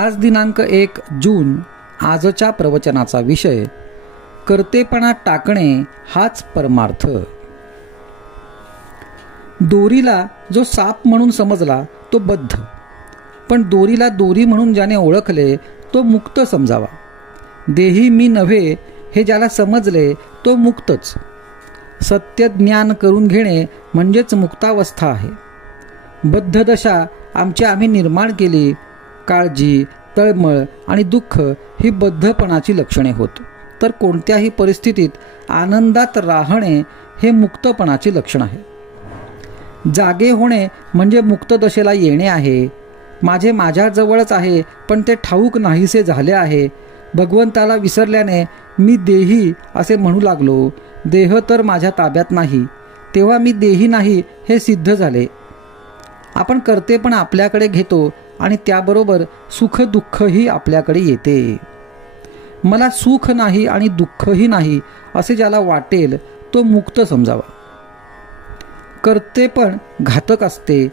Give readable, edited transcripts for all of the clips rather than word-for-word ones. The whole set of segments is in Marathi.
आज दिनांक 1 जून आजच्या प्रवचनाचा विषय कर्तेपणा टाकणे हाच परमार्थ। दोरीला जो साप म्हणून समजला तो बद्ध, पण दोरीला दोरी म्हणून ज्याने ओळखले तो मुक्त समजावा। देही मी नव्हे हे ज्याला समजले तो मुक्तच। सत्य ज्ञान करून घेणे म्हणजेच मुक्तावस्था आहे। बद्ध दशा आम्ही निर्माण केली। काळजी, तळमळ आणि दुःख ही बद्धपणाची लक्षणे होत, तर कोणत्याही परिस्थितीत आनंदात राहणे हे मुक्तपणाचे लक्षण आहे। जागे होणे म्हणजे मुक्त दशेला येणे आहे। माझ्याजवळच आहे, पण ते ठाऊक नाहीसे झाले आहे। भगवंताला विसरल्याने मी देही असे म्हणू लागलो। देह तर माझ्या ताब्यात नाही, तेव्हा मी देही नाही हे सिद्ध झाले। आपण कर्तेपण आपल्याकडे घेतो आणि त्याबरोबर सुख दुःखही आपल्याकडे येते। मला सुख नाही आणि दुःखही नाही असे ज्याला वाटेल तो मुक्त समजावा। कर्तेपण घातक असते।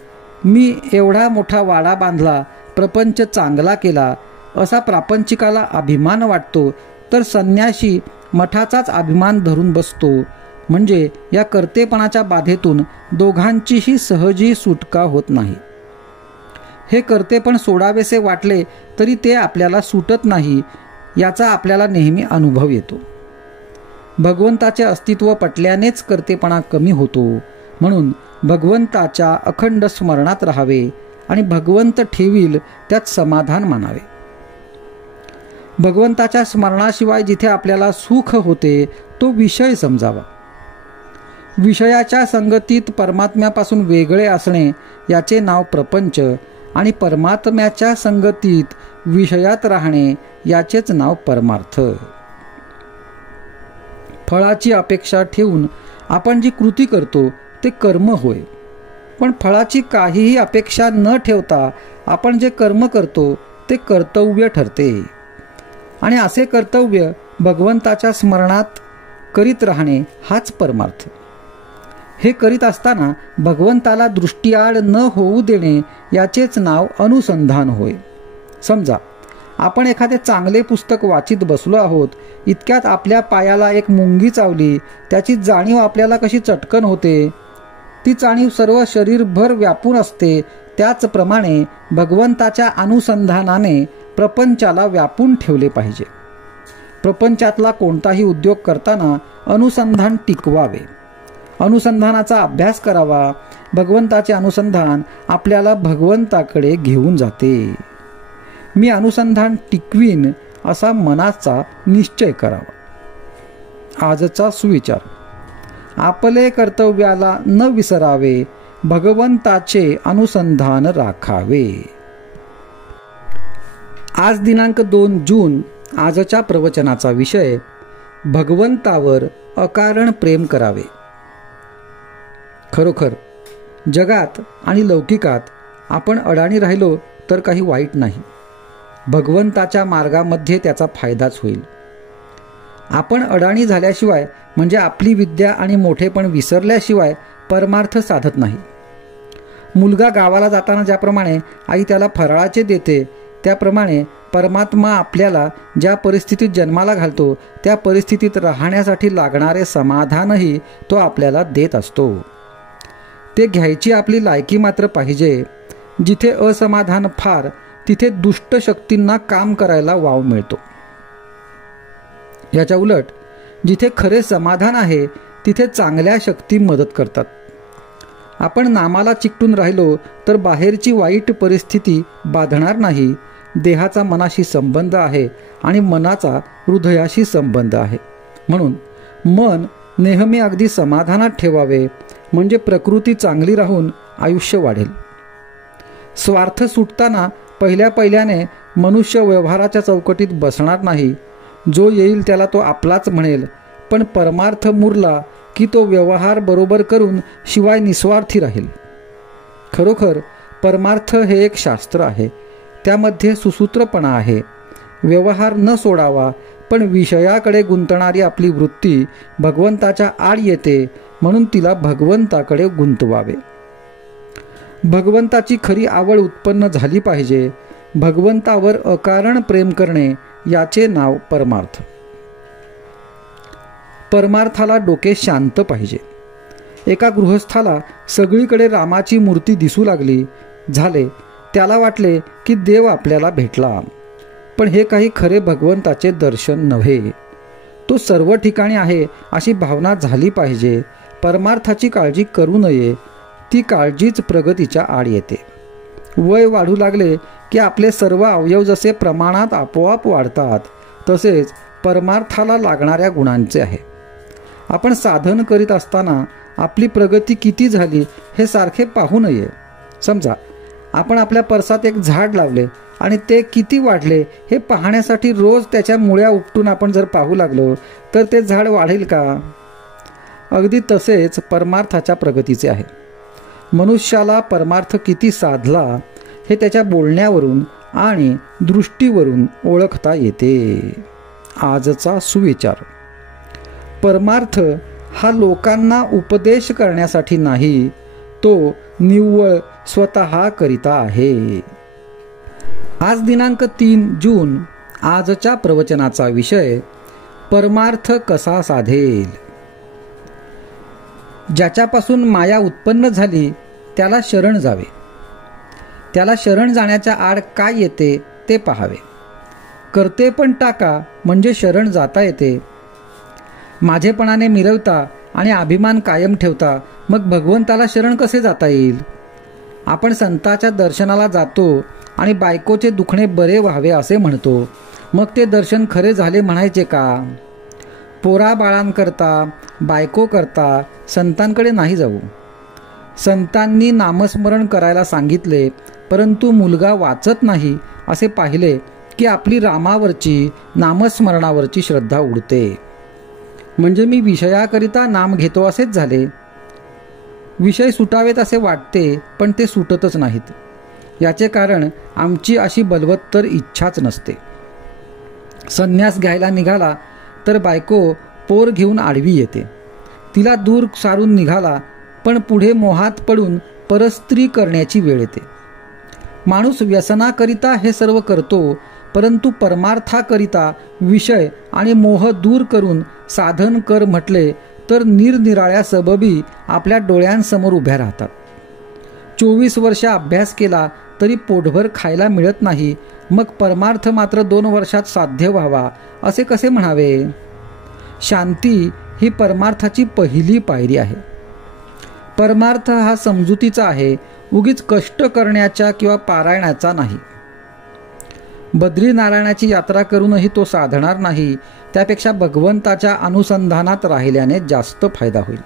मी एवढा मोठा वाडा बांधला, प्रपंच चांगला केला असा प्रापंचिकाला अभिमान वाटतो, तर संन्यासी मठाचाच अभिमान धरून बसतो। म्हणजे या कर्तेपणाच्या बाधेतून दोघांचीही सहजी सुटका होत नाही। हे कर्तेपण सोडावेसे वाटले तरी ते आपल्याला सुटत नाही, याचा आपल्याला नेहमी अनुभव येतो। भगवंताचे अस्तित्व पटल्यानेच कर्तेपणा कमी होतो। म्हणून भगवंताच्या अखंड स्मरणात राहावे आणि भगवंत ठेवील त्यात समाधान मानावे। भगवंताच्या स्मरणाशिवाय जिथे आपल्याला सुख होते तो विषय समजावा। विषयाच्या संगतीत परमात्म्यापासून वेगळे असणे याचे नाव प्रपंच, आणि परमात्म्याच्या संगतीत विषयात राहणे याचेच नाव परमार्थ। फळाची अपेक्षा ठेवून आपण जी कृती करतो ते कर्म होय, पण फळाची काहीही अपेक्षा न ठेवता आपण जे कर्म करतो ते कर्तव्य ठरते। आणि असे कर्तव्य भगवंताच्या स्मरणात करीत राहणे हाच परमार्थ। हे करीत असताना भगवंताला दृष्टीआड न होऊ देणे याचेच नाव अनुसंधान होय। समजा आपण एखादे चांगले पुस्तक वाचित बसलो आहोत, इतक्यात आपल्या पायाला एक मुंगी चावली। त्याची जाणीव आपल्याला कशी चटकन होते, ती जाणीव सर्व शरीरभर व्यापून असते। त्याचप्रमाणे भगवंताच्या अनुसंधानाने प्रपंचाला व्यापून ठेवले पाहिजे। प्रपंचातला कोणताही उद्योग करताना अनुसंधान टिकवावे, अनुसंधानाचा अभ्यास करावा। भगवंताचे अनुसंधान आपल्याला भगवंताकडे घेऊन जाते। मी अनुसंधान टिकवीन असा मनाचा निश्चय करावा। आजचा सुविचार, आपले कर्तव्याला न विसरावे, भगवंताचे अनुसंधान राखावे। आज दिनांक 2 जून आजच्या प्रवचनाचा विषय भगवंतावर अकारण प्रेम करावे। खरोखर जगात आणि लौकिकात आपण अडाणी राहिलो तर काही वाईट नाही। भगवंताच्या मार्गामध्ये त्याचा फायदाच होईल। आपण अडाणी झाल्याशिवाय म्हणजे आपली विद्या आणि मोठेपण विसरल्याशिवाय परमार्थ साधत नाही। मुलगा गावाला जाताना ज्याप्रमाणे आई त्याला फराळाचे देते, त्याप्रमाणे परमात्मा आपल्याला ज्या परिस्थितीत जन्माला घालतो त्या परिस्थितीत राहण्यासाठी लागणारे समाधानही तो आपल्याला देत असतो। ते घ्यायची आपली लायकी मात्र पाहिजे। जिथे असमाधान फार, तिथे दुष्ट शक्तींना काम करायला वाव मिळतो। याच्या उलट जिथे खरे समाधान आहे तिथे चांगल्या शक्ती मदत करतात। आपण नामाला चिकटून राहिलो तर बाहेरची वाईट परिस्थिती बाधणार नाही। देहाचा मनाशी संबंध आहे आणि मनाचा हृदयाशी संबंध आहे। म्हणून मन नेहमी अगदी समाधानात ठेवावे, म्हणजे प्रकृती चांगली राहून आयुष्य वाढेल। स्वार्थ सुटताना पहिल्याने मनुष्य व्यवहाराच्या चौकटीत बसणार नाही। जो येईल त्याला तो आपलाच म्हणेल, पण परमार्थ मुरला की तो व्यवहार बरोबर करून शिवाय निस्वार्थी राहील। खरोखर परमार्थ हे एक शास्त्र आहे, त्यामध्ये सुसूत्रपणा आहे। व्यवहार न सोडावा, पण विषयाकडे गुंतणारी आपली वृत्ती भगवंताच्या आड येते, म्हणून तिला भगवंताकडे गुंतवावे। भगवंताची खरी आवड उत्पन्न झाली पाहिजे। भगवंतावर अकारण प्रेम करणे याचे नाव परमार्थ. परमार्थाला डोके शांत पाहिजे. एका गृहस्थाला सगळीकडे रामाची मूर्ती दिसू लागली. झाले, त्याला वाटले की देव आपल्याला भेटला. पण हे काही खरे भगवंताचे दर्शन नव्हे. तो सर्व ठिकाणी आहे अशी भावना झाली पाहिजे. परमार्थाची काळजी करू नये. ती काळजीच प्रगतीच्या आड येते. वय वाढू लागले की आपले सर्व अवयव जसे प्रमाणात आपोआप वाढतात, तसेच परमार्थाला लागणाऱ्या गुणांचे आहे. आपण साधन करीत असताना आपली प्रगती किती झाली हे सारखे पाहू नये. समजा आपण आपल्या परसात एक झाड लावले आणि ते किती वाढले हे पाहण्यासाठी रोज त्याच्या मुळ्या उपटून आपण जर पाहू लागलो तर ते झाड वाढेल का? अगदी तसेच परमार्थाच्या प्रगतीचे आहे. मनुष्याला परमार्थ किती साधला हे त्याच्या बोलण्यावरून आणि दृष्टीवरून ओळखता येते. आजचा सुविचार. परमार्थ हा लोकांना उपदेश करण्यासाठी नाही, तो निव्वळ स्वतः करिता आहे. आज दिनांक 3 जून. आजच्या प्रवचनाचा विषय परमार्थ कसा साधेल. ज्याच्यापासून माया उत्पन्न झाली त्याला शरण जावे. त्याला शरण जाण्याच्या आड काय येते ते पाहावे. करते पण टाका म्हणजे शरण जाता येते. माझेपणाने मिरवता आणि अभिमान कायम ठेवता मग भगवंताला शरण कसे जाता येईल. आपण संताच्या दर्शनाला जातो आणि बायकोचे दुखणे बरे व्हावे असे म्हणतो, मग ते दर्शन खरे झाले म्हणायचे का? पोराबाळांकरता, बायको करता संतांकडे नाही जाऊ. संतांनी नामस्मरण करायला सांगितले, परंतु मुलगा वाचत नाही असे पाहिले की आपली रामावरची, नामस्मरणावरची श्रद्धा उडते. म्हणजे मी विषयाकरिता नाम घेतो असेच झाले. विषय सुटावेत असे वाटते, पण ते सुटतच नाहीत. याचे कारण आमची अशी बलवत्तर इच्छाच नसते. संन्यास घ्यायला निघाला तर बायको पोर घेऊन आडवी येते. तिला दूर सारून निघाला, पण पुढे मोहात पडून परस्त्री करण्याची वेळ येते. माणूस व्यसनाकरिता हे सर्व करतो, परंतु परमार्थाकरिता विषय आणि मोह दूर करून साधन कर म्हटले तर निरनिराळ्या सबबी आपल्या डोळ्यांसमोर उभ्या राहतात. 24 वर्ष अभ्यास केला तरी पोटभर खायला मिळत नाही, मग परमार्थ मात्र 2 वर्षात साध्य व्हावा असे कसे म्हणावे. शांती ही परमार्थाची पहिली पायरी आहे. परमार्थ हा समजुतीचा आहे, उगीच कष्ट करण्याच्या किंवा पारायणाचा नाही. बद्रीनारायणाची यात्रा करूनही तो साधणार नाही. त्यापेक्षा भगवंताच्या अनुसंधानात राहिल्याने जास्त फायदा होईल.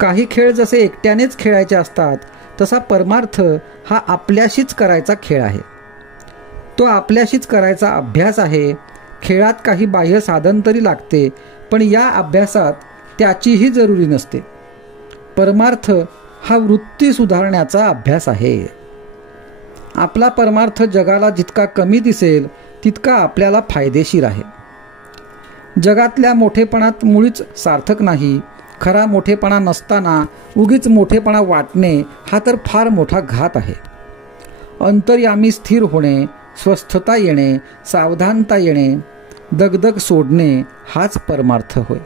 काही खेळ जसे एकट्यानेच खेळायचे असतात, तसा परमार्थ हा आपल्याशीच करायचा खेळ आहे. तो आपल्याशीच करायचा अभ्यास आहे. खेळात काही बाह्य साधन तरी लागते, पण या अभ्यासात त्याचीही जरुरी नसते. परमार्थ हा वृत्ती सुधारण्याचा अभ्यास आहे. आपला परमार्थ जगाला जितका कमी दिसेल तितका आपल्याला फायदेशीर आहे. जगातल्या मोठेपणात मुळीच सार्थक नाही. खरा मोठेपणा नसताना उगीच मोठेपणा वाटणे हा तर फार मोठा घात आहे. अंतर्यामी स्थिर होणे, स्वस्थता येणे, सावधानता येणे, दगदग सोडणे हाच परमार्थ होय.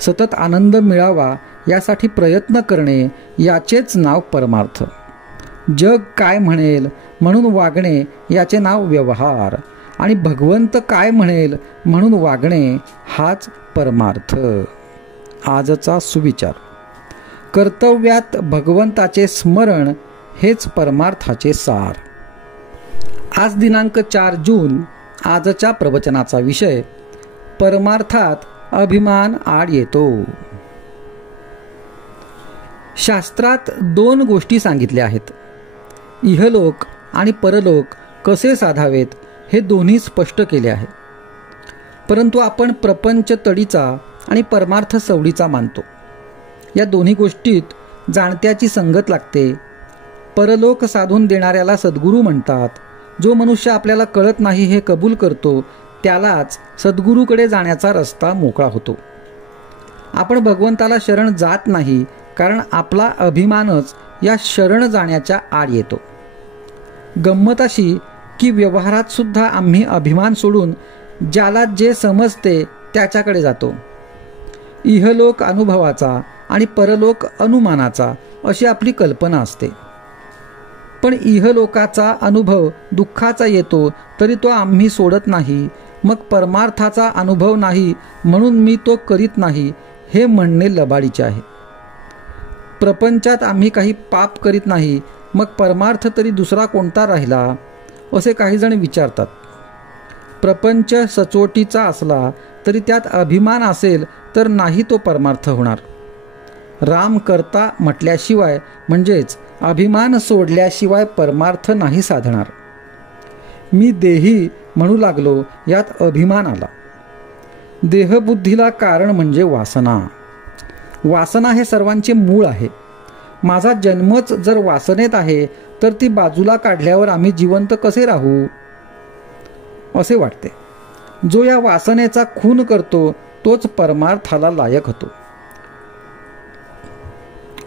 सतत आनंद मिळावा यासाठी प्रयत्न करणे याचेच नाव परमार्थ. जग काय म्हणेल म्हणून वागणे याचे नाव व्यवहार, आणि भगवंत काय म्हणेल म्हणून वागणे हाच परमार्थ. आजचा सुविचार. कर्तव्यात भगवंताचे स्मरण हेच परमार्थाचे सार. आज दिनांक 4 जून. आजच्या प्रवचनाचा विषय परमार्थात अभिमान आड येतो. शास्त्रात 2 गोष्टी सांगितल्या आहेत. इहलोक आणि परलोक कसे साधावेत हे दोन्ही स्पष्ट केले आहे. परंतु आपण प्रपंच तडीचा आणि परमार्थ सवडीचा मानतो. या दोन्ही गोष्टीत जाणत्याची संगत लागते. परलोक साधून देणाऱ्याला सद्गुरू म्हणतात. जो मनुष्य आपल्याला कळत नाही हे कबूल करतो त्यालाच सद्गुरूकडे जाण्याचा रस्ता मोकळा होतो. आपण भगवंताला शरण जात नाही, कारण आपला अभिमानच या शरण जाण्याच्या आड येतो. गंमत अशी की व्यवहारात सुद्धा आम्ही अभिमान सोडून ज्याला जे समजते त्याच्याकडे जातो. इहलोक अनुभवाचा आणि परलोक अनुमानाचा अशी आपली कल्पना असते. पण इहलोकाचा अनुभव दुःखाचा येतो तरी तो आम्ही सोडत नाही. मग परमार्थाचा अनुभव नाही म्हणून मी तो करीत नाही हे म्हणणे लबाडीचे आहे. प्रपंचात आम्ही काही पाप करीत नाही मग परमार्थ तरी दुसरा कोणता राहिला असे काही जण विचारतात. प्रपंच सचोटीचा असला तरी त्यात अभिमान असेल तर नाही तो परमार्थ होणार. राम करता म्हटल्याशिवाय म्हणजेच अभिमान सोडल्याशिवाय परमार्थ नाही साधणार. मी देही म्हणू लागलो यात अभिमान आला. देहबुद्धीला कारण म्हणजे वासना. वासना हे सर्वांचे मूळ आहे. माझा जन्मच जर वासनेत आहे तर ती बाजूला काढल्यावर आम्ही जिवंत कसे राहू असे वाटते. जो या वासनेचा खून करतो तोच परमार्थाला लायक होतो.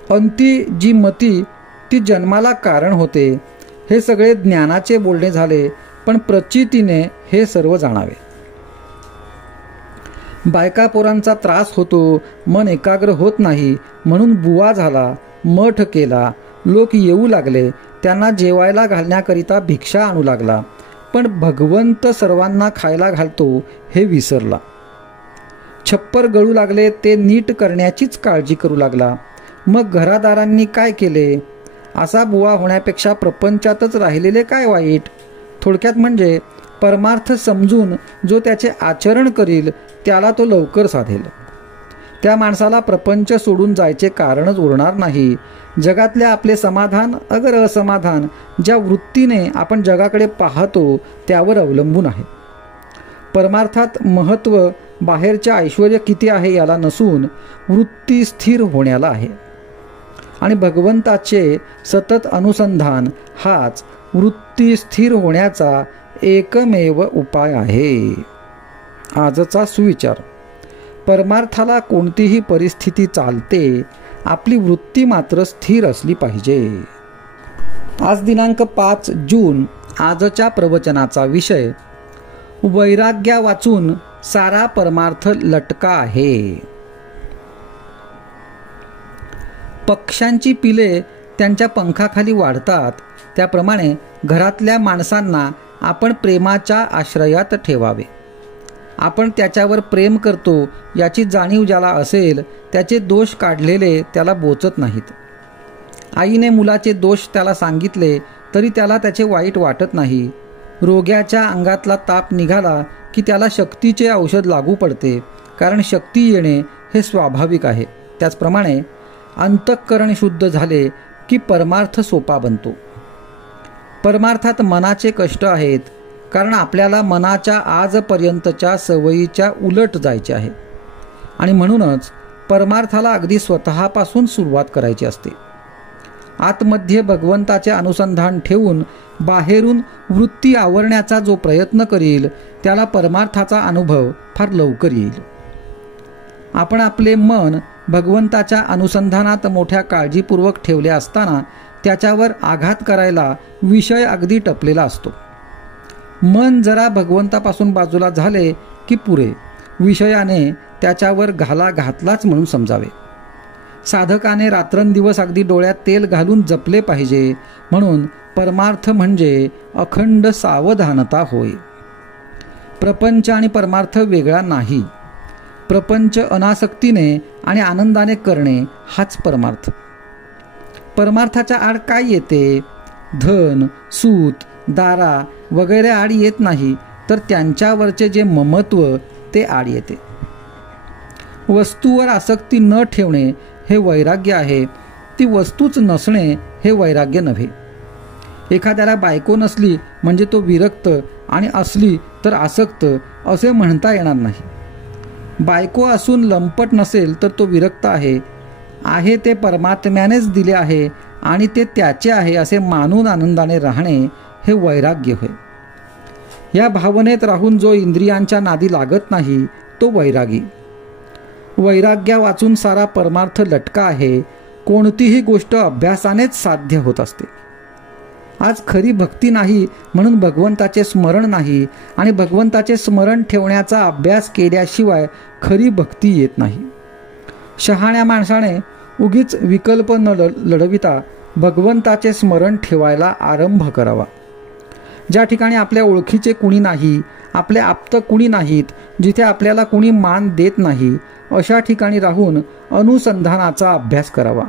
अंती जी मती ती जन्माला कारण होते. हे सगळे ज्ञानाचे बोलणे झाले पण प्रचितीने हे सर्व जाणावे. बायका पोरांचा त्रास होतो, मन एकाग्र होत नाही म्हणून बुवा झाला, मठ केला, लोक येऊ लागले, त्यांना जेवायला घालण्याकरिता भिक्षा आणू लागला. पण भगवंत सर्वांना खायला घालतो हे विसरला. छप्पर गळू लागले ते नीट करण्याचीच काळजी करू लागला. मग घरादारांनी काय केले? असा बुवा होण्यापेक्षा प्रपंचातच राहिलेले काय वाईट. थोडक्यात म्हणजे परमार्थ समजून जो त्याचे आचरण करील त्याला तो लवकर साधेल. त्या माणसाला प्रपंच सोडून जायचे कारणच उरणार नाही. जगातले आपले समाधान अगर असमाधान ज्या वृत्तीने आपण जगाकडे पाहतो त्यावर अवलंबून आहे. परमार्थात महत्त्व बाहेरचे ऐश्वर्य किती आहे याला नसून वृत्ती स्थिर होण्याला आहे. आणि भगवंताचे सतत अनुसंधान हाच वृत्ती स्थिर होण्याचा एकमेव उपाय आहे. आजचा सुविचार. परमार्थाला कोणतीही परिस्थिती चालते, आपली वृत्ती मात्र स्थिर असली पाहिजे. आज दिनांक 5 जून. आजच्या प्रवचनाचा विषय वैराग्या वाचून सारा परमार्थ लटका आहे. पक्ष्यांची पिले त्यांच्या पंखाखाली वाढतात त्याप्रमाणे घरातल्या माणसांना आपण प्रेमाच्या आश्रयात ठेवावे. आपण त्याच्यावर प्रेम करतो याची जाणीव ज्याला असेल त्याचे दोष काढलेले त्याला बोचत नाहीत. आईने मुलाचे दोष त्याला सांगितले तरी त्याला त्याचे वाईट वाटत नाही. रोग्याच्या अंगातला ताप निघाला की त्याला शक्तीचे औषध लागू पडते, कारण शक्ती येणे हे स्वाभाविक आहे. त्याचप्रमाणे अंतःकरण शुद्ध झाले की परमार्थ सोपा बनतो. परमार्थात मनाचे कष्ट आहेत, कारण आपल्याला मनाच्या आजपर्यंतच्या सवयीच्या उलट जायचे आहे आणि म्हणूनच परमार्थाला अगदी स्वतःपासून सुरुवात करायची असते. आतमध्ये भगवंताचे अनुसंधान ठेवून बाहेरून वृत्ती आवरण्याचा जो प्रयत्न करील त्याला परमार्थाचा अनुभव फार लवकर येईल. आपण आपले मन भगवंताच्या अनुसंधानात मोठ्या काळजीपूर्वक ठेवले असताना त्याच्यावर आघात करायला विषय अगदी टपलेला असतो. मन जरा भगवंतापासून बाजूला झाले की पुरे, विषयाने त्याच्यावर घाला घातलाच म्हणून समजावे. साधकाने रात्रंदिवस अगदी डोळ्यात तेल घालून जपले पाहिजे. म्हणून परमार्थ म्हणजे अखंड सावधानता होय. प्रपंच आणि परमार्थ वेगळा नाही. प्रपंच अनासक्तीने आणि आनंदाने करणे हाच परमार्थ. परमार्थाच्या आड काय येते? धन, सूत, दारा वगैरे आड येत नाही, तर त्यांच्यावरचे जे ममत्व ते आड येते. वस्तूवर आसक्ती न ठेवणे हे वैराग्य आहे. ती वस्तूच नसणे हे वैराग्य नव्हे. एखाद्याला बायको नसली म्हणजे तो विरक्त आणि असली तर आसक्त असे म्हणता येणार नाही. बायको असून लंपट नसेल तर तो विरक्त आहे. आहे ते परमात्म्यानेच दिले आहे आणि ते त्याचे आहे असे मानून आनंदाने राहणे हे वैराग्य होय. या भावनेत राहून जो इंद्रियांच्या नादी लागत नाही तो वैरागी. वैराग्या वाचून सारा परमार्थ लटका आहे. कोणतीही गोष्ट अभ्यासानेच साध्य होत असते. आज खरी भक्ती नाही म्हणून भगवंताचे स्मरण नाही, आणि भगवंताचे स्मरण ठेवण्याचा अभ्यास केल्याशिवाय खरी भक्ती येत नाही. शहाण्या माणसाने उगीच विकल्प न लढविता भगवंताचे स्मरण ठेवायला आरंभ करावा. ज्या ठिकाणी आपल्या ओळखीचे कुणी नाही, आपले आप्त कुणी नाहीत, जिथे आपल्याला कुणी मान देत नाही, अशा ठिकाणी राहून अनुसंधानाचा अभ्यास करावा.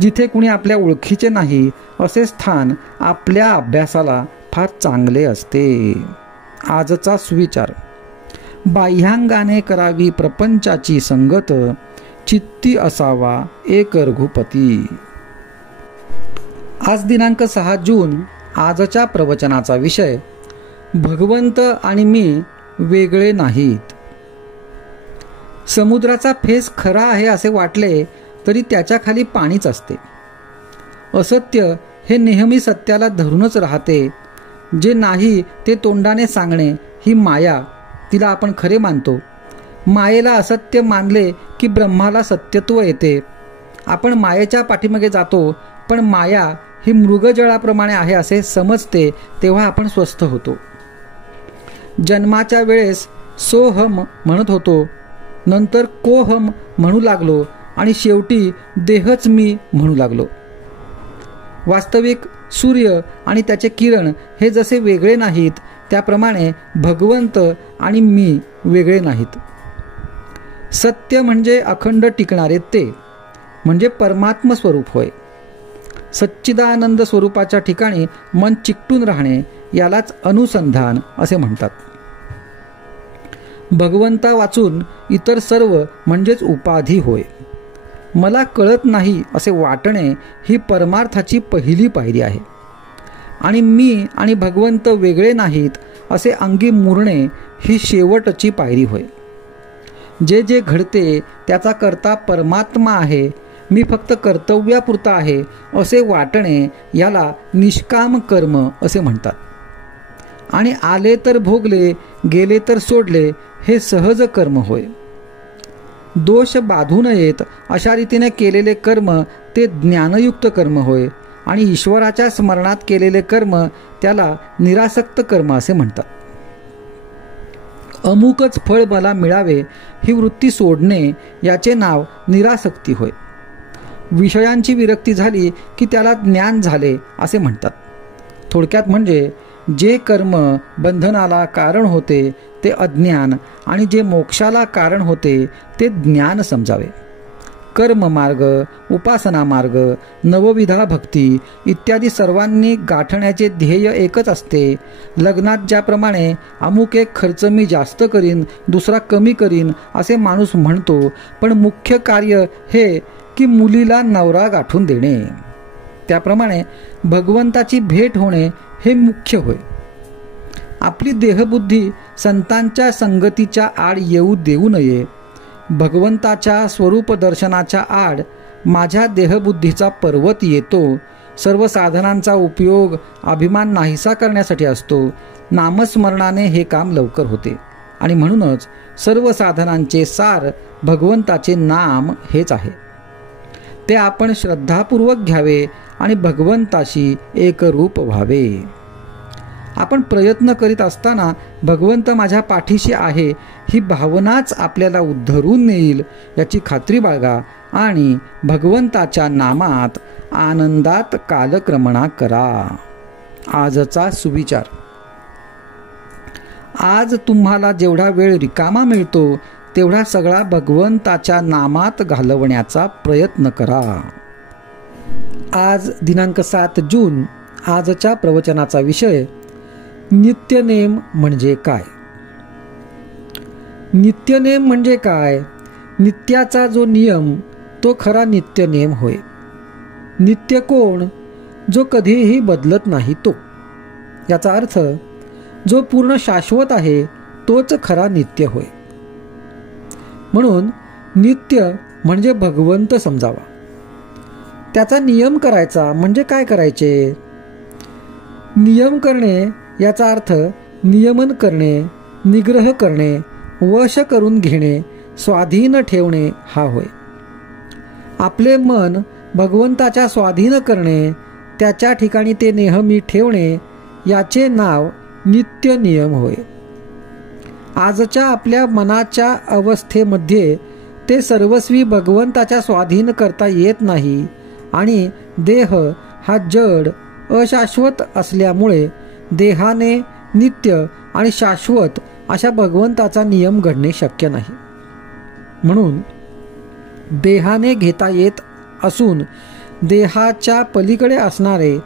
जिथे कुणी आपल्या ओळखीचे नाही असे स्थान आपल्या अभ्यासाला फार चांगले असते. आजचा सुविचार. बाह्यांगाने करावी प्रपंचाची संगत, चित्ती असावा एक रघुपती. आज दिनांक 6 जून. आजच्या प्रवचनाचा विषय भगवंत आणि मी वेगळे नाहीत. समुद्राचा फेस खरा आहे असे वाटले तरी त्याच्या खाली पाणीच असते. असत्य हे नेहमी सत्याला धरूनच राहते. जे नाही ते तोंडाने सांगणे ही माया, तिला आपण खरे मानतो. मायेला असत्य मानले की ब्रह्माला सत्यत्व येते. आपण मायेच्या पाठीमागे जातो, पण माया ही मृगजळाप्रमाणे आहे असे समजते, तेव्हा आपण स्वस्थ होतो. जन्माच्या वेळेस सोहम म्हणत होतो, नंतर कोहम म्हणू लागलो आणि शेवटी देहच मी म्हणू लागलो. वास्तविक सूर्य आणि त्याचे किरण हे जसे वेगळे नाहीत, त्याप्रमाणे भगवंत आणि मी वेगळे नाहीत. सत्य म्हणजे अखंड टिकणारे ते, म्हणजे परमात्म स्वरूप होय. सच्चिदानंद स्वरूपाच्या ठिकाणी मन चिकटून राहणे यालाच अनुसंधान असे म्हणतात. भगवंता वाचून इतर सर्व म्हणजेच उपाधी होय. मला कळत नाही असे वाटणे ही परमार्थाची पहिली पायरी आहे, आणि मी आणि भगवंत वेगळे नाहीत असे अंगी मुरणे ही शेवटची पायरी होय. जे जे घडते त्याचा करता परमात्मा आहे, मी फक्त कर्तव्यापुरता आहे असे वाटणे याला निष्काम कर्म असे म्हणतात. आणि आले तर भोगले, गेले तर सोडले हे सहज कर्म होय. दोष बाधू नयेत अशा रीतीने केलेले कर्म ते ज्ञानयुक्त कर्म होय, आणि ईश्वराच्या स्मरणात केलेले कर्म त्याला निरासक्त कर्म असे म्हणतात. अमुकच फळ मला मिळावे ही वृत्ती सोडणे याचे नाव निरासक्ती होय. विषयांची विरक्ती झाली की त्याला ज्ञान झाले असे म्हणतात. थोडक्यात म्हणजे जे कर्म बंधनाला कारण होते ते अज्ञान, आणि जे मोक्षाला कारण होते ते ज्ञान समजावे. कर्म मार्ग, उपासना मार्ग, नवविधा भक्ती इत्यादी सर्वांनी गाठण्याचे ध्येय एकच असते. लग्नात ज्याप्रमाणे अमुक एक खर्च मी जास्त करीन, दुसरा कमी करीन असे माणूस म्हणतो, पण मुख्य कार्य हे की मुलीला नवरा गाठून देणे. त्याप्रमाणे भगवंताची भेट होणे हे मुख्य होय. आपली देहबुद्धी संतांच्या संगतीच्या आड येऊ देऊ नये. भगवंताच्या स्वरूप दर्शनाच्या आड माझ्या देहबुद्धीचा पर्वत येतो. सर्व साधनांचा उपयोग अभिमान नाहीसा करण्यासाठी असतो. नामस्मरणाने हे काम लवकर होते, आणि म्हणूनच सर्व साधनांचे सार भगवंताचे नाम हेच आहे. ते आपण श्रद्धापूर्वक घ्यावे आणि भगवंताशी एकरूप व्हावे. आपण प्रयत्न करीत असताना भगवंत माझ्या पाठीशी आहे ही भावनाच आपल्याला उद्धरून नेईल याची खात्री बाळगा, आणि भगवंताच्या नामात आनंदात कालक्रमणा करा. आजचा सुविचार. आज तुम्हाला जेवढा वेळ रिकामा मिळतो तेवढा सगळा भगवंताच्या नामात घालवण्याचा प्रयत्न करा. आज दिनांक 7 जून. आजच्या प्रवचनाचा विषय नित्यनेम म्हणजे काय. नित्यनेम म्हणजे काय? नित्याचा जो नियम तो खरा नित्यनेम होय. नित्य कोण? जो कधीही बदलत नाही तो. याचा अर्थ जो पूर्ण शाश्वत आहे तोच खरा नित्य होय. म्हणून नित्य म्हणजे भगवंत समजावा. त्याचा नियम करायचा म्हणजे काय करायचे? नियम करणे याचा अर्थ नियमन करणे, निग्रह करणे, वश करून घेणे, स्वाधीन ठेवणे हा होय. आपले मन भगवंताच्या स्वाधीन करणे, त्याच्या ठिकाणी ते नेहमी ठेवणे याचे नाव नित्य नियम होय. आजच्या आपल्या मनाच्या अवस्थेमध्ये ते सर्वस्वी भगवंताच्या स्वाधीन करता येत नाही आणि देह हा जड अशाश्वत असल्यामुळे देहाने नित्य आणि शाश्वत अशा भगवंताचा नियम घडणे शक्य नाही. म्हणून देहाने घेता येत असून देहाच्या पलीकडे असणारे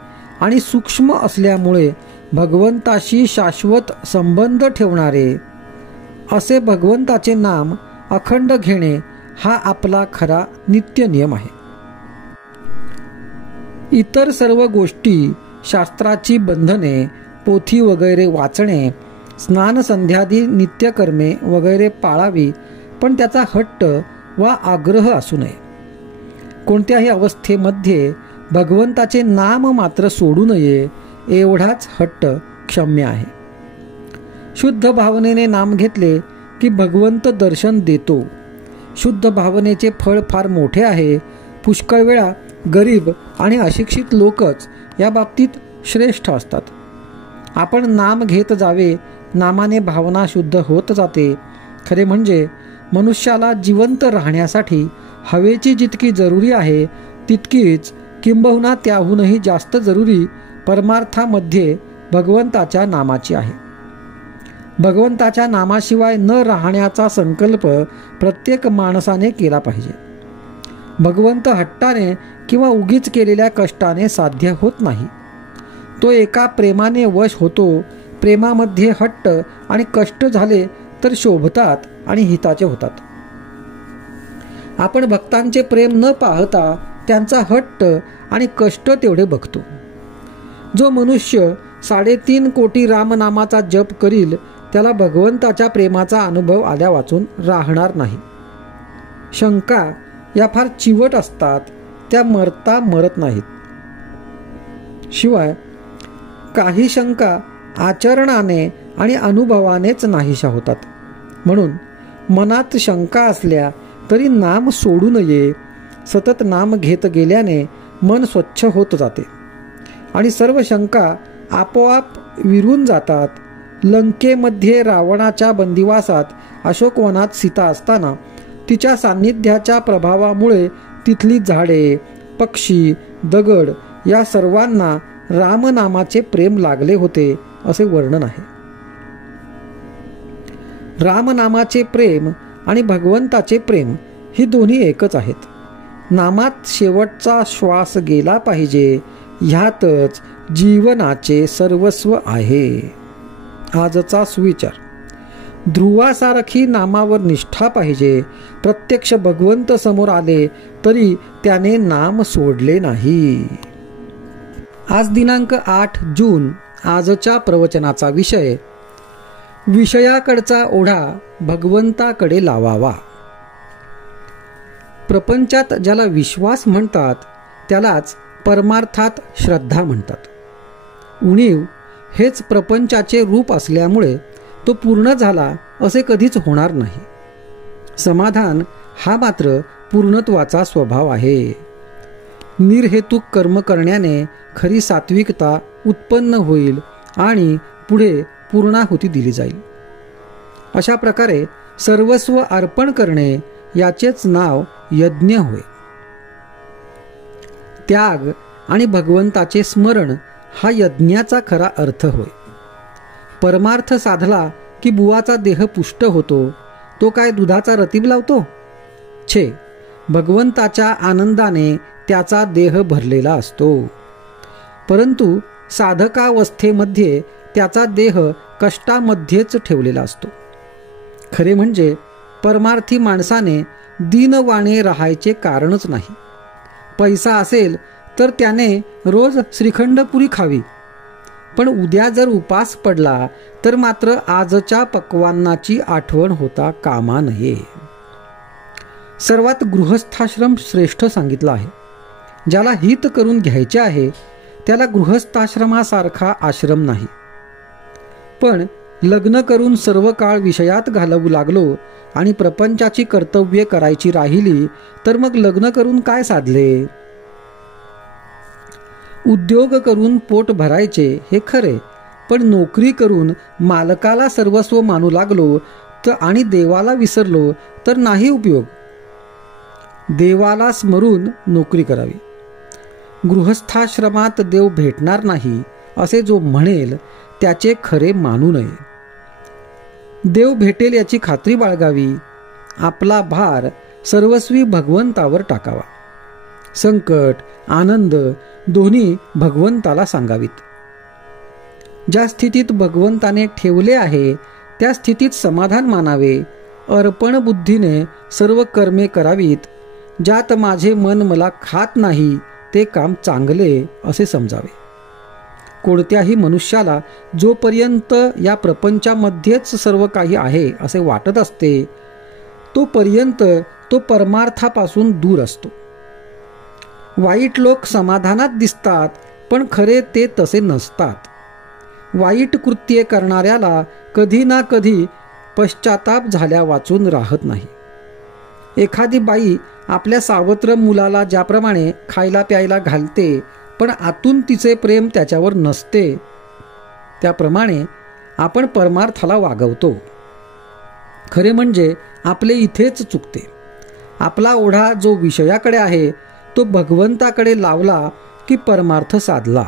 आणि सूक्ष्म असल्यामुळे भगवंताशी शाश्वत संबंध ठेवणारे असे भगवंताचे नाम अखंड घेणे हा आपला खरा नित्य नियम आहे. इतर सर्व गोष्टी, शास्त्राची बंधने, पोथी वगैरे वाचणे, स्नान संध्यादी नित्यकर्मे वगैरे पाळावी, पण त्याचा हट्ट वा आग्रह असू नये. कोणत्याही अवस्थेमध्ये भगवंताचे नाम मात्र सोडू नये एवढाच हट्ट क्षम्य आहे. शुद्ध भावनेने नाम घेतले की भगवंत दर्शन देतो. शुद्ध भावनेचे फळ फार मोठे आहे. पुष्कळ वेळा गरीब आणि अशिक्षित लोकच या बाबतीत श्रेष्ठ असतात. आपण नाम घेत जावे, नामाने भावना शुद्ध होत जाते. खरे म्हणजे मनुष्याला जिवंत राहण्यासाठी हवेची जितकी जरुरी आहे तितकीच किंबहुना त्याहूनही जास्त जरुरी परमार्थामध्ये भगवंताच्या नामाची आहे. भगवंताच्या नामाशिवाय न राहण्याचा संकल्प प्रत्येक माणसाने केला पाहिजे. भगवंत हट्टाने किंवा उगीच केलेल्या कष्टाने साध्य होत नाही. तो एका प्रेमाने वश होतो. प्रेमामध्ये हट्ट आणि कष्ट झाले तर शोभतात आणि हिताचे होतात. आपण भक्तांचे प्रेम न पाहता त्यांचा हट्ट आणि कष्ट तेवढे बघतो. जो मनुष्य 3.5 कोटी रामनामाचा जप करील त्याला भगवंताच्या प्रेमाचा अनुभव आल्या वाचून राहणार नाही. शंका या फार चिवट असतात, त्या मरता मरत नाहीत. शिवाय काही शंका आचरणाने आणि अनुभवानेच नाहीशा होतात. म्हणून मनात शंका असल्या तरी नाम सोडू नये. सतत नाम घेत गेल्याने मन स्वच्छ होत जाते आणि सर्व शंका आपोआप विरून जातात. लंकेमध्ये रावणाच्या बंदिवासात अशोकवनात सीता असताना तिच्या सान्निध्याच्या प्रभावामुळे तिथली झाडे, पक्षी, दगड या सर्वांना रामनामाचे प्रेम लागले होते असे वर्णन आहे. रामनामाचे प्रेम आणि भगवंताचे प्रेम ही दोन्ही एकच आहेत. नामात शेवटचा श्वास गेला पाहिजे, ह्यातच जीवनाचे सर्वस्व आहे. आजचा सुविचार: ध्रुवासारखी नामावर निष्ठा पाहिजे. प्रत्यक्ष भगवंत समोर आले तरी त्याने नाम सोडले नाही. आज दिनांक 8 जून. आजच्या प्रवचनाचा विषय: विषयाकडचा ओढा भगवंताकडे लावावा. प्रपंचात ज्याला विश्वास म्हणतात त्यालाच परमार्थात श्रद्धा म्हणतात. उणीव हेच प्रपंचाचे रूप असल्यामुळे तो पूर्ण झाला असे कधीच होणार नाही. समाधान हा मात्र पूर्णत्वाचा स्वभाव आहे. निर्हेतुक कर्म करण्याने खरी सात्विकता उत्पन्न होईल आणि पुढे पूर्णाहुती दिली जाईल. अशा प्रकारे सर्वस्व अर्पण करणे याचेच नाव यज्ञ होय. त्याग आणि भगवंताचे स्मरण हा यज्ञाचा खरा अर्थ होय. परमार्थ साधला की बुवाचा देह पुष्ट होतो. तो काय दुधाचा रतीब लावतो? छे, भगवंताच्या आनंदाने त्याचा देह भरलेला असतो. परंतु साधकावस्थेमध्ये त्याचा देह कष्टामध्येच ठेवलेला असतो. खरे म्हणजे परमार्थी माणसाने दीनवाणे राहायचे कारणच नाही. पैसा असेल तर त्याने रोज श्रीखंडपुरी खावी, पण उद्या जर उपास पडला तर मात्र आजच्या पक्वान्नाची आठवण होता कामा नये. सर्वात गृहस्थाश्रम श्रेष्ठ सांगितला आहे. ज्याला हित करून घ्यायचे आहे त्याला गृहस्थाश्रमासारखा आश्रम नाही. पण लग्न करून सर्व काळ विषयात घालवू लागलो आणि प्रपंचाची कर्तव्ये करायची राहिली तर मग लग्न करून काय साधले? उद्योग करून पोट भरायचे हे खरे, पण नोकरी करून मालकाला सर्वस्व मानू लागलो तर आणि देवाला विसरलो तर नाही उपयोग. देवाला स्मरून नोकरी करावी. गृहस्थाश्रमात देव भेटणार नाही असे जो म्हणेल त्याचे खरे मानू नये. देव भेटेल याची खात्री बाळगावी. आपला भार सर्वस्वी भगवंतावर टाकावा. संकट आनंद दोन्ही भगवंताला सांगावीत. ज्या स्थितीत भगवंताने ठेवले आहे त्या स्थितीत समाधान मानावे. अर्पण बुद्धीने सर्व कर्मे करावीत. ज्यात माझे मन मला खात नाही ते काम चांगले असे समजावे. कोणत्याही मनुष्याला जोपर्यंत या प्रपंचामध्येच सर्व काही आहे असे वाटत असते तोपर्यंत तो परमार्थापासून दूर असतो. वाईट लोक समाधानात दिसतात पण खरे ते तसे नसतात. वाईट कृत्ये करणाऱ्याला कधी ना कधी पश्चाताप झाल्या वाचून राहत नाही. एखादी बाई आपल्या सावत्र मुलाला ज्याप्रमाणे खायला प्यायला घालते पण आतून तिचे प्रेम त्याच्यावर नसते, त्याप्रमाणे आपण परमार्थाला वागवतो. खरे म्हणजे आपले इथेच चुकते. आपला ओढा जो विषयाकडे आहे तो भगवंताकडे लावला की परमार्थ साधला.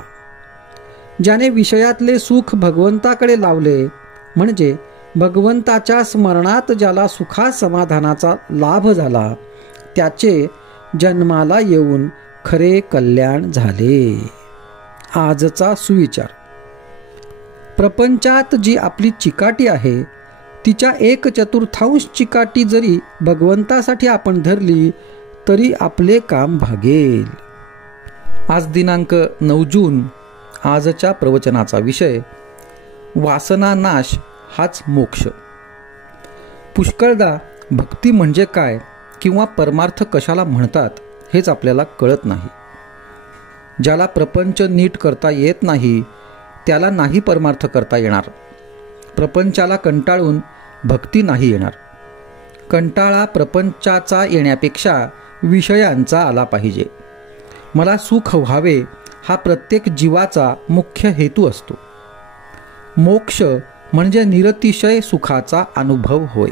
ज्याने विषयातले सुख भगवंताकडे लावले म्हणजे भगवंताच्या स्मरणात ज्याला सुखा समाधानाचा लाभ झाला त्याचे जन्माला येऊन खरे कल्याण झाले. आजचा सुविचार. प्रपंचात जी आपली चिकाटी आहे तिच्या 1/4 चिकाटी जरी भगवंतासाठी आपण धरली तरी आपले काम भागेल. आज दिनांक 9 जून. आजच्या प्रवचनाचा विषय वासना नाश हाच मोक्ष. पुष्कळदा भक्ती म्हणजे काय किंवा परमार्थ कशाला म्हणतात हेच आपल्याला कळत नाही. ज्याला प्रपंच नीट करता येत नाही त्याला नाही परमार्थ करता येणार. प्रपंचाला कंटाळून भक्ती नाही येणार. कंटाळा प्रपंचाचा येण्यापेक्षा विषयांचा आला पाहिजे. मला सुख व्हावे हा प्रत्येक जीवाचा मुख्य हेतू असतो. मोक्ष म्हणजे निरतिशय सुखाचा अनुभव होय.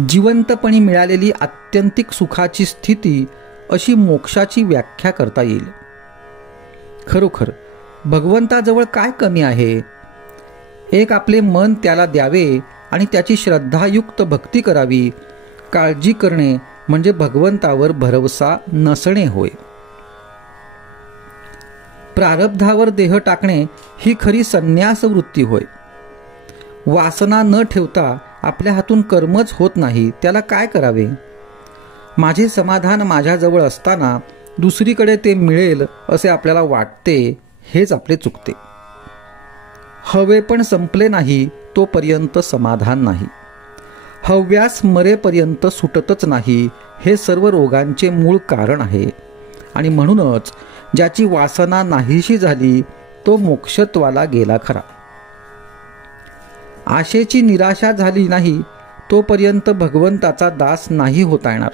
जिवंतपणी मिळालेली आत्यंतिक सुखाची स्थिती अशी मोक्षाची व्याख्या करता येईल. खरोखर भगवंताजवळ काय कमी आहे? एक आपले मन त्याला द्यावे आणि त्याची श्रद्धायुक्त भक्ती करावी. काळजी करणे म्हणजे भगवंतावर भरवसा नसणे होय. प्रारब्धावर देह टाकणे ही खरी संन्यास वृत्ती होय. वासना न ठेवता आपल्या हातून कर्मच होत नाही त्याला काय करावे? माझे समाधान माझ्याजवळ असताना दुसरीकडे ते मिळेल असे आपल्याला वाटते, हेच आपले चुकते. हवे पण संपले नाही तोपर्यंत समाधान नाही. हव्यास मरेपर्यंत सुटतच नाही हे सर्व रोगांचे मूळ कारण आहे. आणि म्हणूनच ज्याची वासना नाहीशी झाली तो मोक्षत्वाला गेला खरा. आशेची निराशा झाली नाही तोपर्यंत भगवंताचा दास नाही होता येणार.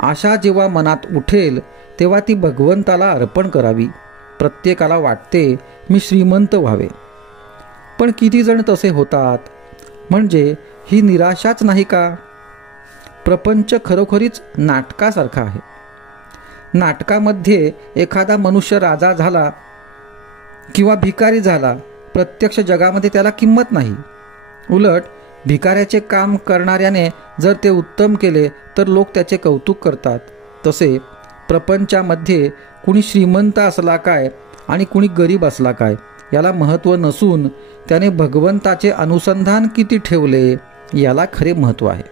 आशा जेव्हा मनात उठेल तेव्हा ती भगवंताला अर्पण करावी. प्रत्येकाला वाटते मी श्रीमंत व्हावे, पण किती जण तसे होतात? म्हणजे ही निराशाच नाही का? प्रपंच खरोखरीच नाटकासारखा आहे. नाटकामध्ये एखादा मनुष्य राजा झाला किंवा भिकारी झाला, प्रत्यक्ष जगामध्ये त्याला किंमत नाही. उलट भिकाऱ्याचे काम करणाऱ्याने जर ते उत्तम केले तर लोक त्याचे कौतुक करतात. तसे प्रपंचामध्ये कुणी श्रीमंत असला काय आणि कुणी गरीब असला काय याला महत्त्व नसून त्याने भगवंताचे अनुसंधान किती ठेवले याला खरे महत्त्व आहे.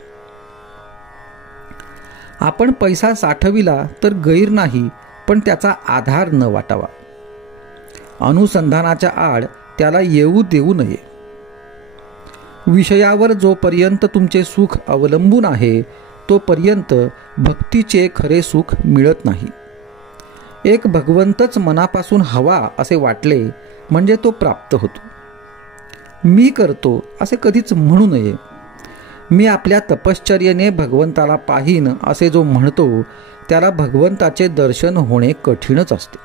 आपण पैसा साठविला तर गैर नाही, पण त्याचा आधार न वाटावा. अनुसंधानाच्या आड त्याला येऊ देऊ नये. विषयावर जोपर्यंत तुमचे सुख अवलंबून आहे तोपर्यंत भक्तीचे खरे सुख मिळत नाही. एक भगवंतच मनापासून हवा असे वाटले म्हणजे तो प्राप्त होतो. मी करतो असे कधीच म्हणू नये. मी आपल्या तपश्चर्येने भगवंताला पाहीन असे जो म्हणतो त्याला भगवंताचे दर्शन होणे कठीणच असते.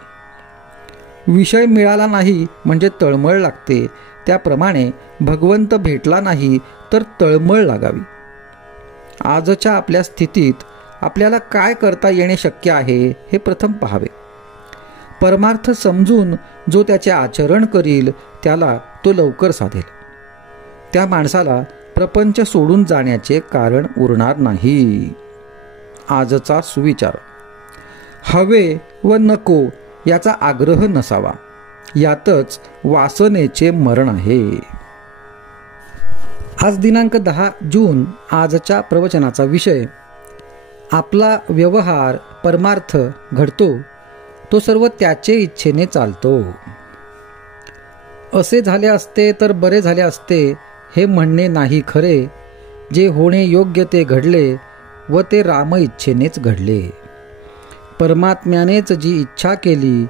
विषय मिळाला नाही म्हणजे तळमळ लागते, त्याप्रमाणे भगवंत भेटला नाही तर तळमळ लागावी. आजच्या आपल्या स्थितीत आपल्याला काय करता येणे शक्य आहे हे प्रथम पाहावे. परमार्थ समजून जो त्याचे आचरण करील त्याला तो लवकर साधेल. त्या माणसाला प्रपंच सोडून जाण्याचे कारण उरणार नाही. आजचा सुविचार: हवे व नको याचा आग्रह नसावा, यातच वासनेचे मरण आहे. आज दिनांक 10 जून. आजच्या प्रवचनाचा विषय: आपला व्यवहार परमार्थ घडतो तो सर्व त्याचे इच्छेने चालतो. असे झाले असते तर बरे झाले असते हे म्हणणे नाही खरे. जे होणे योग्य ते घडले व ते राम इच्छेनेच घडले. परमात्म्यानेच जी इच्छा केली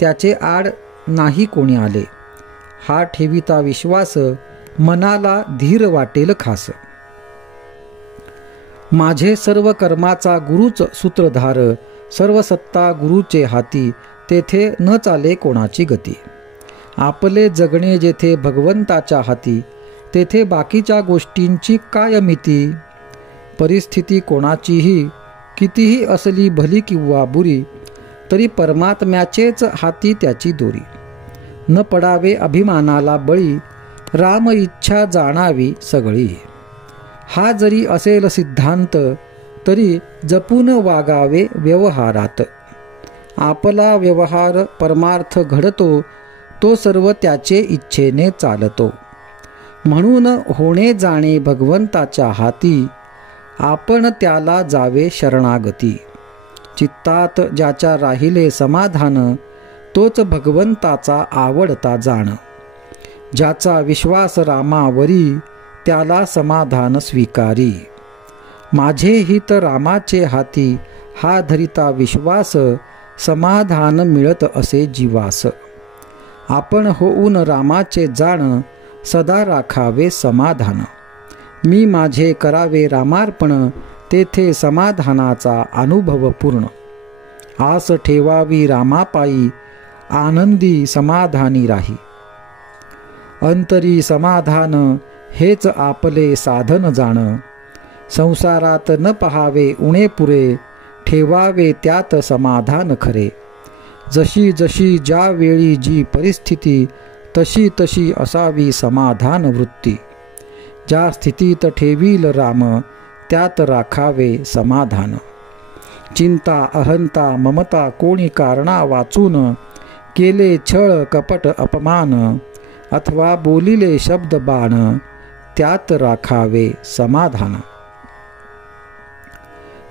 त्याचे आड नाही कोणी आले. हा ठेविता विश्वास मनाला धीर वाटेल खास. माझे सर्व कर्माचा गुरुच सूत्रधार, सर्व सत्ता गुरुचे हाती, तेथे न चाले कोणाची गती. आपले जगणे जेथे भगवंताच्या हाती, तेथे बाकीच्या गोष्टींची काय मिती. परिस्थिती कोणाचीही कितीही असली भली किंवा बुरी, तरी परमात्म्याचेच हाती त्याची दोरी. न पडावे अभिमानाला बळी, राम इच्छा जाणावी सगळी. हा जरी असेल सिद्धांत, तरी जपून वागावे व्यवहारात. आपला व्यवहार परमार्थ घडतो तो सर्व त्याचे इच्छेने चालतो. म्हणून होणे जाणे भगवंताच्या हाती, आपण त्याला जावे शरणागती. चित्तात ज्याच्या राहिले समाधान, तोच भगवंताचा आवडता जाण. ज्याचा विश्वास रामावरी, त्याला समाधान स्वीकारी. माझे हित रामाचे हाती, हा धरिता विश्वास, समाधान मिळत असे जीवास. आपण होऊन रामाचे जाण, सदा राखावे समाधान. मी माझे करावे रामार्पण, तेथे समाधानाचा अनुभव पूर्ण. आस ठेवावी रामापायी, आनंदी समाधानी राही. अंतरी समाधान हेच आपले साधन जाण. संसारात न पहावे उणे पुरे, ठेवावे त्यात समाधान खरे. जशी जशी ज्या वेळी जी परिस्थिती, तशी तशी असावी समाधान वृत्ती. ज्या स्थितीत ठेवील राम, त्यात राखावे समाधान. चिंता अहंता ममता कोणी कारणा वाचून, केले छळ कपट अपमान, अथवा बोलिले शब्द बाण, त्यात राखावे समाधान.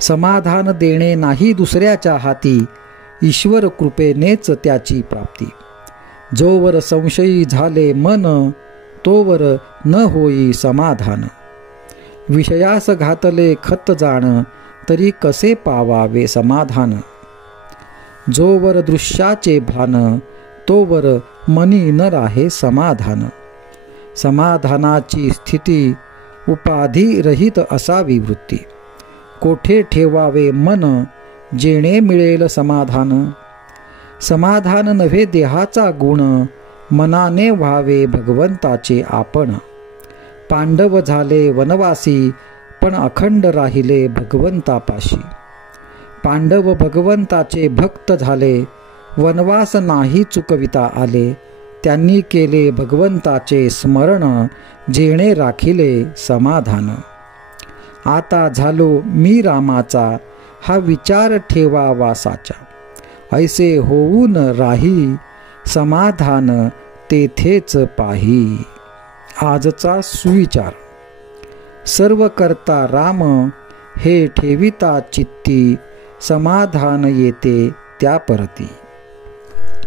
समाधान देणे नाही दुसऱ्याच्या हाती, ईश्वर कृपेनेच त्याची प्राप्ती. जोवर संशयी झाले मन, तोवर न होई समाधान. विषयास घातले खत जाण, तरी कसे पावावे समाधान. जोवर दृश्याचे भान, तोवर मनी न राहे समाधान. समाधानाची स्थिती उपाधी रहित असावी वृत्ती. कोठे ठेवावे मन, जेणे मिळेल समाधान. समाधान नव्हे देहाचा गुण, मनाने व्हावे भगवंताचे आपण. पांडव झाले वनवासी, पण अखंड राहिले भगवंतापाशी. पांडव भगवंताचे भक्त झाले, वनवास नाही चुकविता आले. त्यांनी केले भगवंताचे स्मरण, जेणे राखिले समाधान. आता झालो मी रामाचा, हा विचार ठेवावा साचा. ऐसे होऊन राही, समाधान तेथेच पाही. आजचा सुविचार: सर्व करता राम, हे ठेविता चित्ती, समाधान येते त्या परती.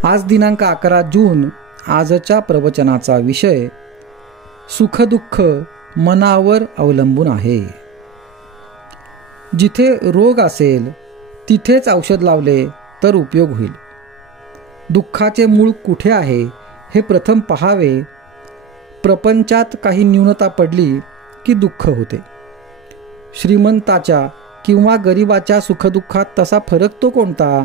आज दिनांक 11 जून. आजच्या प्रवचनाचा विषय: सुखदुःख मनावर अवलंबून आहे. जिथे रोग असेल तिथेच औषध लावले तर उपयोग होईल. दुःखाचे मूळ कुठे आहे हे प्रथम पहावे. प्रपंचात काही न्यूनता पडली की दुःख होते. श्रीमंताच्या किंवा गरिबाच्या सुखदुःखात तसा फरक तो कोणता?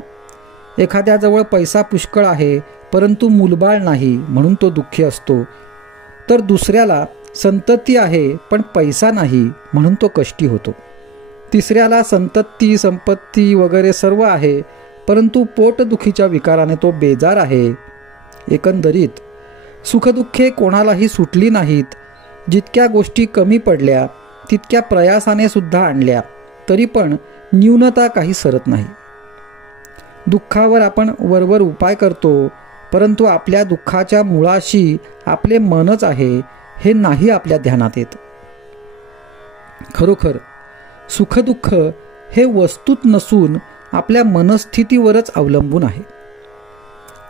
एखाद्याजवळ पैसा पुष्कळ आहे परंतु मूलबाळ नाही म्हणून तो दुःखी असतो, तर दुसऱ्याला संतती आहे पण पैसा नाही म्हणून तो कष्टी होतो. तिसऱ्याला संतती संपत्ती वगैरे सर्व आहे परंतु पोटदुखीच्या विकाराने तो बेजार आहे. एकंदरीत सुखदुःखे कोणालाही सुटली नाहीत. जितक्या गोष्टी कमी पडल्या तितक्या प्रयासाने सुद्धा आणल्या तरी पण न्यूनता काही सरत नाही. दुःखावर आपण वरवर उपाय करतो परंतु आपल्या दुःखाच्या मुळाशी आपले मनच आहे हे नाही आपल्या ध्यानात येत. खरोखर सुखदुःख हे वस्तूत नसून आपल्या मनस्थितीवरच अवलंबून आहे.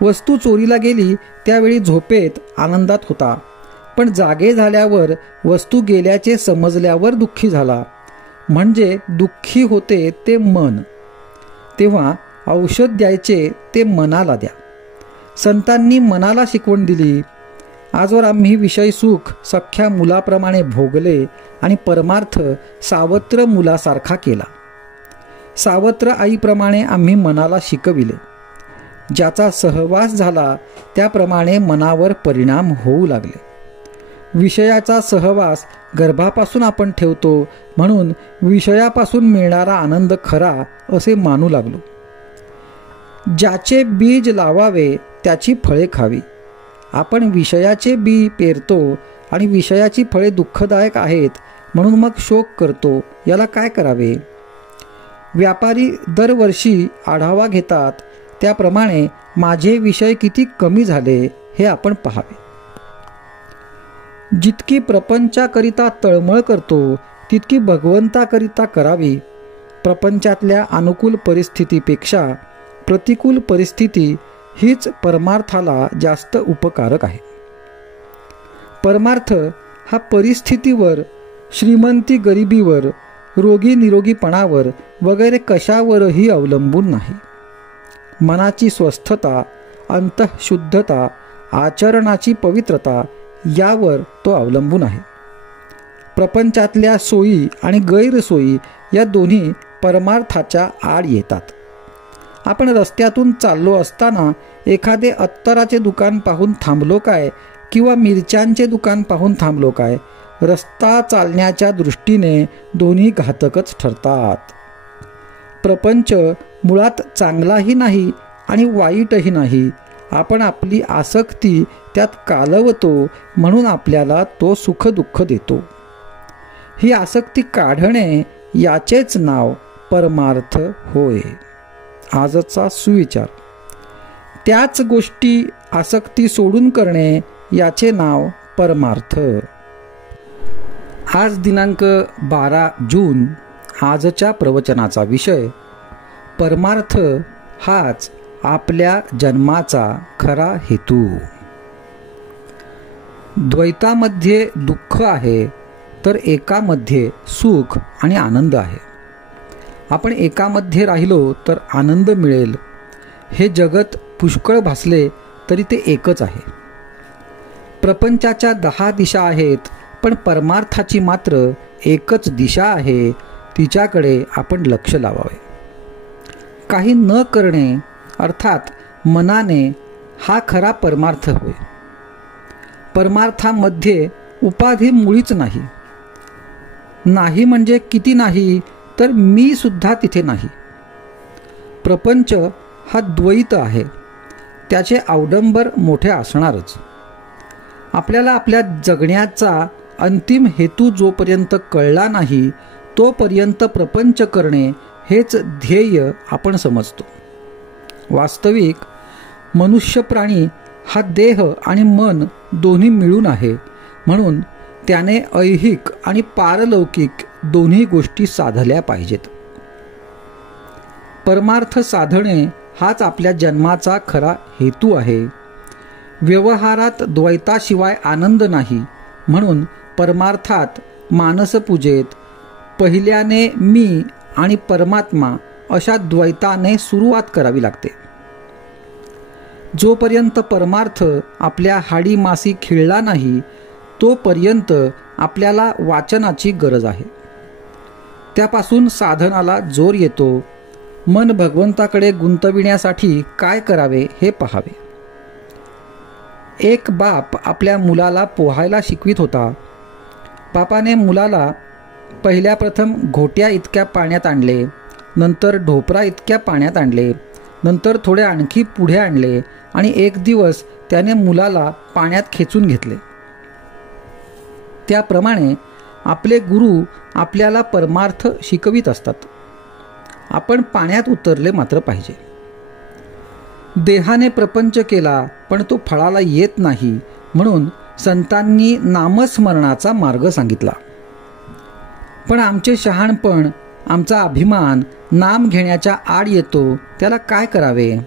वस्तू चोरीला गेली त्यावेळी झोपेत आनंदात होता, पण जागे झाल्यावर वस्तू गेल्याचे समजल्यावर दुःखी झाला. म्हणजे दुःखी होते ते मन. तेव्हा औषध द्यायचे ते मनाला द्या. संतांनी मनाला शिकवण दिली. आजवर आम्ही विषय सुख सख्या मुलाप्रमाणे भोगले आणि परमार्थ सावत्र मुलासारखा केला. सावत्र आईप्रमाणे आम्ही मनाला शिकविले. ज्याचा सहवास झाला त्याप्रमाणे मनावर परिणाम होऊ लागले. विषयाचा सहवास गर्भापासून आपण ठेवतो म्हणून विषयापासून मिळणारा आनंद खरा असे मानू लागलो. ज्याचे बीज लावावे त्याची फळे खावी. आपण विषयाचे बी पेरतो आणि विषयाची फळे दुःखदायक आहेत म्हणून मग शोक करतो. याला काय करावे? व्यापारी दरवर्षी आढावा घेतात त्याप्रमाणे माझे विषय किती कमी झाले हे आपण पाहावे. जितकी प्रपंचाकरिता तळमळ करतो तितकी भगवंताकरिता करावी. प्रपंचातल्या अनुकूल परिस्थितीपेक्षा प्रतिकूल परिस्थिती हीच परमार्थाला जास्त उपकारक आहे. परमार्थ हा परिस्थितीवर, श्रीमंती गरिबीवर, रोगी निरोगीपणावर वगैरे कशावरही अवलंबून नाही. मनाची स्वस्थता, अंतःशुद्धता, आचरणाची पवित्रता यावर तो अवलंबून आहे. प्रपंचातल्या सोयी आणि गैरसोयी या दोन्ही परमार्थाच्या आड येतात. आपण रस्त्यातून चाललो असताना एखादे अत्तराचे दुकान पाहून थांबलो काय किंवा मिरच्यांचे दुकान पाहून थांबलो काय? रस्ता चालण्याच्या दृष्टीने दोन्ही घातकच ठरतात. प्रपंच मुळात चांगलाही नाही आणि वाईटही नाही. आपण आपली आसक्ती त्यात कालवतो म्हणून आपल्याला तो सुखदुःख देतो. ही आसक्ती काढणे याचेच नाव परमार्थ होय. आजचा सुविचार. त्याच गोष्टी आसक्ती सोडून करणे याचे नाव परमार्थ. आज दिनांक 12 जून. आजच्या प्रवचनाचा विषय परमार्थ हाच आपल्या जन्माचा खरा हेतू. द्वैतामध्ये दुःख आहे तर एकामध्ये सुख आणि आनंद आहे. आपण एकामध्ये राहिलो तर आनंद मिळेल. हे जगत पुष्कळ भासले तरी ते एकच आहे. प्रपंचाच्या 10 दिशा आहेत पण परमार्थाची मात्र एकच दिशा आहे. तिच्याकडे आपण लक्ष लावावे. काही न करणे अर्थात मनाने हा खरा परमार्थ होय. परमार्थामध्ये उपाधी मुळीच नाही. नाही म्हणजे किती नाही तर मी सुद्धा तिथे नाही. प्रपंच हा द्वैत आहे. त्याचे अवडंबर मोठे असणारच. आपल्याला आपल्या जगण्याचा अंतिम हेतू जोपर्यंत कळला नाही तोपर्यंत प्रपंच करणे हेच ध्येय आपण समजतो. वास्तविक मनुष्य प्राणी हा देह आणि मन दोन्ही मिळून आहे म्हणून त्याने ऐहिक आणि पारलौकिक दोन्ही गोष्टी साधल्या पाहिजेत. परमार्थ साधणे हाच आपल्या जन्माचा खरा हेतू आहे. व्यवहारात द्वैताशिवाय आनंद नाही म्हणून परमार्थात मानसपूजेत पहिल्याने मी आणि परमात्मा अशा द्वैताने सुरुवात करावी लागते. जोपर्यंत परमार्थ आपल्या हाडी मासी खिळला नाही तोपर्यंत आपल्याला वाचनाची गरज आहे. त्यापासून साधनाला जोर येतो. मन भगवंताकडे गुंतविण्यासाठी काय करावे हे पहावे. एक बाप आपल्या मुलाला पोहायला शिकवित होता. बापाने मुलाला पहिल्या प्रथम घोट्या इतक्या पाण्यात आणले, नंतर ढोपरा इतक्या पाण्यात आणले, नंतर थोडे आणखी पुढे आणले आणि एक दिवस त्याने मुलाला पाण्यात खेचून घेतले. त्याप्रमाणे आपले गुरु आपल्याला परमार्थ शिकवित असतात. आपण पाण्यात उतरले मात्र पाहिजे. देहाने प्रपंच केला पण तो फळाला येत नाही, म्हणून संतांनी नामस्मरणाचा मार्ग सांगितला. पण आमचे शहाणपण, आमचा अभिमान नाम घेण्याच्या आड येतो, त्याला काय करावे?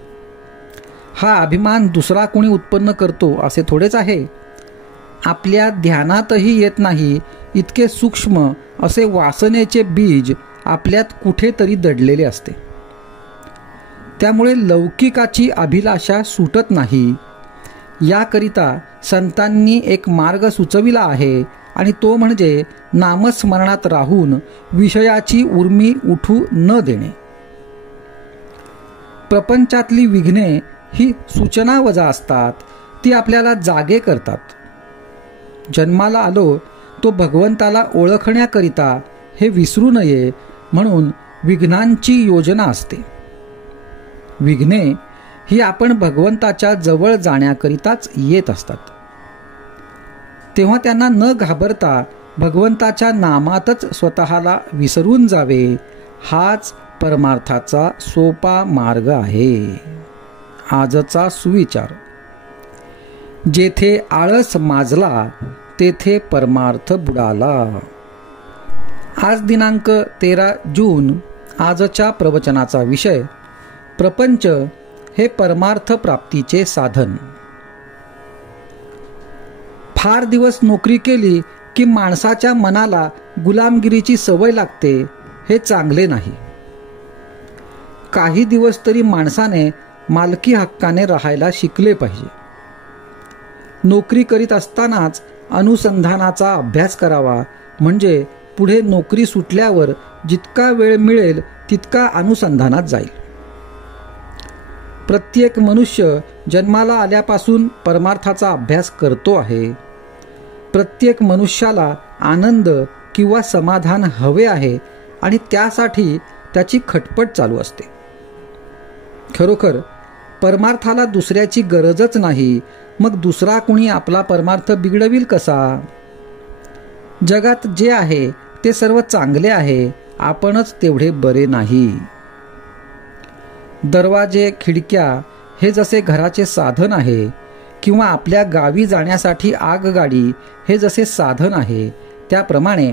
हा अभिमान दुसरा कोणी उत्पन्न करतो असे थोडेच आहे. आपल्या ध्यानातही येत नाही इतके सूक्ष्म असे वासनेचे बीज आपल्यात कुठेतरी दडलेले असते. त्यामुळे लौकिकाची अभिलाषा सुटत नाही. याकरिता संतांनी एक मार्ग सुचविला आहे आणि तो म्हणजे नामस्मरणात राहून विषयाची उर्मी उठू न देणे. प्रपंचातली विघ्ने ही सूचनावजा असतात, ती आपल्याला जागे करतात. जन्माला आलो तो भगवंताला ओळखण्याकरिता हे विसरू नये म्हणून विघ्नांची योजना असते. विघ्ने ही आपण भगवंताच्या जवळ जाण्याकरिताच येत असतात. तेव्हा त्यांना न घाबरता भगवंताच्या नामातच स्वतःला विसरून जावे, हाच परमार्थाचा सोपा मार्ग आहे. आजचा सुविचार. जेथे आळस माजला तेथे परमार्थ बुडाला. आज दिनांक 13 जून. आजच्या प्रवचनाचा विषय प्रपंच हे परमार्थ प्राप्तीचे साधन. फार दिवस नोकरी केली की माणसाच्या मनाला गुलामगिरीची सवय लागते, हे चांगले नाही. काही दिवस तरी माणसाने मालकी हक्काने राहायला शिकले पाहिजे. नोकरी करीत असतानाच अनुसंधानाचा अभ्यास करावा, म्हणजे पुढे नोकरी सुटल्यावर जितका वेळ मिळेल तितका अनुसंधानात जाईल. प्रत्येक मनुष्य जन्माला आल्यापासून परमार्थाचा अभ्यास करतो आहे. प्रत्येक मनुष्याला आनंद किंवा समाधान हवे आहे आणि त्यासाठी त्याची खटपट चालू असते. खरोखर परमार्थाला दुसऱ्याची गरजच नाही, मग दुसरा कुणी आपला परमार्थ बिघडविल कसा? जगात जे आहे ते सर्व चांगले आहे, आपणच तेवढे बरे नाही. दरवाजे, खिडक्या हे जसे घराचे साधन आहे किंवा आपल्या गावी जाण्यासाठी आगगाडी हे जसे साधन आहे, त्याप्रमाणे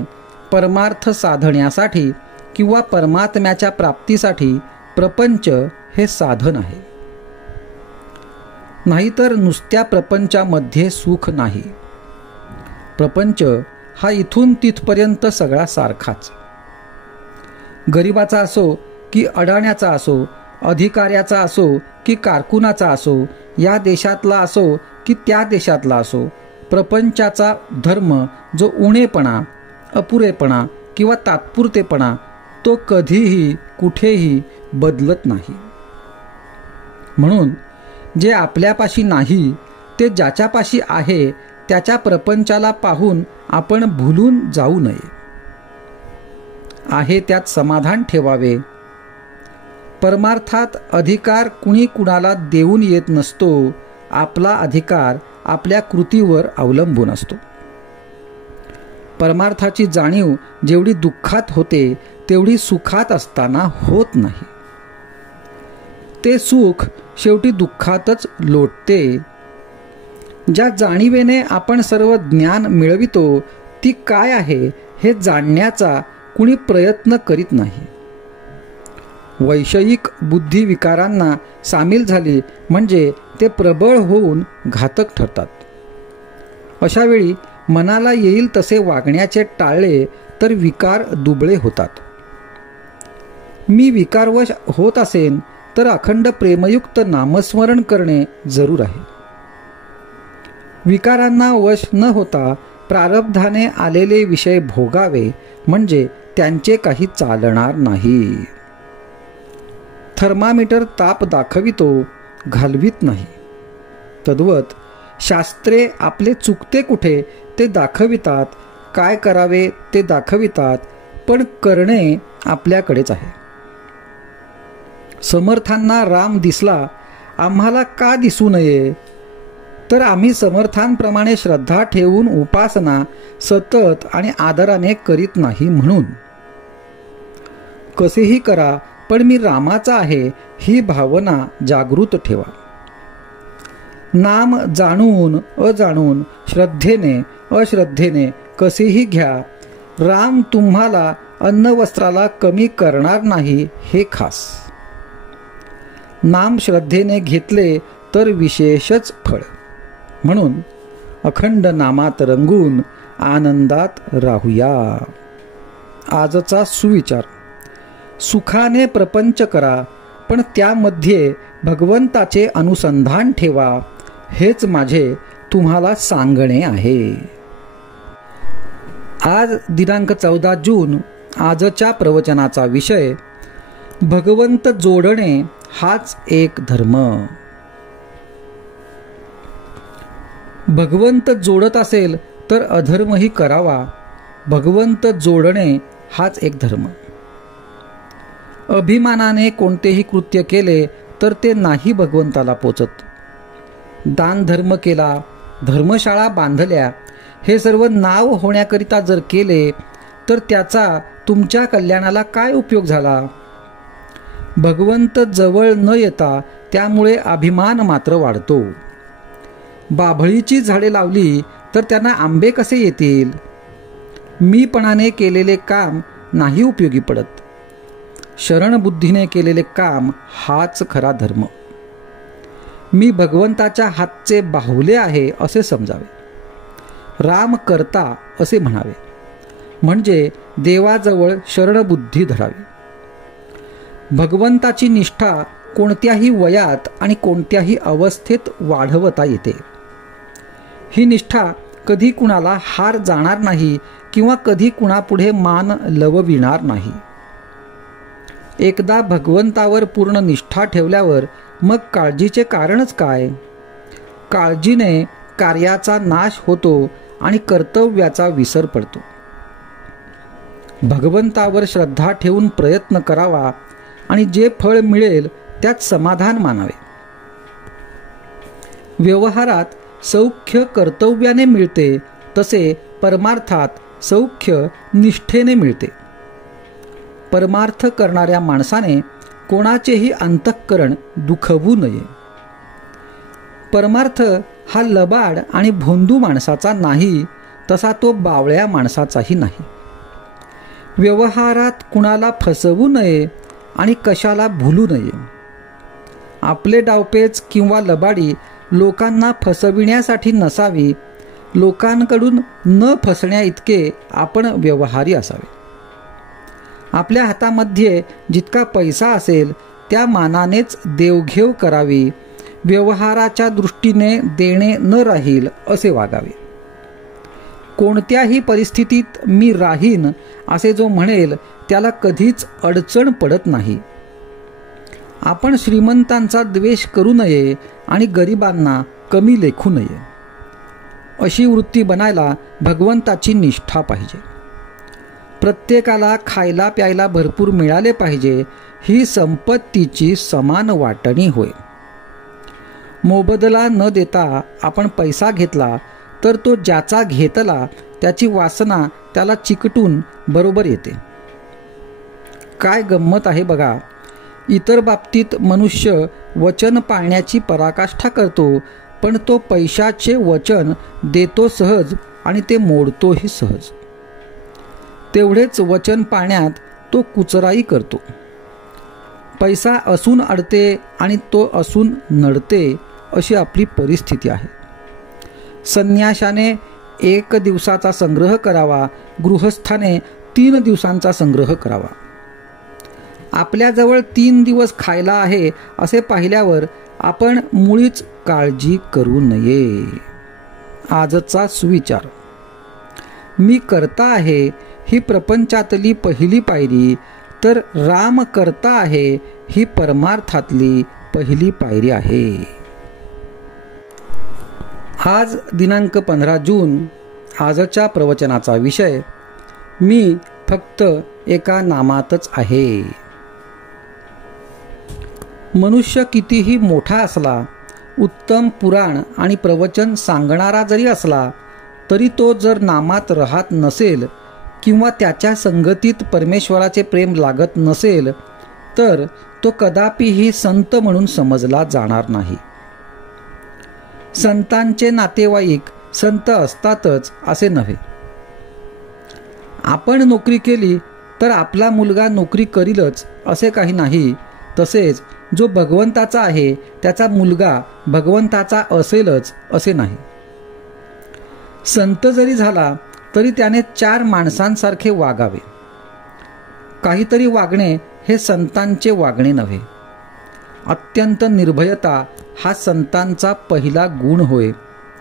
परमार्थ साधण्यासाठी किंवा परमात्म्याच्या प्राप्तीसाठी प्रपंच हे साधन आहे. नाहीतर नुसत्या प्रपंचामध्ये सुख नाही. प्रपंच हा इथून तिथपर्यंत सगळा सारखाच. गरिबाचा असो की अडाण्याचा असो, अधिकाऱ्याचा असो की कारकुनाचा असो, या देशातला असो की त्या देशातला असो, प्रपंचाचा धर्म जो उणेपणा, अपुरेपणा किंवा तात्पुरतेपणा, तो कधीही कुठेही बदलत नाही. म्हणून जे आपल्यापाशी नाही ते ज्याच्यापाशी आहे त्याच्या प्रपंचाला पाहून आपण भुलून जाऊ नये. आहे त्यात समाधान ठेवावे. परमार्थात अधिकार कुणी कुणाला देऊन येत नसतो. आपला अधिकार आपल्या कृतीवर अवलंबून असतो. परमार्थाची जाणीव जेवढी दुःखात होते तेवढी सुखात असताना होत नाही. ते सुख शेवटी दुःखातच लोटते. ज्या जाणीवेने आपण सर्व ज्ञान मिळवितो ती काय आहे हे जाणण्याचा कुणी प्रयत्न करीत नाही. वैषयिक बुद्धी विकारांना सामील झाली म्हणजे ते प्रबळ होऊन घातक ठरतात. अशावेळी मनाला येईल तसे वागण्याचे टाळले तर विकार दुबळे होतात. मी विकारवश होत असेन तर अखंड प्रेमयुक्त नामस्मरण करणे जरूर आहे. विकारांना वश न होता प्रारब्धाने आलेले विषय भोगावे म्हणजे त्यांचे काही चालणार नाही. थर्मामीटर ताप दाखवितो, घालवीत नाही. तद्वत शास्त्रे आपले चुकते कुठे ते दाखवितात, काय करावे ते दाखवितात, पण करणे आपल्याकडेच आहे. समर्थांना राम दिसला, आम्हाला का दिसू नये? तर आम्ही समर्थांप्रमाणे श्रद्धा ठेवून उपासना सतत आणि आदराने करीत नाही म्हणून. कसेही करा, पण मी रामाचा आहे ही भावना जागृत ठेवा. नाम जाणून अजाणून, श्रद्धेने अश्रद्धेने कसेही घ्या, राम तुम्हाला अन्नवस्त्राला कमी करणार नाही हे खास. नाम श्रद्धेने घेतले तर विशेषच फळ. म्हणून अखंड नामात रंगून आनंदात राहूया. आजचा सुविचार. सुखाने प्रपंच करा, पण त्यामध्ये भगवंताचे अनुसंधान ठेवा, हेच माझे तुम्हाला सांगणे आहे. आज दिनांक 14 जून. आजच्या प्रवचनाचा विषय भगवंत जोडणे हाच एक धर्म. भगवंत जोडत असेल तर अधर्मही करावा. भगवंत जोडणे हाच एक धर्म. अभिमानाने कोणतेही कृत्य केले तर ते नाही भगवंताला पोचत. दान धर्म केला, धर्मशाळा बांधल्या, हे सर्व नाव होण्याकरिता जर केले तर त्याचा तुमच्या कल्याणाला काय उपयोग झाला? भगवंत जवळ न येता त्यामुळे अभिमान मात्र वाढतो. बाभळीची झाडे लावली तर त्यांना आंबे कसे येतील? मीपणाने केलेले काम नाही उपयोगी पडत. शरणबुद्धीने केलेले काम हाच खरा धर्म. मी भगवंताच्या हातचे बाहुले आहे असे समजावे. राम करता असे म्हणावे. म्हणजे देवाजवळ शरणबुद्धी धरावी. भगवंताची निष्ठा कोणत्याही वयात आणि कोणत्याही अवस्थेत वाढवता येते. ही निष्ठा कधी कुणाला हार जाणार नाही किंवा कधी कुणापुढे मान लवविणार नाही. एकदा भगवंतावर पूर्ण निष्ठा ठेवल्यावर मग काळजीचे कारणच काय? काळजीने कार्याचा नाश होतो आणि कर्तव्याचा विसर पडतो. भगवंतावर श्रद्धा ठेवून प्रयत्न करावा आणि जे फळ मिळेल त्यात समाधान मानावे. व्यवहारात सौख्य कर्तव्याने मिळते, तसे परमार्थात सौख्य निष्ठेने मिळते. परमार्थ करणाऱ्या माणसाने कोणाचेही अंतःकरण दुखवू नये. परमार्थ हा लबाड आणि भोंदू माणसाचा नाही, तसा तो बावळ्या माणसाचाही नाही. व्यवहारात कुणाला फसवू नये आणि कशाला भुलू नये. आपले डावपेच किंवा लबाडी लोकांना फसविण्यासाठी नसावी. लोकांकडून न फसण्या इतके आपण व्यवहारी असावे. आपल्या हातामध्ये जितका पैसा असेल त्या मानानेच देवघेव करावी. व्यवहाराच्या दृष्टीने देणे न राहील असे वागावे. कोणत्याही परिस्थितीत मी राहीन असे जो म्हणेल त्याला कधीच अडचण पडत नाही. आपण श्रीमंतांचा द्वेष करू नये आणि गरिबांना कमी लेखू नये. अशी वृत्ती बनायला भगवंताची निष्ठा पाहिजे. प्रत्येकाला खायला प्यायला भरपूर मिळाले पाहिजे, ही संपत्तीची समान वाटणी होय. मोबदला न देता आपण पैसा घेतला तर तो ज्याचा घेतला त्याची वासना त्याला चिकटून बरोबर येते. काय गंमत आहे बघा. इतर बाबतीत मनुष्य वचन पाळण्याची पराकाष्ठा करतो, पण तो पैशाचे वचन देतो सहज आणि ते मोडतोही सहज. तेवढेच वचन पाळण्यात तो कुचराई करतो. पैसा असून अडते आणि तो असून नडते, अशी आपली परिस्थिती आहे. संन्याशाने 1 दिवसाचा संग्रह करावा, गृहस्थाने 3 दिवसांचा संग्रह करावा. आपल्याजवळ 3 दिवस खायला आहे असे पाहिल्यावर आपण मुळीच काळजी करू नये. आजचा सुविचार. मी करता आहे ही प्रपंचातली पहिली पायरी, तर राम करता आहे ही परमार्थातली पहिली पायरी आहे. आज दिनांक 15 जून. आजच्या प्रवचनाचा विषय मी फक्त एका नामातच आहे. मनुष्य कितीही मोठा असला, उत्तम पुराण आणि प्रवचन सांगणारा जरी असला, तरी तो जर नामात राहत नसेल किंवा त्याच्या संगतीत परमेश्वराचे प्रेम लागत नसेल, तर तो कदापिही संत म्हणून समजला जाणार नाही. संतांचे नातेवाईक संत असतातच असे नव्हे. आपण नोकरी केली तर आपला मुलगा नोकरी करीलच असे काही नाही. तसेच जो भगवंताचा आहे त्याचा मुलगा भगवंताचा असेलच असे नाही. संत जरी झाला तरी त्याने 4 माणसांसारखे वागावे. काहीतरी वागणे हे संतांचे वागणे नव्हे. अत्यंत निर्भयता हा संतांचा पहिला गुण होय.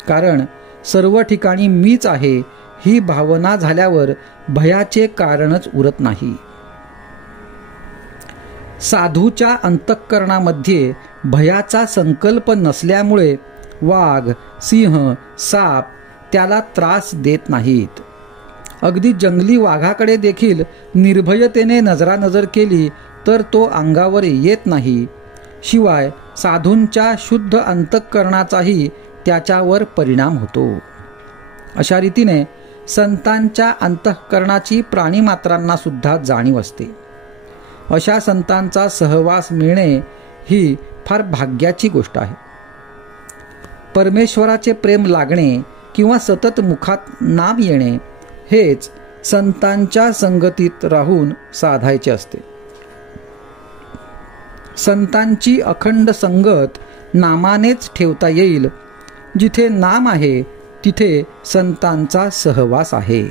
कारण सर्व ठिकाणी मीच आहे ही भावना झाल्यावर भयाचे कारणच उरत नाही. साधूच्या अंतःकरणामध्ये भयाचा संकल्प नसल्यामुळे वाघ, सिंह, साप त्याला त्रास देत नाहीत. अगदी जंगली वाघाकडे देखील निर्भयतेने नजरानजर केली तर तो अंगावर येत नाही. शिवाय साधूंच्या शुद्ध अंतःकरणाचाही त्याच्यावर परिणाम होतो. अशा रीतीने संतांच्या अंतःकरणाची प्राणीमात्रांना सुद्धा जाणीव असते. अशा संतांचा सहवास मिळणे ही फार भाग्याची गोष्ट आहे. परमेश्वराचे प्रेम लागणे किंवा सतत मुखात नाम येणे हेच संतांच्या संगतीत राहून साधायचे असते. संतांची अखंड संगत नामानेच ठेवता येईल. जिथे नाम आहे तिथे संतांचा सहवास आहे.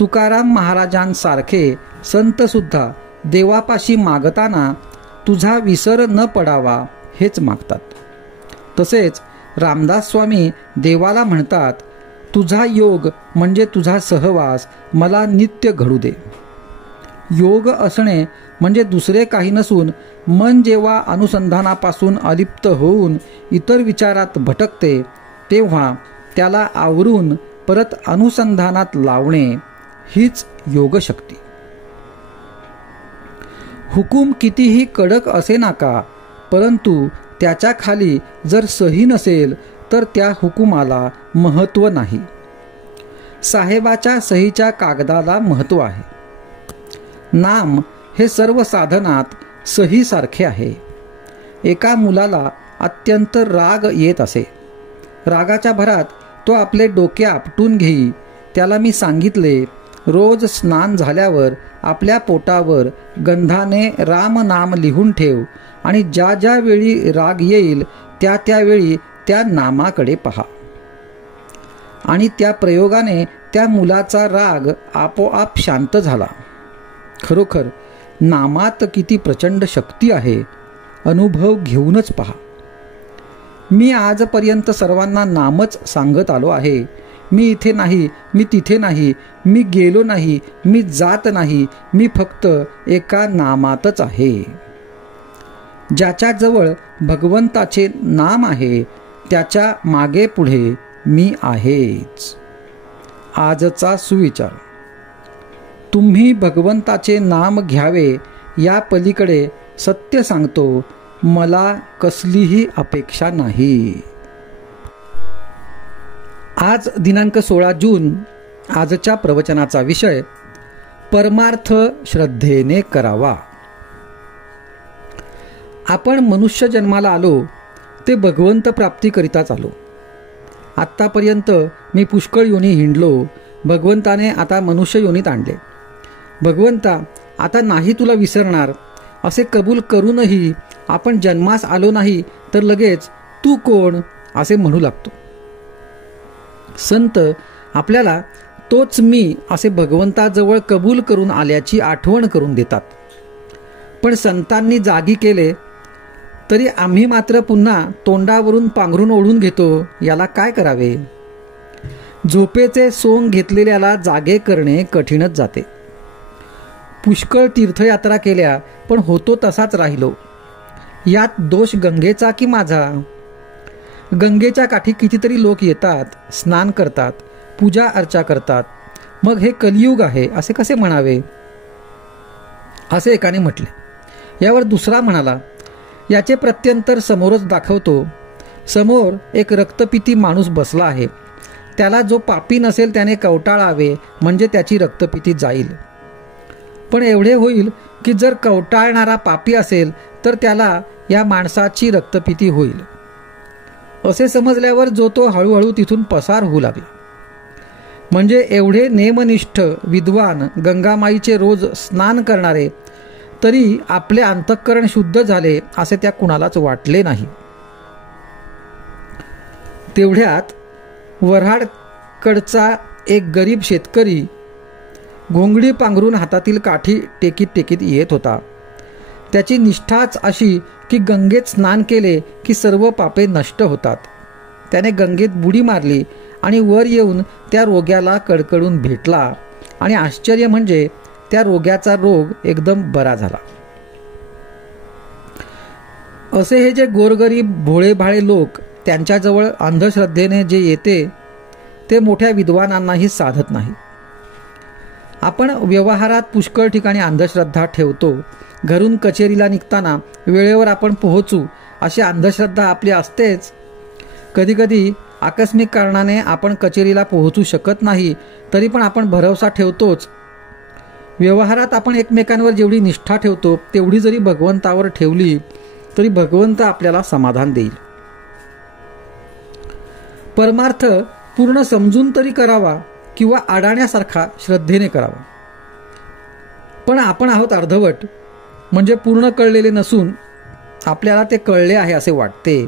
तुकाराम महाराजांसारखे संत सुद्धा देवापाशी मागताना तुझा विसर न पडावा हेच मागतात. तसेच रामदास स्वामी देवाला म्हणतात, तुझा योग म्हणजे तुझा सहवास मला नित्य घडू दे. योग असणे म्हणजे दुसरे काही नसून मन जेव्हा अनुसंधानापासून अलिप्त होऊन इतर विचारात भटकते तेव्हा त्याला आवरून परत अनुसंधानात लावणे हीच योगशक्ती. हुकूम कितीही कडक असे नाका, परंतु त्याच्या खाली जर सही नसेल तर त्या हुकुमाला महत्त्व नाही. साहेबाच्या सहीच्या कागदाला महत्त्व आहे. नाम हे सर्व साधनात सहीसारखे आहे. एका मुलाला अत्यंत राग येत असे. रागाच्या भरात तो आपले डोके आपटून घेई. त्याला मी सांगितले, रोज स्नान झाल्यावर आपल्या पोटावर गंधाने राम नाम लिहून ठेव आणि ज्या ज्या वेळी राग येईल त्या त्यावेळी त्या नामाकडे पहा. आणि त्या प्रयोगाने त्या मुलाचा राग आपोआप शांत झाला. खरोखर नामात किती प्रचंड शक्ती आहे, अनुभव घेऊनच पहा. मी आजपर्यंत सर्वांना नामच सांगत आलो आहे. मी इथे नाही, मी तिथे नाही, मी गेलो नाही, मी जात नाही, मी फक्त एका नामातच आहे. ज्याच्याजवळ भगवंताचे नाम आहे त्याच्या मागे पुढे मी आहेच. आजचा सुविचार. तुम्ही भगवंताचे नाम घ्यावे या पलीकडे सत्य सांगतो, मला कसलीही अपेक्षा नाही. आज दिनांक 16 जून. आजच्या प्रवचनाचा विषय परमार्थ श्रद्धेने करावा. आपण मनुष्य जन्माला आलो ते भगवंत प्राप्तीकरिताच आलो. आत्तापर्यंत मी पुष्कळ योनी हिंडलो. भगवंताने आता मनुष्य योनीत आणले. भगवंता आता नाही तुला विसरणार असे कबूल करूनही आपण जन्मास आलो नाही तर लगेच तू कोण असे म्हणू लागतो. संत आपल्याला तोच मी असे भगवंताजवळ कबूल करून आल्याची आठवण करून देतात. पण संतांनी जागी केले तरी आम्ही मात्र पुन्हा तोंडावरून पांघरून ओढून घेतो. याला काय करावे? झोपेचे सोंग घेतलेल्याला जागे करणे कठीणच जाते. पुष्कळ तीर्थयात्रा केल्या पण होतो तसाच राहिलो. यात दोष गंगेचा की माझा? गंगेच्या काठी कितीतरी लोक येतात, स्नान करतात, पूजा अर्चा करतात, मग हे कलियुग आहे असे कसे म्हणावे? असे एकाने म्हटले. यावर दुसरा म्हणाला, याचे प्रत्यंतर समोरच दाखवतो. समोर एक रक्तपिती माणूस बसला आहे. त्याला जो पापी नसेल त्याने कवटाळावे, म्हणजे त्याची रक्तपिती जाईल. पण एवढे होईल की जर कवटाळणारा पापी असेल तर त्याला या माणसाची रक्तपिती होईल. असे समजल्यावर जो तो हळूहळू तिथून पसार होऊ लागला. म्हणजे एवढे नेमनिष्ठ विद्वान गंगामाईचे रोज स्नान करणारे तरी आपले अंतःकरण शुद्ध झाले असे त्या कुणालाच वाटले नाही. तेवढ्यात वऱ्हाडकडचा एक गरीब शेतकरी घोंगडी पांघरून हातातील काठी टेकीत टेकीत येत होता. त्याची निष्ठाच अशी की गंगेत स्नान केले की सर्व पापे नष्ट होतात. त्याने गंगेत बुडी मारली आणि वर येऊन त्या रोग्याला कडकडून भेटला आणि आश्चर्य म्हणजे त्या रोग्याचा रोग एकदम बरा झाला. असे हे जे गोरगरीब भोळेभाळे लोक त्यांच्याजवळ अंधश्रद्धेने जे येते ते मोठ्या विद्वानांनाही साधत नाही. आपण व्यवहारात पुष्कळ ठिकाणी अंधश्रद्धा ठेवतो. घरून कचेरीला निघताना वेळेवर आपण पोहोचू अशी अंधश्रद्धा आपली असतेच. कधीकधी आकस्मिक कारणाने आपण कचेरीला पोहोचू शकत नाही तरी पण आपण भरवसा ठेवतोच. व्यवहारात आपण एकमेकांवर जेवढी निष्ठा ठेवतो तेवढी जरी भगवंतावर ठेवली तरी भगवंत आपल्याला समाधान देईल. परमार्थ पूर्ण समजून तरी करावा किंवा अडाण्यासारखा श्रद्धेने करावा. पण आपण आहोत अर्धवट, म्हणजे पूर्ण कळलेले नसून आपल्याला ते कळले आहे असे वाटते.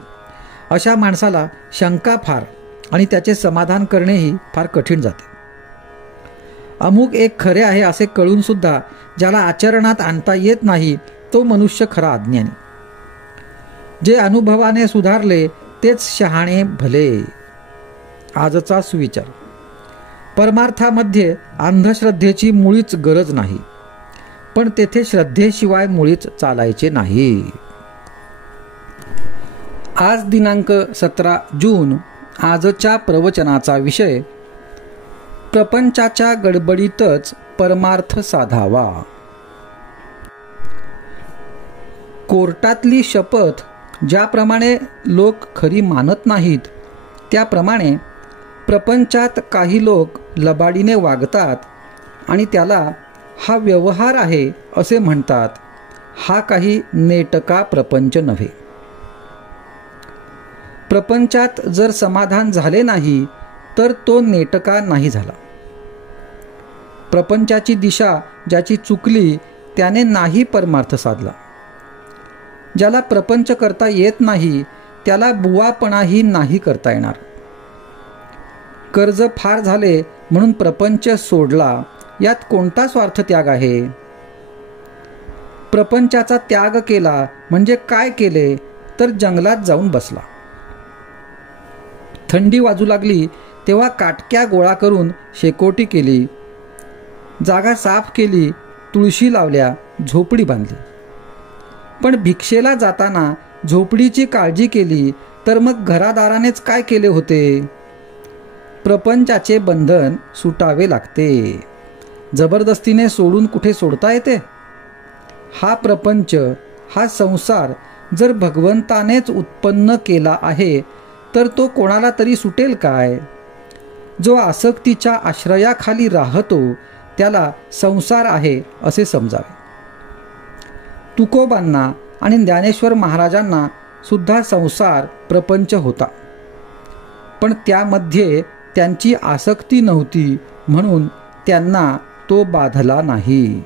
अशा माणसाला शंका फार आणि त्याचे समाधान करणेही फार कठीण जाते. अमुक एक खरे आहे असे कळून सुद्धा ज्याला आचरणात आणता येत नाही तो मनुष्य खरा अज्ञानी. जे अनुभवाने सुधारले तेच शहाणे भले. आजचा सुविचार. परमार्थामध्ये अंधश्रद्धेची मुळीच गरज नाही, पण तेथे श्रद्धेशिवाय मुळीच चालायचे नाही. आज दिनांक 17 जून. आजच्या प्रवचनाचा विषय प्रपंचाच्या गडबडीतच परमार्थ साधावा. कोर्टातली शपथ ज्याप्रमाणे लोक खरी मानत नाहीत त्याप्रमाणे प्रपंचात काही लोक लबाडीने वागतात आणि त्याला हा व्यवहार आहे असे म्हणतात. हा काही नेटका प्रपंच नव्हे. प्रपंचात जर समाधान झाले नाही तर तो नेटका नाही झाला. प्रपंचाची दिशा ज्याची चुकली त्याने नाही परमार्थ साधला. ज्याला प्रपंच करता येत नाही त्याला बुवापणाही नाही करता येणार. कर्ज फार झाले म्हणून प्रपंच सोडला, यात कोणता स्वार्थ त्याग आहे? प्रपंचाचा त्याग केला म्हणजे काय केले तर जंगलात जाऊन बसला. थंडी वाजू लागली तेव्हा काटक्या गोळा करून शेकोटी केली, जागा साफ केली, तुळशी लावल्या, झोपडी बांधली. पण भिक्षेला जाताना झोपडीची काळजी केली तर मग घरादारानेच काय केले होते? प्रपंचाचे बंधन सुटावे लागते. जबरदस्तीने सोडून कुठे सोडता येते? हा प्रपंच, हा संसार जर भगवंतानेच उत्पन्न केला आहे तर तो कोणाला तरी सुटेल काय? जो आसक्तीच्या आश्रयाखाली राहतो त्याला संसार आहे असे समजावे. तुकोबांना आणि ज्ञानेश्वर महाराजांना सुद्धा संसार प्रपंच होता, पण त्यामध्ये त्यांची आसक्ती नव्हती म्हणून त्यांना तो बाधला नाही.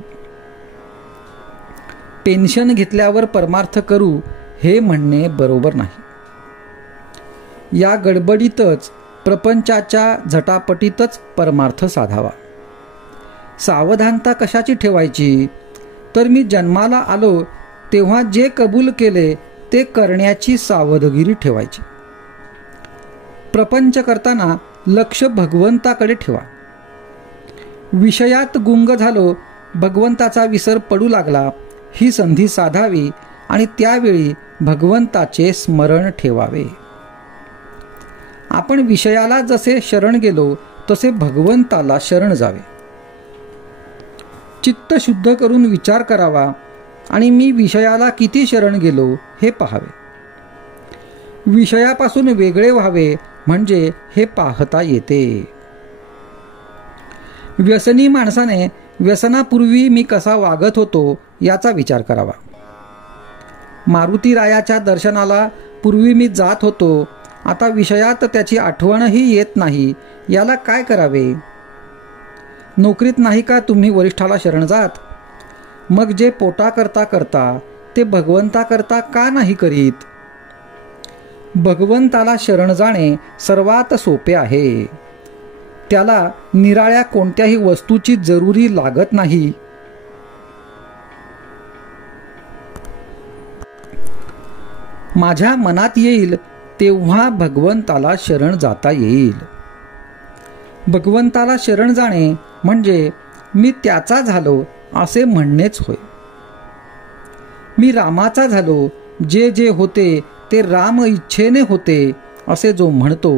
पेन्शन घेतल्यावर परमार्थ करू हे म्हणणे बरोबर नाही. या गडबडीतच प्रपंचाच्या झटापटीतच परमार्थ साधावा. सावधानता कशाची ठेवायची? तर मी जन्माला आलो तेव्हा जे कबूल केले ते करण्याची सावधगिरी ठेवायची. प्रपंच करताना लक्ष भगवंताकडे ठेवा. विषयात गुंग झालो, भगवंताचा विसर पडू लागला, ही संधी साधावी आणि त्यावेळी भगवंताचे स्मरण ठेवावे. आपण विषयाला जसे शरण गेलो तसे भगवंताला शरण जावे. चित्त शुद्ध करून विचार करावा आणि मी विषयाला किती शरण गेलो हे पाहावे. विषयापासून वेगळे व्हावे म्हणजे हे पाहता येते. व्यसनी माणसाने व्यसनापूर्वी मी कसा वागत होतो याचा विचार करावा. मारुतीरायाच्या दर्शनाला पूर्वी मी जात होतो, आता विषयात त्याची आठवणही येत नाही, याला काय करावे? नोकरीत नाही का तुम्ही वरिष्ठाला शरण जात? मग जे पोटा करता करता ते भगवंता करता का नाही करीत? भगवंताला शरण जाणे सर्वात सोपे आहे. त्याला निराळ्या कोणत्याही वस्तूची जरुरी लागत नाही. माझ्या मनात येईल तेव्हा भगवंताला शरण जाता येईल. भगवंताला शरण जाणे म्हणजे मी त्याचा झालो असे म्हणणेच होय. मी रामाचा झालो, जे जे होते ते राम इच्छेने होते असे जो म्हणतो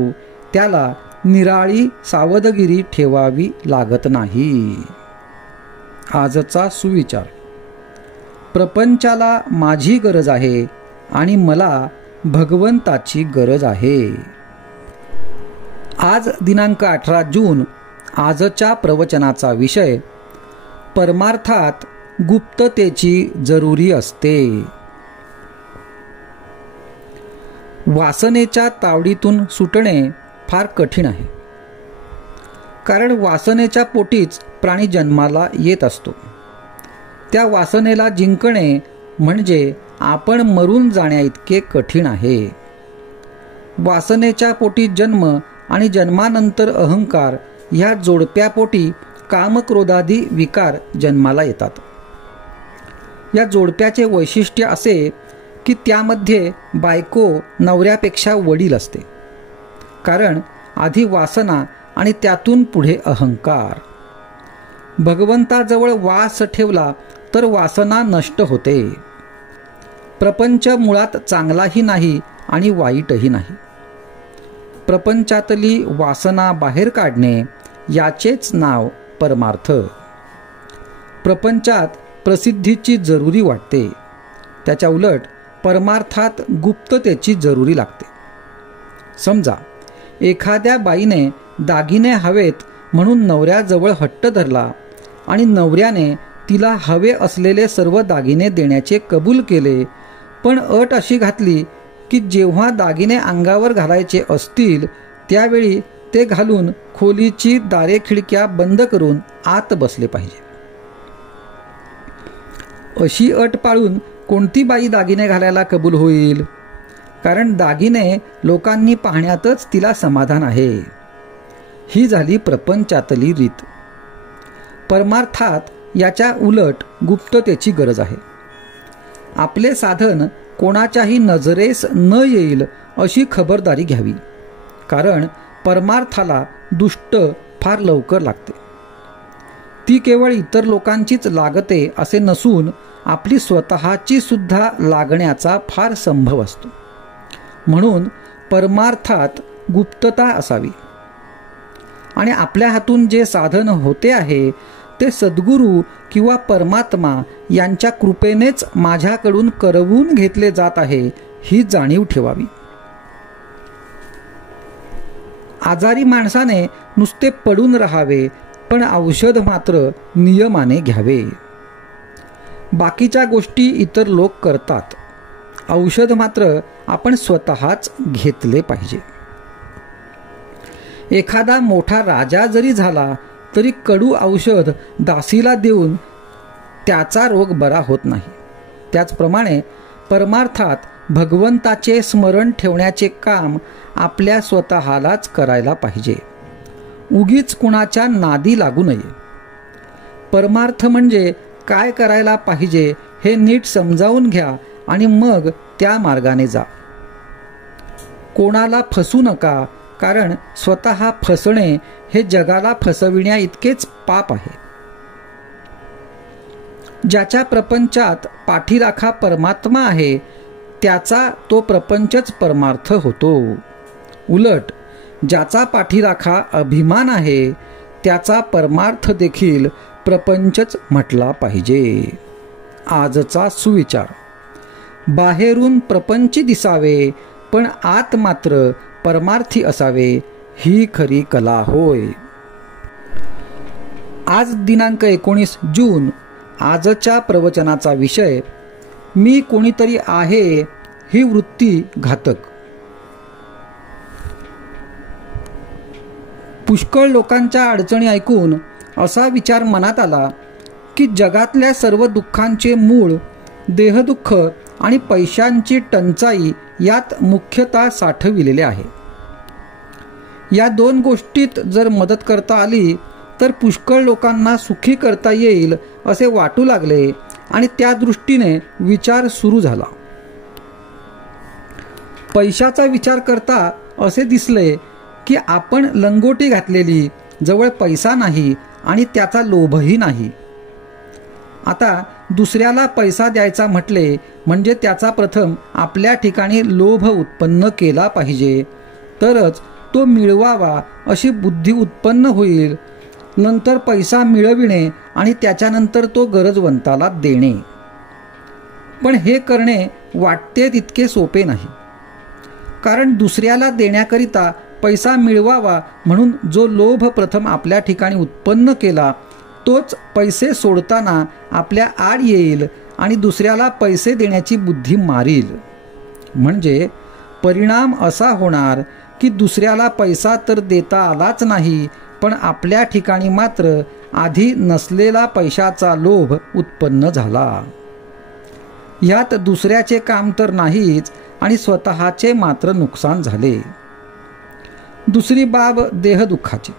त्याला निराळी सावधगिरी ठेवावी लागत नाही. आजचा सुविचार. प्रपंचाला माझी गरज आहे आणि मला भगवंताची गरज आहे. आज दिनांक 18 जून. आजच्या प्रवचनाचा विषय परमार्थात गुप्ततेची जरुरी असते. वासनेच्या तावडीतून सुटणे फार कठीण आहे, कारण वासनेच्या पोटीच प्राणी जन्माला येत असतो. त्या वासनेला जिंकणे म्हणजे आपण मरून जाण्याइतके कठीण आहे. वासनेच्या पोटी जन्म आणि जन्मानंतर अहंकार ह्या जोडप्यापोटी कामक्रोधादी विकार जन्माला येतात. या जोडप्याचे वैशिष्ट्य असे की त्यामध्ये बायको नवऱ्यापेक्षा वडील असते, कारण आधी वासना आणि त्यातून पुढे अहंकार. भगवंताजवळ वास ठेवला तर वासना नष्ट होते. प्रपंच मुळात चांगलाही नाही आणि वाईटही नाही. प्रपंचातली वासना बाहेर काढणे याचेच नाव परमार्थ. प्रपंचात प्रसिद्धीची जरुरी वाटते, त्याच्या उलट परमार्थात गुप्ततेची जरुरी लागते. समजा एखाद्या बाईने दागिने हवेत म्हणून नवऱ्याजवळ हट्ट धरला आणि नवऱ्याने तिला हवे असलेले सर्व दागिने देण्याचे कबूल केले, पण अट अशी घातली की जेव्हा दागिने अंगावर घालायचे असतील त्यावेळी ते घालून खोलीची दारे खिडक्या बंद करून आत बसले पाहिजे. अशी अट पाळून कोणती बाई दागिने घालायला कबूल होईल? कारण दागिने लोकांनी पाहण्यातच तिला समाधान आहे. ही झाली प्रपंचातली रीत. परमार्थात याच्या उलट गुप्ततेची गरज आहे. आपले साधन कोणाच्याही नजरेस न येईल अशी खबरदारी घ्यावी, कारण परमार्थाला दुष्ट फार लवकर लागते. ती केवळ इतर लोकांचीच लागते असे नसून आपली स्वतःची सुद्धा लागण्याचा फार संभव असतो. म्हणून परमार्थात गुप्तता असावी. आणि आपल्या हातून जे साधन होते आहे ते सद्गुरू किंवा परमात्मा यांच्या कृपेनेच माझ्याकडून करवून घेतले जात आहे ही जाणीव ठेवावी. आजारी माणसाने नुसते पडून राहावे, पण औषध मात्र नियमाने घ्यावे. बाकीच्या गोष्टी इतर लोक करतात, औषध मात्र आपण स्वतःच घेतले पाहिजे. एखादा मोठा राजा जरी झाला तरी कडू औषध दासीला देऊन त्याचा रोग बरा होत नाही. त्याचप्रमाणे परमार्थात भगवंताचे स्मरण ठेवण्याचे काम आपल्या स्वतःलाच करायला पाहिजे. उगीच कुणाच्या नादी लागू नये. परमार्थ म्हणजे काय करायला पाहिजे हे नीट समजावून घ्या आणि मग त्या मार्गाने जा. कोणाला फसू नका, कारण स्वतः फसणे हे जगाला फसविण्या इतकेच पाप आहे. ज्याच्या प्रपंचात पाठीराखा परमात्मा आहे त्याचा तो प्रपंचच परमार्थ होतो. उलट ज्याचा पाठीराखा अभिमान आहे त्याचा परमार्थ देखील प्रपंचच म्हटला पाहिजे. आजचा सुविचार. बाहेरून प्रपंची दिसावे पण आत मात्र परमार्थी असावे ही खरी कला होय. आज दिनांक 19 जून. आजच्या प्रवचनाचा विषय मी कोणीतरी आहे ही वृत्ती घातक. पुष्कळ लोकांच्या अडचणी ऐकून असा विचार मनात आला की जगातल्या सर्व दुःखांचे मूळ देहदुःख आणि पैशांची टंचाई यात मुख्यतः साठविलेले आहे. या दोन गोष्टीत जर मदत करता आली तर पुष्कळ लोकांना सुखी करता येईल असे वाटू लागले आणि त्या दृष्टीने विचार सुरू झाला. पैशाचा विचार करता असे दिसले की आपण लंगोटी घातलेली, जवळ पैसा नाही आणि त्याचा लोभही नाही. आता दुसऱ्याला पैसा द्यायचा म्हटले म्हणजे त्याचा प्रथम आपल्या ठिकाणी लोभ उत्पन्न केला पाहिजे, तरच तो मिळवावा अशी बुद्धी उत्पन्न होईल. नंतर पैसा मिळविणे आणि त्याच्यानंतर तो गरजवंताला देणे. पण हे करणे वाटते तितके सोपे नाही. कारण दुसऱ्याला देण्याकरिता पैसा मिळवावा म्हणून जो लोभ प्रथम आपल्या ठिकाणी उत्पन्न केला तोच पैसे सोडताना आपल्या आड येईल आणि दुसऱ्याला पैसे देण्याची बुद्धी मारील. म्हणजे परिणाम असा होणार की दुसऱ्याला पैसा तर देता आलाच नाही, पण आपल्या ठिकाणी मात्र आधी नसलेला पैशाचा लोभ उत्पन्न झाला. यात दुसऱ्याचे काम तर नाहीच आणि स्वतःचे मात्र नुकसान झाले. दुसरी बाब देहदुःखाची.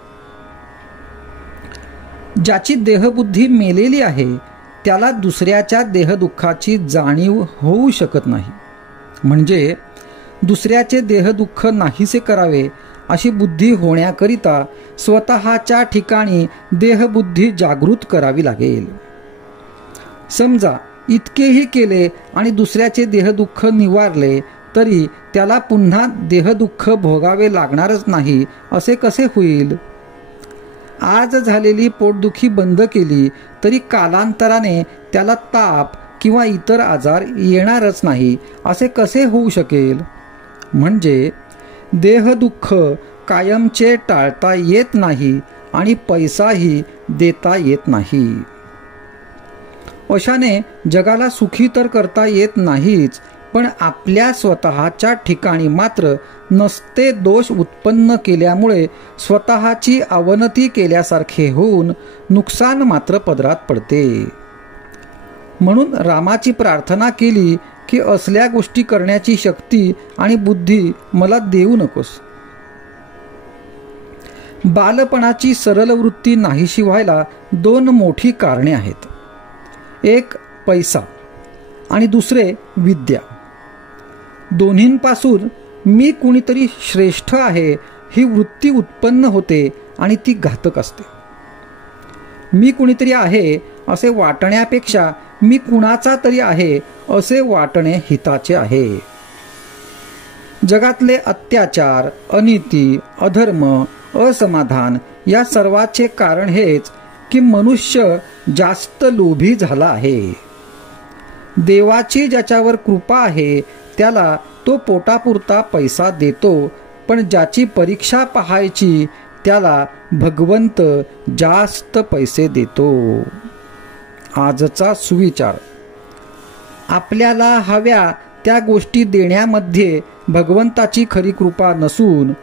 ज्याची देहबुद्धी मेलेली आहे त्याला दुसऱ्याच्या देहदुःखाची जाणीव होऊ शकत नाही. म्हणजे दुसऱ्याचे देहदुःख नाहीसे करावे अशी बुद्धी होण्याकरिता स्वतःच्या ठिकाणी देहबुद्धी जागृत करावी लागेल. समजा इतकेही केले आणि दुसऱ्याचे देहदुःख निवारले तरी त्याला पुन्हा देहदुःख भोगावे लागणारच नाही असे कसे होईल? आज झालेली पोटदुखी बंद केली तरी कालांतराने त्याला ताप किंवा इतर आजार येणारच नाही असे कसे होऊ शकेल? म्हणजे देहदुःख कायमचे टाळता येत नाही आणि पैसाही देता येत नाही. अशाने जगाला सुखी तर करता येत नाहीच, पण आपल्या स्वतःच्या ठिकाणी मात्र नसते दोष उत्पन्न केल्यामुळे स्वतःची अवनती केल्यासारखे होऊन नुकसान मात्र पदरात पडते. म्हणून रामाची प्रार्थना केली की असल्या गोष्टी करण्याची शक्ती आणि बुद्धी मला देऊ नकोस. बालपणाची सरळ वृत्ती नाहीशी व्हायला दोन मोठी कारणे आहेत. एक पैसा आणि दुसरे विद्या. दोन्हींपासून मी कुणीतरी श्रेष्ठ आहे ही वृत्ती उत्पन्न होते आणि ती घातक असते. मी कुणीतरी आहे असे वाटण्यापेक्षा मी कुणाचा तरी आहे असे वाटणे हिताचे आहे. जगातले अत्याचार, अनिती, अधर्म, असमाधान या सर्वाचे कारण हेच की मनुष्य जास्त लोभी झाला आहे. देवाची ज्याच्यावर कृपा आहे त्याला तो पोटापुरता पैसा देतो, पण ज्याची परीक्षा पाहायची त्याला भगवंत जास्त पैसे देतो. आजचा सुविचार. आपल्याला हव्या त्या गोष्टी देण्यामध्ये भगवंताची खरी कृपा नसून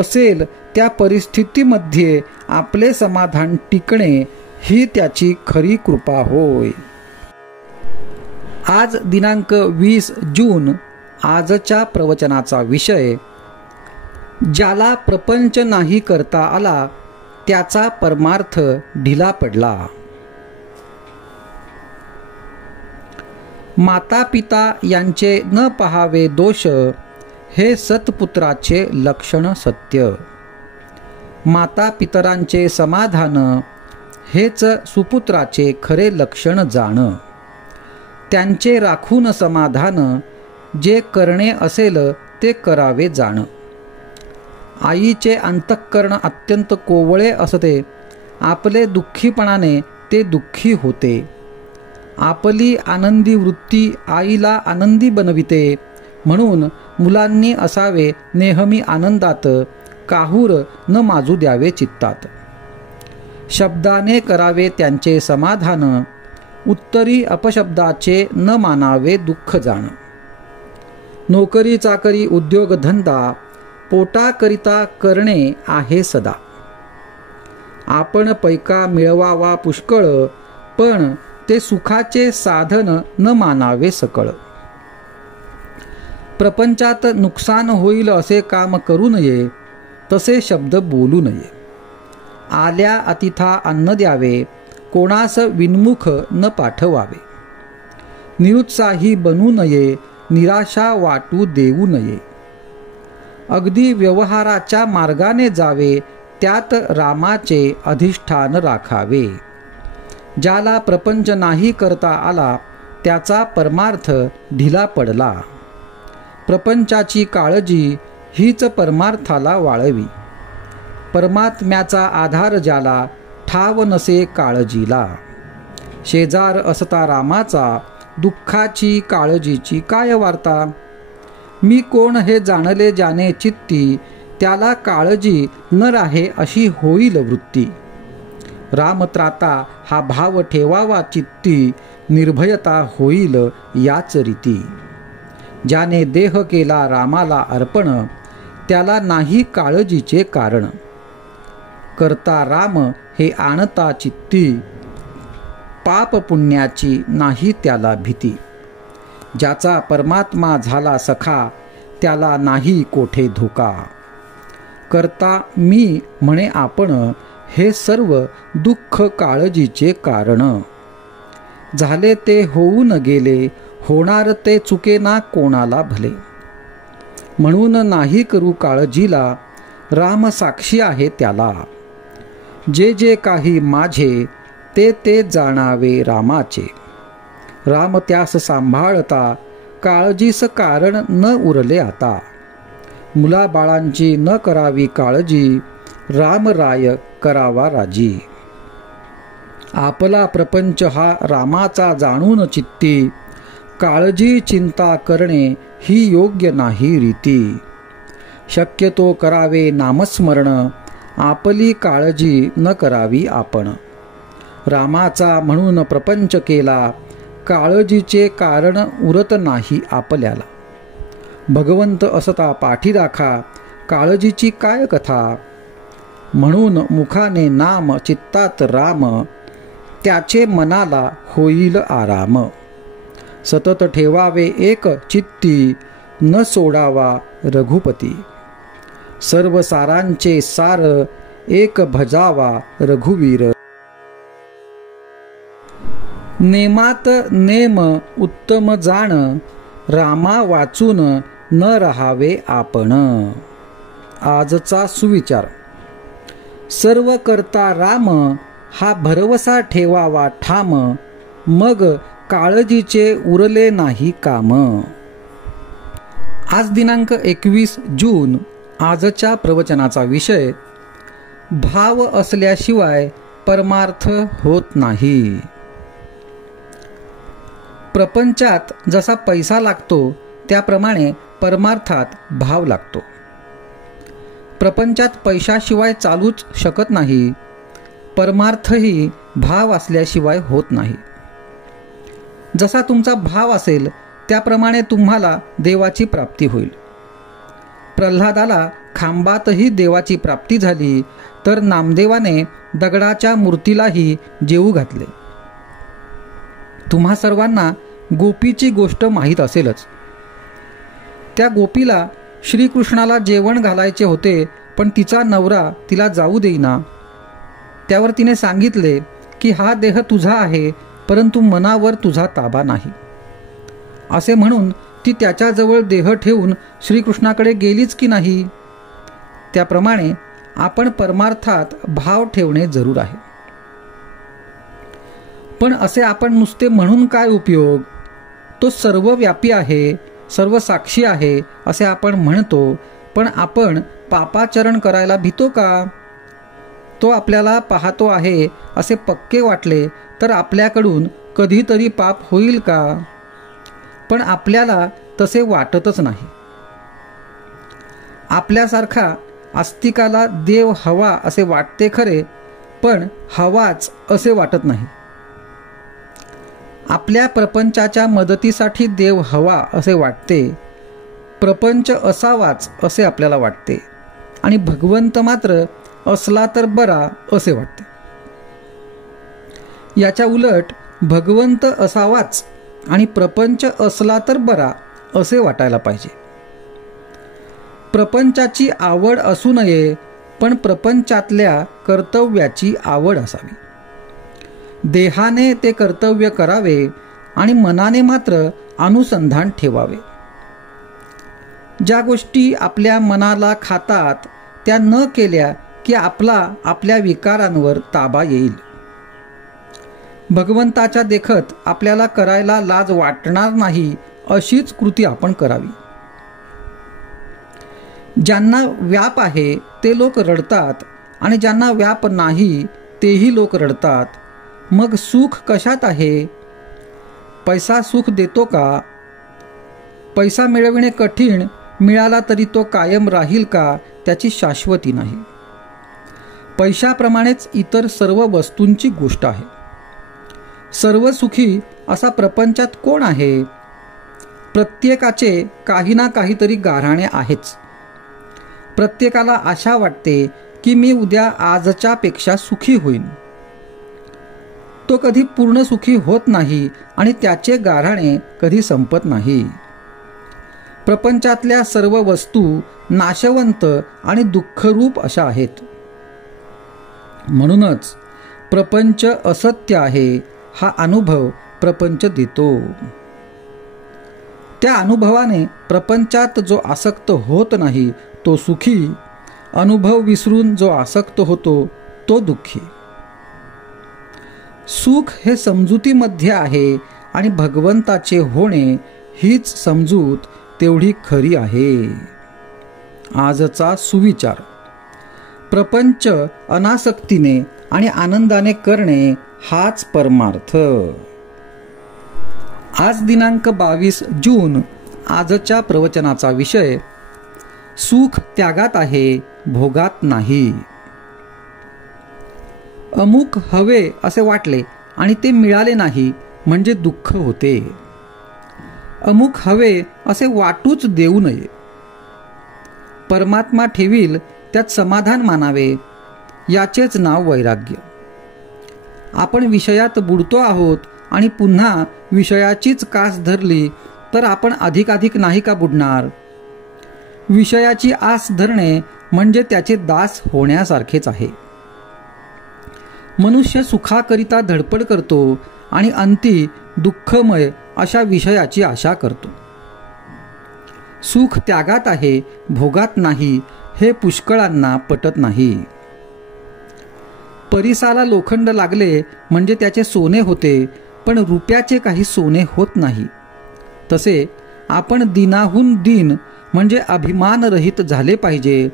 असेल त्या परिस्थितीमध्ये आपले समाधान टिकणे ही त्याची खरी कृपा होय. आज दिनांक 20 जून. आजच्या प्रवचनाचा विषय ज्याला प्रपंच नाही करता आला त्याचा परमार्थ ढिला पडला. माता पिता यांचे न पहावे दोष, हे सत्पुत्राचे लक्षण सत्य. माता पितरांचे समाधान हेच सुपुत्राचे खरे लक्षण जाण. त्यांचे राखून समाधान जे करणे असेल ते करावे जाण. आईचे अंतःकरण अत्यंत कोवळे असते. आपले दुःखीपणाने ते दुःखी होते. आपली आनंदी वृत्ती आईला आनंदी बनविते. म्हणून मुलांनी असावे नेहमी आनंदात, काहूर न माजू द्यावे चित्तात. शब्दाने करावे त्यांचे समाधान, उत्तरी अपशब्दाचे न मानावे दुःख जाण. नोकरी चाकरी उद्योगधंदा पोटाकरिता करणे आहे सदा. आपण पैका मिळवावा पुष्कळ, पण ते सुखाचे साधन न मानावे सकळ. प्रपंचात नुकसान होईल असे काम करू नये, तसे शब्द बोलू नये. आल्या अतिथा अन्न द्यावे, कोणास विनमुख न पाठवावे. निरुत्साही बनू नये, निराशा वाटू देऊ नये. अगदी व्यवहाराच्या मार्गाने जावे, त्यात रामाचे अधिष्ठान राखावे. ज्याला प्रपंच नाही करता आला, त्याचा परमार्थ ढिला पडला. प्रपंचाची काळजी हीच परमार्थाला वाळवी. परमात्म्याचा आधार ज्याला, ठाव नसे काळजीला. शेजार असता रामाचा, दुःखाची काळजीची काय वार्ता. मी कोण हे जाणले ज्याने चित्ती, त्याला काळजी न राहे अशी होईल वृत्ती. रामत्राता हा भाव ठेवावा चित्ती, निर्भयता होईल याच रीती. ज्याने देह केला रामाला अर्पण, त्याला नाही काळजीचे कारण. करता राम हे आणता चित्ती, पाप पुण्याची नाही त्याला भीती. ज्याचा परमात्मा झाला सखा, त्याला नाही कोठे धोका. करता मी म्हणे आपण, हे सर्व दुःख काळजीचे कारण. झाले ते होऊन गेले, होणार ते चुकेना कोणाला भले. म्हणून नाही करू काळजीला, राम साक्षी आहे त्याला. जे जे काही माझे, ते ते जाणावे रामाचे. राम त्यास सांभाळता, काळजीस कारण न उरले आता. मुलाबाळांची न करावी काळजी, रामराय करावा राजी. आपला प्रपंच हा रामाचा जाणून चित्ती, काळजी चिंता करणे ही योग्य नाही रीती. शक्यतो करावे नामस्मरण, आपली काळजी न करावी आपण. रामाचा म्हणून प्रपंच केला, काळजीचे कारण उरत नाही आपल्याला. भगवंत असता पाठी राखा, काळजीची काय कथा. म्हणून मुखाने नाम, चित्तात राम, त्याचे मनाला होईल आराम. सतत ठेवावे एक चित्ती, न सोडावा रघुपती. सर्व सारांचे सार, एक भजावा रघुवीर. नेमात नेम उत्तम जाण, रामा वाचून न राहावे आपण. आजचा सुविचार. सर्व करता राम, हा भरवसा ठेवावा ठाम. मग काळजीचे उरले नाही काम. आज दिनांक 21 जून. आजच्या प्रवचनाचा विषय, भाव असल्याशिवाय परमार्थ होत नाही. प्रपंचात जसा पैसा लागतो, त्याप्रमाणे परमार्थात भाव लागतो. प्रपंचात पैशाशिवाय चालूच शकत नाही. परमार्थही भाव असल्याशिवाय होत नाही. जसा तुमचा भाव असेल, त्याप्रमाणे तुम्हाला देवाची प्राप्ती होईल. प्रल्हादाला खांबातही देवाची प्राप्ती झाली, तर नामदेवाने दगडाच्या मूर्तीलाही जेवू घातले. तुम्हा सर्वांना गोपीची गोष्ट माहीत असेलच. त्या गोपीला श्रीकृष्णाला जेवण घालायचे होते, पण तिचा नवरा तिला जाऊ देईना. त्यावर तिने सांगितले की हा देह तुझा आहे, परंतु मनावर तुझा ताबा नाही. असे म्हणून ती त्याच्याजवळ देह ठेवून श्रीकृष्णाकडे गेलीच की नाही? त्याप्रमाणे आपण परमार्थात भाव ठेवणे जरूर आहे. पण असे आपण नुसते म्हणून काय उपयोग? तो सर्वव्यापी आहे, सर्व साक्षी आहे असे आपण म्हणतो, पण आपण पापाचरण करायला भीतो का? तो आपल्याला पाहतो आहे असे पक्के वाटले तर आपल्याकडून कधीतरी पाप होईल का? पण आपल्याला तसे वाटतच नाही. आपल्यासारखा आस्तिकाला देव हवा असे वाटते खरे, पण हवाच असे वाटत नाही. आपल्या प्रपंचाच्या मदतीसाठी देव हवा असे वाटते, प्रपंच असावाच असे आपल्याला वाटते, आणि भगवंत मात्र असला तर बरा असे वाटते. याच्या उलट भगवंत असावाच आणि प्रपंच असला तर बरा असे वाटायला पाहिजे. प्रपंचाची आवड असू नये, पण प्रपंचातल्या कर्तव्याची आवड असावी. देहाने ते कर्तव्य करावे आणि मनाने मात्र अनुसंधान ठेवावे. ज्या गोष्टी आपल्या मनाला खातात त्या न केल्या की आपल्या विकारांवर ताबा येईल. भगवंताच्या देखत आपल्याला करायला लाज वाटणार नाही अशीच कृती आपण करावी. ज्यांना व्याप आहे ते लोक रडतात आणि ज्यांना व्याप नाही तेही लोक रडतात. मग सुख कशात आहे? पैसा सुख देतो का? पैसा मिळविणे कठीण, मिळाला तरी तो कायम राहील का त्याची शाश्वती नाही. पैशाप्रमाणेच इतर सर्व वस्तूंची गोष्ट आहे. सर्व सुखी असा प्रपंचात कोण आहे? प्रत्येकाचे काही ना काहीतरी गाऱ्हाणे आहेच. प्रत्येकाला आशा वाटते की मी उद्या आजच्या पेक्षा सुखी होईन. तो कधी पूर्ण सुखी होत नाही आणि त्याचे गाऱ्हाणे कधी संपत नाही. प्रपंचातल्या सर्व वस्तू नाशवंत आणि दुःखरूप अशा आहेत. म्हणूनच प्रपंच असत्य आहे हा अनुभव प्रपंच देतो. त्या अनुभवाने प्रपंचात जो आसक्त होत नाही तो सुखी, अनुभव विसरून जो आसक्त होतो तो दुःखी. सुख हे समजुतीमध्ये आहे आणि भगवंताचे होणे हीच समजूत तेवढी खरी आहे. आजचा सुविचार: प्रपंच अनासक्तीने आणि आनंदाने करणे हाच परमार्थ. आज दिनांक 22 जून. आजच्या प्रवचनाचा विषय: सुख त्यागात आहे, भोगात नाही. अमुक हवे असे वाटले आणि ते मिळाले नाही म्हणजे दुःख होते. अमुक हवे असे वाटूच देऊ नये. परमात्मा ठेवील त्यात समाधान मानावे, याचेच नाव वैराग्य. आपण विषयात बुडतो आहोत आणि पुन्हा विषयाचीच कास धरली तर आपण अधिकाधिक नाही का बुडणार? विषयाची आस धरणे म्हणजे त्याचे दास होण्यासारखेच आहे. मनुष्य सुखाकरिता धडपड करतो आणि अंती दुःखमय अशा विषयाची आशा करतो. सुख त्यागात आहे, भोगात नाही हे पुष्कळांना पटत नाही. परिसाला लोखंड लागले म्हणजे त्याचे सोने होते, पण रुपयाचे काही सोने होत नाही. तसे आपण दिनाहून दिन म्हणजे अभिमानरहित झाले पाहिजे,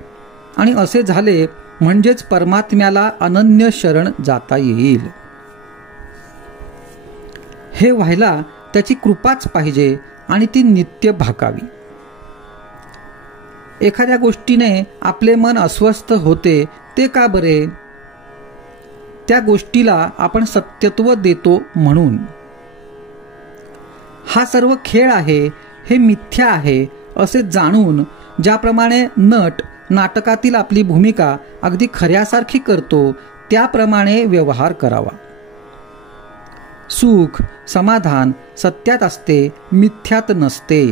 आणि असे झाले म्हणजेच परमात्म्याला अनन्य शरण जाता येईल. हे व्हायला त्याची कृपाच पाहिजे आणि ती नित्य भाकावी. एखाद्या गोष्टीने आपले मन अस्वस्थ होते ते का बरे? त्या गोष्टीला आपण सत्यत्व देतो म्हणून. हा सर्व खेळ आहे, हे मिथ्या आहे असे जाणून ज्याप्रमाणे नट नाटकातील आपली भूमिका अगदी खऱ्यासारखी करतो त्याप्रमाणे व्यवहार करावा. सुख समाधान सत्यात असते, मिथ्यात नसते.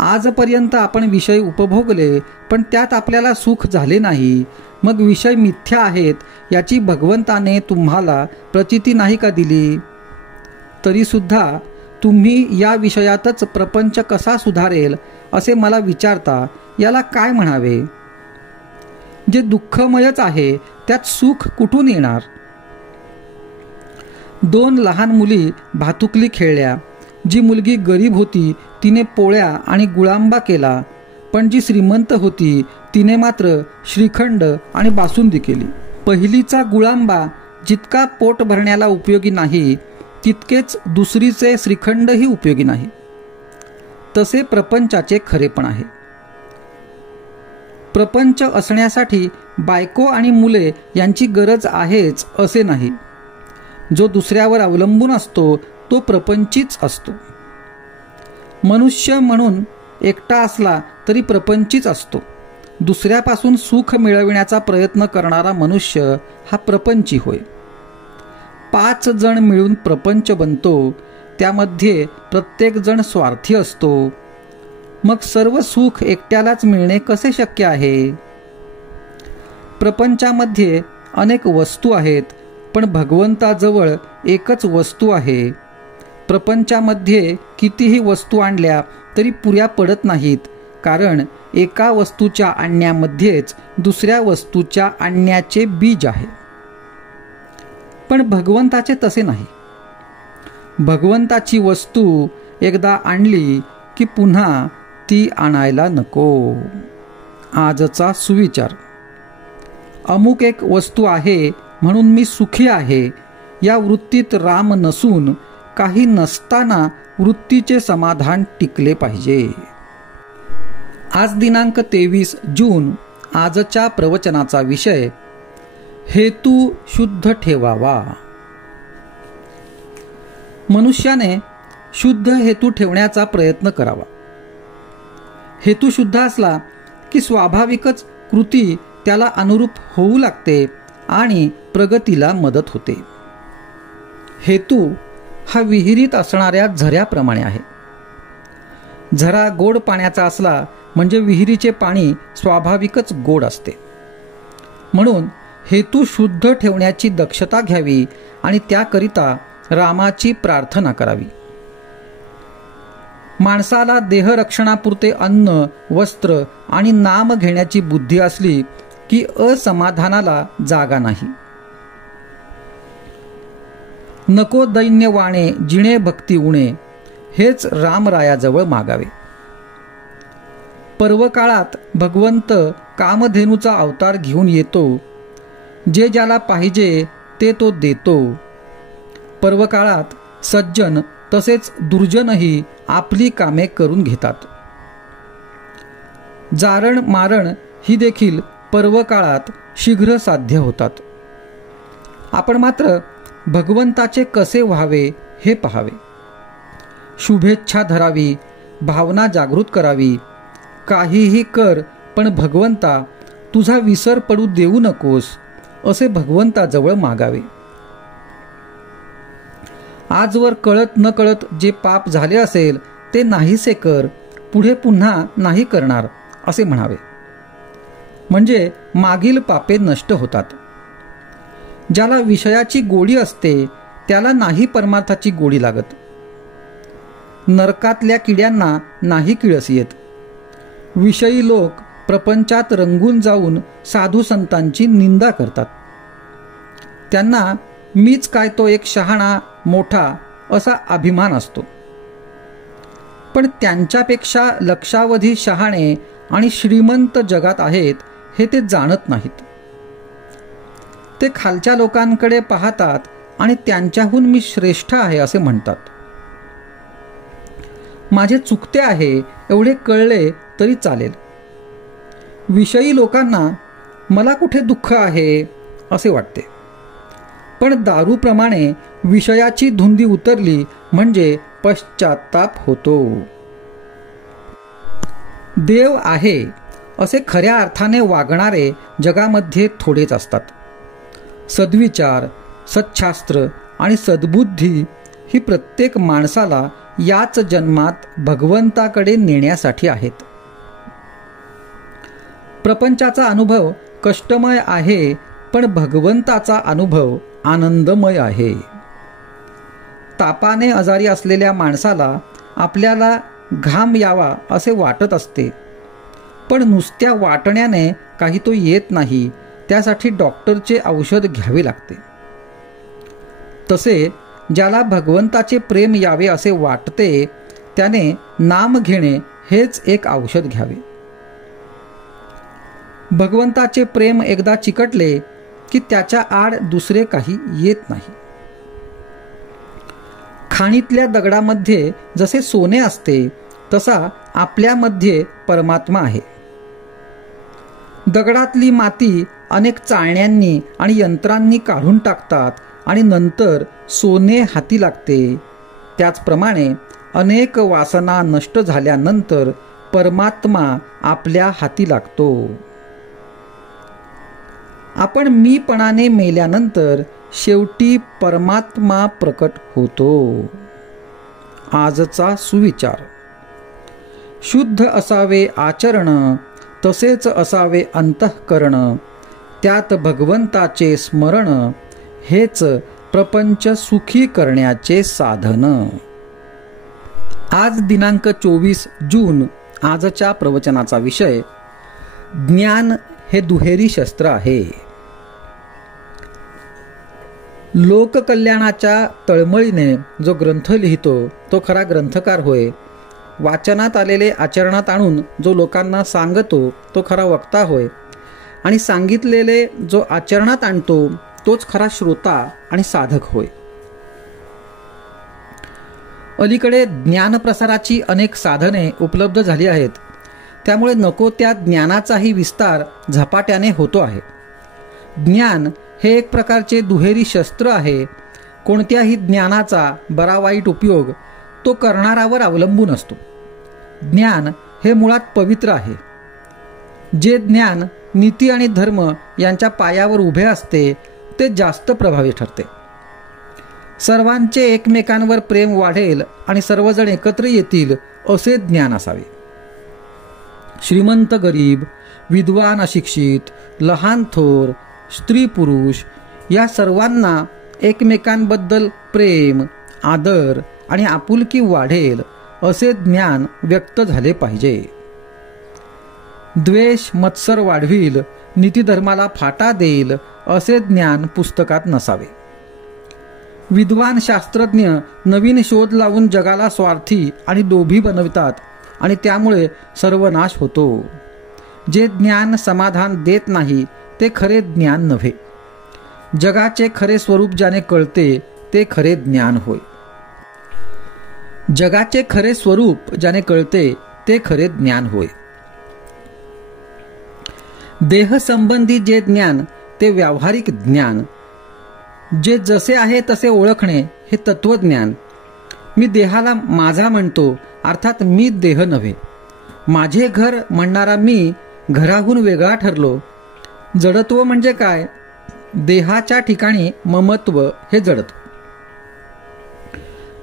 आजपर्यंत आपण विषय उपभोगले पण त्यात आपल्याला सुख झाले नाही. मग विषय मिथ्या आहेत याची भगवंताने तुम्हाला प्रचिती नाही का दिली? तरी सुद्धा तुम्ही या विषयातच प्रपंच कसा सुधारेल असे मला विचारता, याला काय म्हणावे? जे दुःखमयच आहे त्यात सुख कुठून येणार? 2 लहान मुली भातुकली खेळल्या. जी मुलगी गरीब होती तिने पोळ्या आणि गुळांबा केला, पण जी श्रीमंत होती तिने मात्र श्रीखंड आणि बासुंदी केली. पहिलीचा गुळांबा जितका पोट भरण्याला उपयोगी नाही, तितकेच दुसरीचे श्रीखंडही उपयोगी नाही. तसे प्रपंचाचे खरेपण आहे. प्रपंच असण्यासाठी बायको आणि मुले यांची गरज आहेच असे नाही. जो दुसऱ्यावर अवलंबून असतो तो प्रपंचीच असतो. मनुष्य म्हणून एकटा असला तरी प्रपंचीच असतो. दुसऱ्यापासून सुख मिळविण्याचा प्रयत्न करणारा मनुष्य हा प्रपंची होय. 5 जण मिळून प्रपंच बनतो, त्यामध्ये प्रत्येक जण स्वार्थी असतो. मग सर्व सुख एकट्यालाच मिळणे कसे शक्य आहे? प्रपंचामध्ये अनेक वस्तू आहेत, पण भगवंताजवळ एकच वस्तू आहे. प्रपंचामध्ये कितीही वस्तू आणल्या तरी पुऱ्या पडत नाहीत, कारण एका वस्तूच्या आणण्यामध्येच दुसऱ्या वस्तूच्या आणण्याचे बीज आहे. पण भगवंताचे तसे नाही. भगवंताची वस्तू एकदा आणली की पुन्हा ती आणायला नको. आजचा सुविचार. अमुक एक वस्तू आहे म्हणून मी सुखी आहे, या वृत्तीत राम नसून काही नसताना वृत्तीचे समाधान टिकले पाहिजे. आज दिनांक 23 जून. आजच्या प्रवचनाचा विषय हेतू शुद्ध ठेवावा. मनुष्याने शुद्ध हेतू ठेवण्याचा प्रयत्न करावा. हेतू शुद्ध असला की स्वाभाविकच कृती त्याला अनुरूप होऊ लागते आणि प्रगतीला मदत होते. हेतू हा विहिरीत असणाऱ्या झऱ्याप्रमाणे आहे. झरा गोड पाण्याचा असला म्हणजे विहिरीचे पाणी स्वाभाविकच गोड असते. म्हणून हेतू शुद्ध ठेवण्याची दक्षता घ्यावी आणि त्याकरिता रामाची प्रार्थना करावी. माणसाला देहरक्षणापुरते अन्न, वस्त्र आणि नाम घेण्याची बुद्धी असली की असमाधानाला जागा नाही. नको दैन्य वाणे जिणे भक्ती उणे, हेच रामरायाजवळ मागावे. पर्वकाळात भगवंत कामधेनूचा अवतार घेऊन येतो. जे ज्याला पाहिजे ते तो देतो. पर्वकाळात सज्जन तसेच दुर्जनही आपली कामे करून घेतात. जारण मारण ही देखील पर्वकाळात शीघ्र साध्य होतात. आपण मात्र भगवंताचे कसे व्हावे हे पहावे. शुभेच्छा धरावी, भावना जागृत करावी. काहीही कर, पण भगवंता तुझा विसर पडू देऊ नकोस असे भगवंताजवळ मागावे. आजवर कळत न कळत जे पाप झाले असेल ते नाहीसे कर, पुढे पुन्हा नाही करणार असे म्हणावे. म्हणजे मागील पापे नष्ट होतात. ज्याला विषयाची गोडी असते त्याला नाही परमार्थाची गोडी लागत. नरकातल्या किड्यांना नाही किळस येत. विषयी लोक प्रपंचात रंगून जाऊन साधू संतांची निंदा करतात. त्यांना मीच काय तो एक शहाणा मोठा असा अभिमान असतो. पण त्यांच्यापेक्षा लक्षावधी शहाणे आणि श्रीमंत जगात आहेत हे ते जाणत नाहीत. ते खालच्या लोकांकडे पाहतात आणि त्यांच्याहून मी श्रेष्ठ आहे असे म्हणतात. माझे चुकते आहे एवढे कळले तरी चालेल. विषयी लोकांना मला कुठे दुःख आहे असे वाटते. पण दारूप्रमाणे विषयाची धुंदी उतरली म्हणजे पश्चाताप होतो. देव आहे असे खऱ्या अर्थाने वागणारे जगामध्ये थोडेच असतात. सद्विचार, सच्छास्त्र आणि सद्बुद्धी ही प्रत्येक माणसाला याच जन्मात भगवंताकडे नेण्यासाठी आहेत. प्रपंचाचा अनुभव कष्टमय आहे, पण भगवंताचा अनुभव आनंदमय आहे. तापाने आजारी असलेल्या माणसाला आपल्याला घाम यावा असे वाटत असते, पण नुसत्या वाटण्याने काही तो येत नाही. त्यासाठी डॉक्टरचे औषध घ्यावे लागते. तसे ज्याला भगवंताचे प्रेम यावे असे वाटते त्याने नाम घेणे हेच एक औषध घ्यावे. भगवंताचे प्रेम एकदा चिकटले की त्याच्या आड दुसरे काही येत नाही. खाणीतल्या दगडामध्ये जसे सोने असते तसा आपल्यामध्ये परमात्मा आहे. दगडातली माती अनेक चाळण्यांनी आणि यंत्रांनी काढून टाकतात आणि नंतर सोने हाती लागते. त्याचप्रमाणे अनेक वासना नष्ट झाल्यानंतर परमात्मा आपल्या हाती लागतो. आपण मीपणाने मेल्यानंतर शेवटी परमात्मा प्रकट होतो. आजचा सुविचार: शुद्ध असावे आचरण, तसेच असावे अंतःकरण. त्यात भगवंताचे स्मरण, हेच प्रपंच सुखी करण्याचे साधन. आज दिनांक 24 जून. आजच्या प्रवचनाचा विषय: ज्ञान हे दुहेरी शस्त्र आहे. लोककल्याणाच्या तळमळीने जो ग्रंथ लिहितो तो खरा ग्रंथकार होय. वाचनात आलेले आचरणात आणून जो लोकांना सांगतो तो खरा वक्ता होय. आणि सांगितलेले जो आचरणात आणतो तोच खरा श्रोता आणि साधक होय. अलीकडे ज्ञानप्रसाराची अनेक साधने उपलब्ध झाली आहेत. त्यामुळे नको त्या ज्ञानाचाही विस्तार झपाट्याने होतो आहे. ज्ञान हे एक प्रकारचे दुहेरी शस्त्र आहे. कोणत्याही ज्ञानाचा बरा वाईट उपयोग तो करणारावर अवलंबून असतो. ज्ञान हे मुळात पवित्र आहे. जे ज्ञान नीती आणि धर्म यांच्या पायावर उभे असते ते जास्त प्रभावी ठरते. सर्वांचे एकमेकांवर प्रेम वाढेल आणि सर्वजण एकत्र येतील असे ज्ञान असावे. श्रीमंत गरीब, विद्वान अशिक्षित, लहान थोर, स्त्री पुरुष या सर्वांना एकमेकांबद्दल प्रेम, आदर आणि आपुलकी वाढेल असे ज्ञान व्यक्त झाले पाहिजे. द्वेष मत्सर वाढविल, नीतिधर्माला फाटा देईल असे ज्ञान पुस्तकात नसावे. विद्वान शास्त्रज्ञ नवीन शोध लावून जगाला स्वार्थी आणि लोभी बनवितात आणि त्यामुळे सर्वनाश होतो. जे ज्ञान समाधान देत नाही ते खरे ज्ञान नव्हे. जगाचे खरे स्वरूप ज्याने कळते ते खरे ज्ञान होय. जगाचे खरे स्वरूप ज्याने कळते ते खरे ज्ञान होय. देहसंबंधी जे ज्ञान ते व्यावहारिक ज्ञान. जे जसे आहे तसे ओळखणे हे तत्वज्ञान. मी देहाला माझा म्हणतो, अर्थात मी देह नव्हे. माझे घर म्हणणारा मी घराहून वेगळा ठरलो. जडत्व म्हणजे काय? देहाच्या ठिकाणी ममत्व हे जडत्व.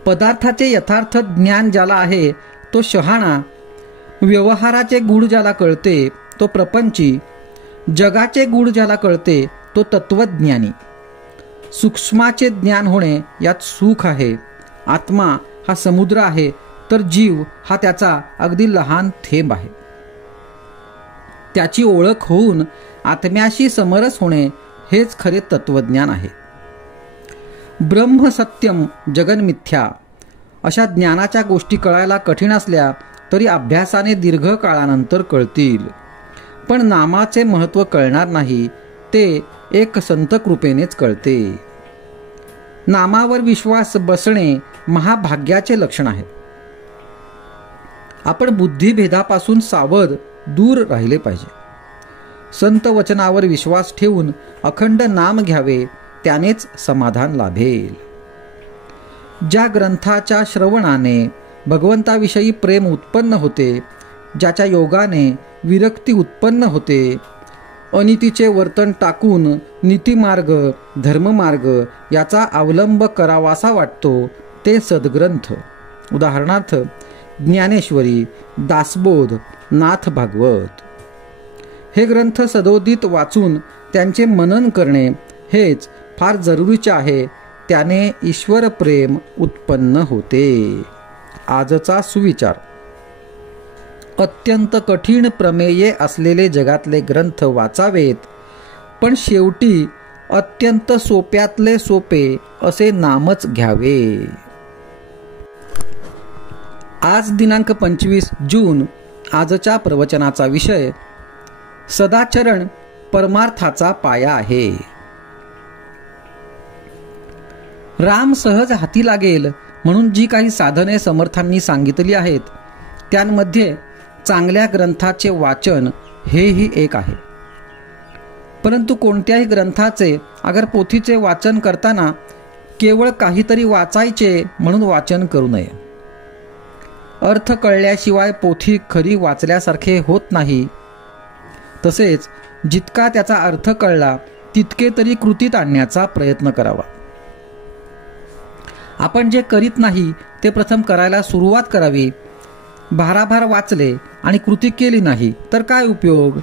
पदार्थाचे यथार्थ ज्ञान ज्याला आहे तो शहाणा. व्यवहाराचे गूढ ज्याला कळते तो प्रपंची. जगाचे गूढ ज्याला कळते तो तत्वज्ञानी. सूक्ष्माचे ज्ञान होणे यात सुख आहे. आत्मा हा समुद्र आहे तर जीव हा त्याचा अगदी लहान थेंब आहे. त्याची ओळख होऊन आत्म्याशी समरस होणे हेच खरे तत्वज्ञान आहे. ब्रह्म सत्यम जगन मिथ्या अशा ज्ञानाच्या गोष्टी कळायला कठीण असल्या तरी अभ्यासाने दीर्घ काळानंतर कळतील. पण नामाचे महत्त्व कळणार नाही, ते एक संत कृपेनेच कळते. नामावर विश्वास बसणे महाभाग्याचे लक्षण आहे. आपण बुद्धिभेदापासून सावध दूर राहिले पाहिजे. संत वचनावर विश्वास ठेवून अखंड नाम घ्यावे, त्यानेच समाधान लाभेल. ज्या ग्रंथाच्या श्रवणाने भगवंताविषयी प्रेम उत्पन्न होते, ज्याच्या योगाने विरक्ती उत्पन्न होते, अनितीचे वर्तन टाकून नीतिमार्ग धर्ममार्ग याचा अवलंब करावासा वाटतो, ते सद्ग्रंथ. उदाहरणार्थ ज्ञानेश्वरी, दासबोध, नाथ भागवत. हे ग्रंथ सदोदित वाचून त्यांचे मनन करणे हेच फार जरुरीचे आहे. त्याने ईश्वर प्रेम उत्पन्न होते. आजचा सुविचार. अत्यंत कठीण प्रमेये असलेले जगातले ग्रंथ वाचावेत, पण शेवटी अत्यंत सोप्यातले सोपे असे नामच घ्यावे. आज दिनांक 25 जून. आजच्या प्रवचनाचा विषय सदाचरण परमार्थाचा पाया आहे. राम सहज हाती लागेल म्हणून जी काही साधने समर्थांनी सांगितली आहेत, त्यांमध्ये चांगल्या ग्रंथाचे वाचन हेही एक आहे. परंतु कोणत्याही ग्रंथाचे अगर पोथीचे वाचन करताना केवळ काहीतरी वाचायचे म्हणून वाचन करू नये. अर्थ कळल्याशिवाय पोथी खरी वाचल्यासारखे होत नाही. तसेच जितका त्याचा अर्थ कळला तितके तरी कृतीत आणण्याचा प्रयत्न करावा. आपण जे करीत नाही ते प्रथम करायला सुरुवात करावी. भाराभार वाचले आणि कृती केली नाही तर काय उपयोग?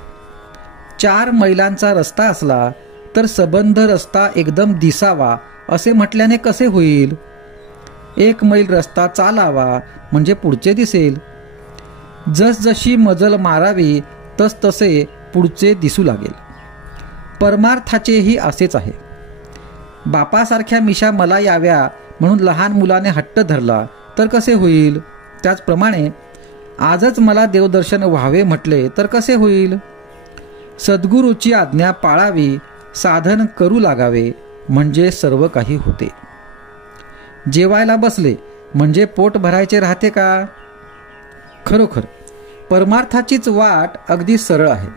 4 मैलांचा रस्ता असला तर सबंध रस्ता एकदम दिसावा असे म्हटल्याने कसे होईल? 1 मैल रस्ता चालावा म्हणजे पुढचे दिसेल. जसजशी मजल मारावी तसतसे पुढचे दिसू लागेल. परमार्थाचेही असेच आहे. बापासारख्या मिशा मला याव्या म्हणून लहान मुलाने हट्ट धरला तर कसे होईल? त्याचप्रमाणे आजच मला देवदर्शन व्हावे म्हटले तर कसे होईल? सद्गुरूची आज्ञा पाळावी, साधन करू लागावे म्हणजे सर्व काही होते. जेवायला बसले म्हणजे पोट भरायचे राहते का? खरोखर परमार्थाचीच वाट अगदी सरळ आहे.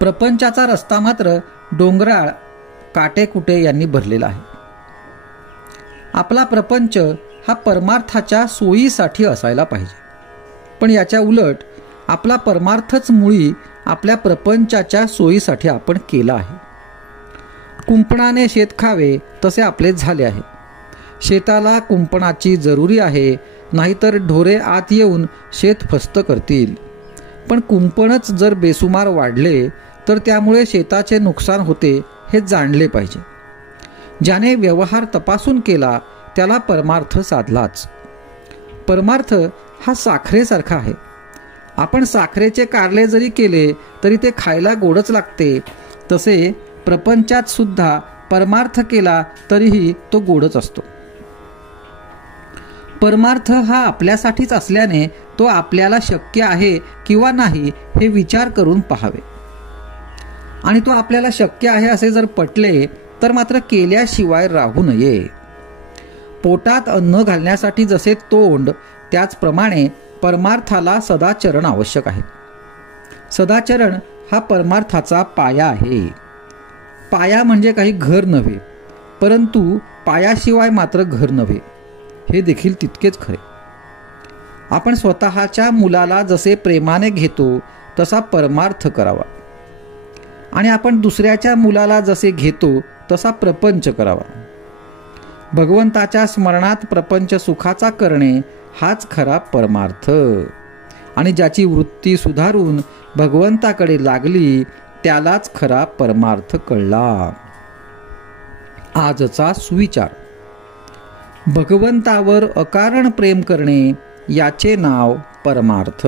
प्रपंचाचा रस्ता मात्र डोंगराळ काटेकुटे यांनी भरलेला आहे. आपला प्रपंच हा परमार्थाच्या सोयीसाठी असायला पाहिजे, पण याच्या उलट आपला परमार्थच मुळी आपल्या प्रपंचाच्या सोयीसाठी आपण केला आहे. कुंपणाने शेत खावे तसे आपले झाले आहे. शेताला कुंपणाची जरुरी आहे, नाहीतर ढोरे आत येऊन शेत फस्त करतील. पण कुंपणच जर बेसुमार वाढले तर त्यामुळे शेताचे नुकसान होते हे जाणले पाहिजे. ज्याने व्यवहार तपासून केला त्याला परमार्थ साधलाच. परमार्थ हा साखरेसारखा आहे. आपण साखरेचे कारले जरी केले तरी ते खायला गोडच लागते. तसे प्रपंचात सुद्धा परमार्थ केला तरीही तो गोडच असतो. परमार्थ हा आपल्यासाठीच असल्याने तो आपल्याला शक्य आहे किंवा नाही हे विचार करून पाहावे. आणि तो आपल्याला शक्य आहे असे जर पटले तर मात्र केल्याशिवाय राहू नये. पोटात अन्न घालण्यासाठी जसे तोंड, त्याचप्रमाणे परमार्थाला सदाचरण आवश्यक आहे. सदाचरण हा परमार्थाचा पाया आहे. पाया म्हणजे काही घर नव्हे, परंतु पायाशिवाय मात्र घर नव्हे हे देखील तितकेच खरे. आपण स्वतःच्या मुलाला जसे प्रेमाने घेतो तसा परमार्थ करावा, आणि आपण दुसऱ्याच्या मुलाला जसे घेतो तसा प्रपंच करावा. भगवंताच्या स्मरणात प्रपंच सुखाचा करणे हाच खरा परमार्थ. आणि ज्याची वृत्ती सुधारून भगवंताकडे लागली त्यालाच खरा परमार्थ कळला. आजचा सुविचार. भगवंतावर अकारण प्रेम करणे याचे नाव परमार्थ.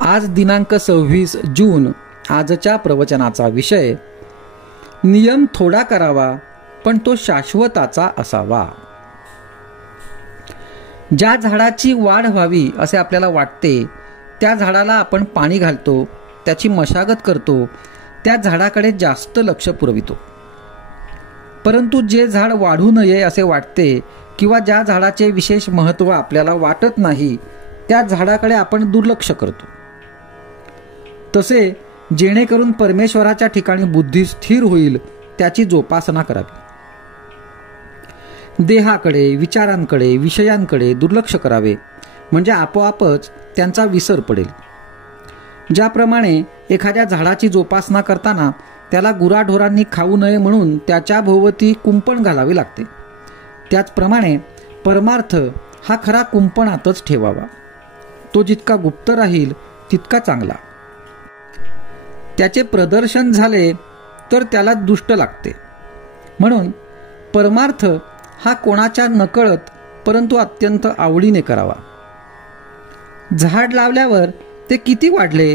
आज दिनांक 26 जून. आजच्या प्रवचनाचा विषय नियम थोडा करावा पण तो शाश्वताचा असावा. ज्या झाडाची वाढ व्हावी असे आपल्याला वाटते त्या झाडाला आपण पाणी घालतो, त्याची मशागत करतो, त्या झाडाकडे जास्त लक्ष पुरवितो. परंतु जे झाड वाढू नये असे वाटते किंवा ज्या झाडाचे विशेष महत्त्व आपल्याला वाटत नाही त्या झाडाकडे आपण दुर्लक्ष करतो. तसे जेणेकरून परमेश्वराच्या ठिकाणी बुद्धी स्थिर होईल त्याची जोपासना करावी. देहाकडे, विचारांकडे, विषयांकडे दुर्लक्ष करावे म्हणजे आपोआपच त्यांचा विसर पडेल. ज्याप्रमाणे एखाद्या झाडाची जोपासना करताना त्याला गुराढोरांनी खाऊ नये म्हणून त्याच्या भोवती कुंपण घालावे लागते, त्याचप्रमाणे परमार्थ हा खरा कुंपणातच ठेवावा. तो जितका गुप्त राहील तितका चांगला. त्याचे प्रदर्शन झाले तर त्याला दुष्ट लागते, म्हणून परमार्थ हा कोणाच्या नकळत परंतु अत्यंत आवडीने करावा. झाड लावल्यावर ते किती वाढले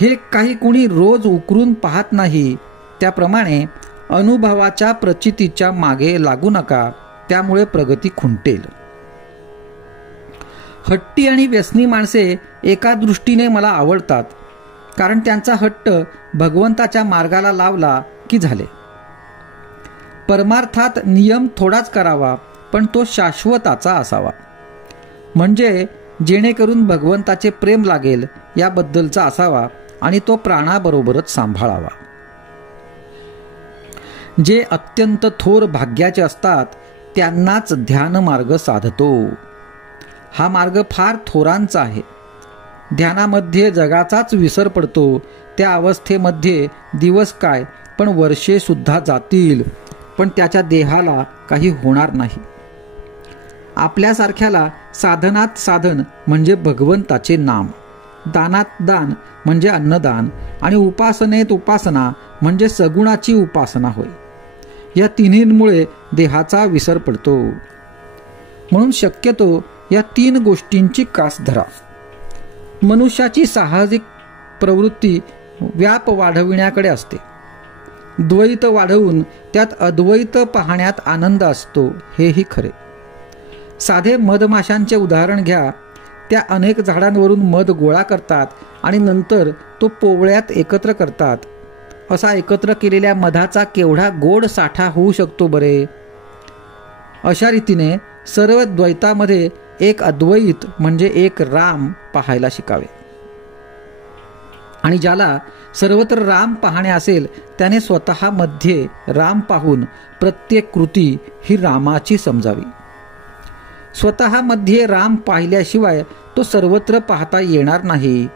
हे काही कुणी रोज उकरून पाहत नाही, त्याप्रमाणे अनुभवाच्या प्रचितीच्या मागे लागू नका, त्यामुळे प्रगती खुंटेल. हट्टी आणि व्यसनी माणसे एका दृष्टीने मला आवडतात, कारण त्यांचा हट्ट भगवंताच्या मार्गाला लावला की झाले. परमार्थात नियम थोडाच करावा, पण तो शाश्वताचा असावा, म्हणजे जेणेकरून भगवंताचे प्रेम लागेल याबद्दलचा असावा आणि तो प्राणाबरोबरच सांभाळावा. जे अत्यंत थोर भाग्याचे असतात त्यांनाच ध्यान मार्ग साधतो. हा मार्ग फार थोरांचा आहे. ध्यानामध्ये जगाचाच विसर पडतो. त्या अवस्थेमध्ये दिवस काय पण वर्षे सुद्धा जातील, पण त्याच्या देहाला काही होणार नाही. आपल्यासारख्याला साधनात साधन म्हणजे भगवंताचे नाम, दानात दान म्हणजे अन्नदान आणि उपासनेत उपासना म्हणजे सगुणाची उपासना होय. या तिन्हींमुळे देहाचा विसर पडतो. म्हणून शक्यतो या 3 गोष्टींची कास धरा. मनुष्याची साहजिक प्रवृत्ती व्याप वाढविण्याकडे असते. द्वैत वाढवून त्यात अद्वैत पाहण्यात आनंद असतो, हेही खरे. साधे मधमाशांचे उदाहरण घ्या. त्या अनेक झाडांवरून मध गोळा करतात आणि नंतर तो पोवळ्यात एकत्र करतात. असा एकत्र केलेल्या मधाचा केवढा गोड साठा होऊ शकतो बरे. अशा रीतीने सर्व द्वैतामध्ये एक अद्वैत म्हणजे एक राम पाहायला शिकावे. आणि ज्याला सर्वत्र राम पाहणे असेल त्याने स्वतःमध्ये राम पाहून प्रत्येक कृती ही रामाची समजावी. स्वतःमध्ये राम पाहिल्याशिवाय तो सर्वत्र पाहता येणार नाही.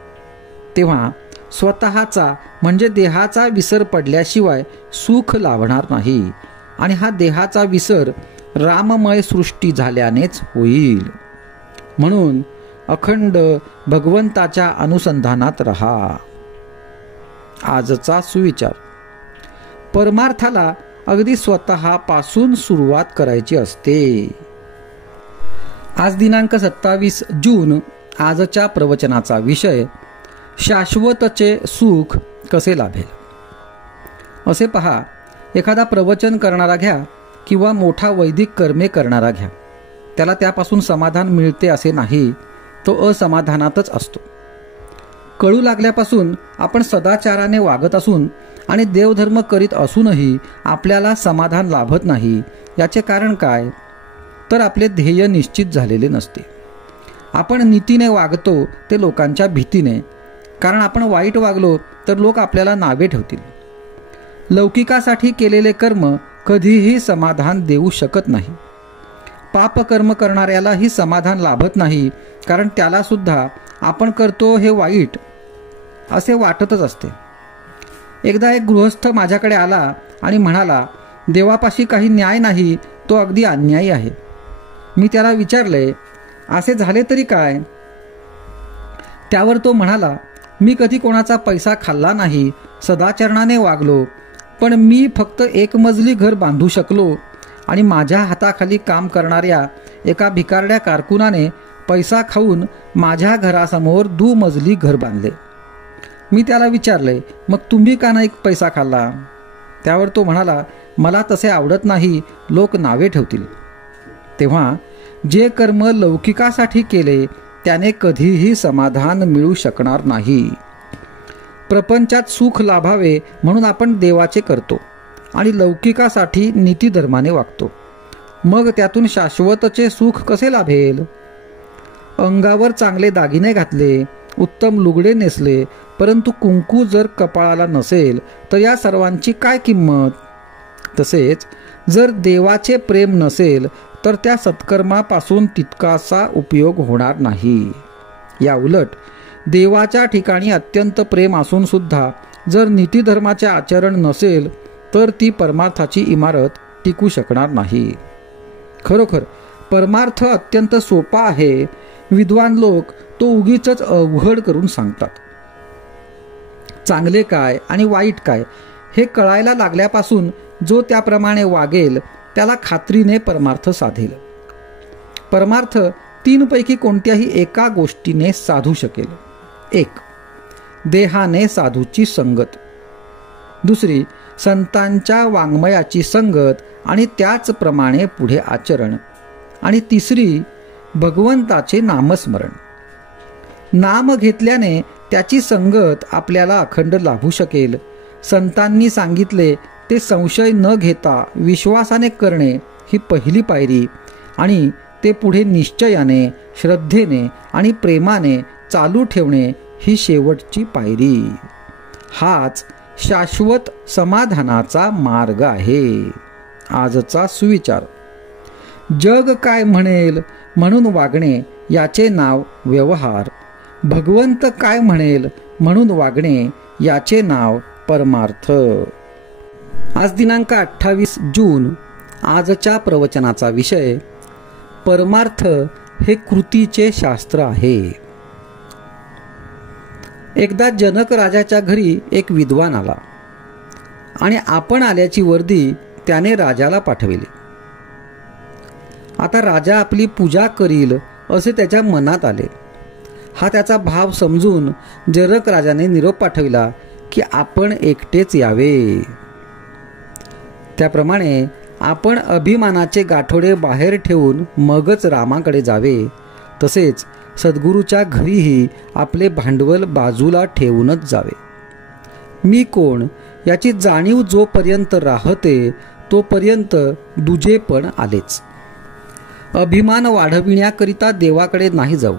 तेव्हा स्वतःचा म्हणजे देहाचा विसर पडल्याशिवाय सुख लाभणार नाही, आणि हा देहाचा विसर राममय सृष्टी झाल्यानेच होईल. म्हणून अखंड भगवंताच्या अनुसंधानात रहा. आजचा सुविचार. परमार्थाला अगदी स्वतःपासून सुरुवात करायची असते. आज दिनांक 27 जून. आजच्या प्रवचनाचा विषय शाश्वतचे सुख कसे लाभेल. असे पहा, एखादा प्रवचन करणारा घ्या किंवा मोठा वैदिक कर्मे करणारा घ्या, त्याला त्यापासून समाधान मिळते असे नाही, तो असमाधानातच असतो. कळू लागल्यापासून आपण सदाचाराने वागत असून आणि देवधर्म करीत असूनही आपल्याला समाधान लाभत नाही. याचे कारण काय? तर आपले ध्येय निश्चित झालेले नसते. आपण नीतीने वागतो ते लोकांच्या भीतीने, कारण आपण वाईट वागलो तर लोक आपल्याला नावे ठेवतील. लौकिकासाठी केलेले कर्म कधीही समाधान देऊ शकत नाही. पापकर्म करणाऱ्यालाही समाधान लाभत नाही, कारण त्याला सुद्धा आपण करतो हे वाईट असे वाटतच असते. एकदा एक गृहस्थ माझ्याकडे आला आणि म्हणाला, देवापाशी काही न्याय नाही, तो अगदी अन्यायी आहे. मी त्याला विचारले, असे झाले तरी काय? त्यावर तो म्हणाला, मी कधी कोणाचा पैसा खाल्ला नाही, सदाचरणाने वागलो, पण मी फक्त एक मजली घर बांधू शकलो आणि माझ्या हाताखाली काम करणाऱ्या एका भिकारड्या कारकुनाने पैसा खाऊन माझ्या घरासमोर 2 मजली घर बांधले. मी त्याला विचारले, मग तुम्ही का नाही पैसा खाल्ला? त्यावर तो म्हणाला, मला तसे आवडत नाही, लोक नावे ठेवतील. तेव्हा जे कर्म लौकिकासाठी केले त्याने कधीही समाधान मिळू शकणार नाही. प्रपंचात सुख लाभावे म्हणून आपण देवाचे करतो आणि लौकिकासाठी नीतिधर्माने वागतो. मग त्यातून शाश्वतचे सुख कसे लाभेल? अंगावर चांगले दागिने घातले, उत्तम लुगडे नेसले, परंतु कुंकू जर कपाळाला नसेल तर या सर्वांची काय किंमत? तसेच जर देवाचे प्रेम नसेल तर त्या सत्कर्मापासून तितकासा उपयोग होणार नाही. या उलट देवाच्या ठिकाणी अत्यंत प्रेम असून सुद्धा जर नीतिधर्माचे आचरण नसेल तर ती परमार्थाची इमारत टिकू शकणार नाही. खरोखर परमार्थ अत्यंत सोपा आहे. विद्वान लोक तो उगीच अवघड करून सांगतात. चांगले काय आणि वाईट काय हे कळायला लागल्यापासून जो त्याप्रमाणे वागेल त्याला खात्रीने परमार्थ साधेल. परमार्थ 3 पैकी कोणत्याही एका गोष्टीने साधू शकेल. 1. देहाने साधूची संगत. 2. संतांच्या वाङ्मयाची संगत आणि त्याचप्रमाणे पुढे आचरण. आणि 3. भगवंताचे नामस्मरण. नाम घेतल्याने त्याची संगत आपल्याला अखंड लाभू शकेल. संतांनी सांगितले ते संशय न घेता विश्वासाने करणे ही पहिली पायरी आणि ते पुढे निश्चयाने, श्रद्धेने आणि प्रेमाने चालू ठेवणे ही शेवटची पायरी. हाच शाश्वत समाधानाचा मार्ग आहे. आजचा सुविचार. जग काय म्हणेल म्हणून वागणे याचे नाव व्यवहार. भगवंत काय म्हणेल म्हणून वागणे याचे नाव परमार्थ. आज दिनांक 28 जून. आजच्या प्रवचनाचा विषय परमार्थ हे कृतीचे शास्त्र आहे. एकदा जनक राजाच्या घरी एक विद्वान आला आणि आपण आल्याची वर्दी त्याने राजाला पाठविली. आता राजा आपली पूजा करील असे त्याच्या मनात आले. हा त्याचा भाव समजून जनक राजाने निरोप पाठविला की आपण एकटेच यावे. त्याप्रमाणे आपण अभिमानाचे गाठोडे बाहेर ठेवून मगच रामाकडे जावे. तसेच सद्गुरूच्या घरीही आपले भांडवल बाजूला ठेवूनच जावे. मी कोण याची जाणीव जोपर्यंत राहते तोपर्यंत दुजेपण आलेच. अभिमान वाढविण्याकरिता देवाकडे नाही जाऊ.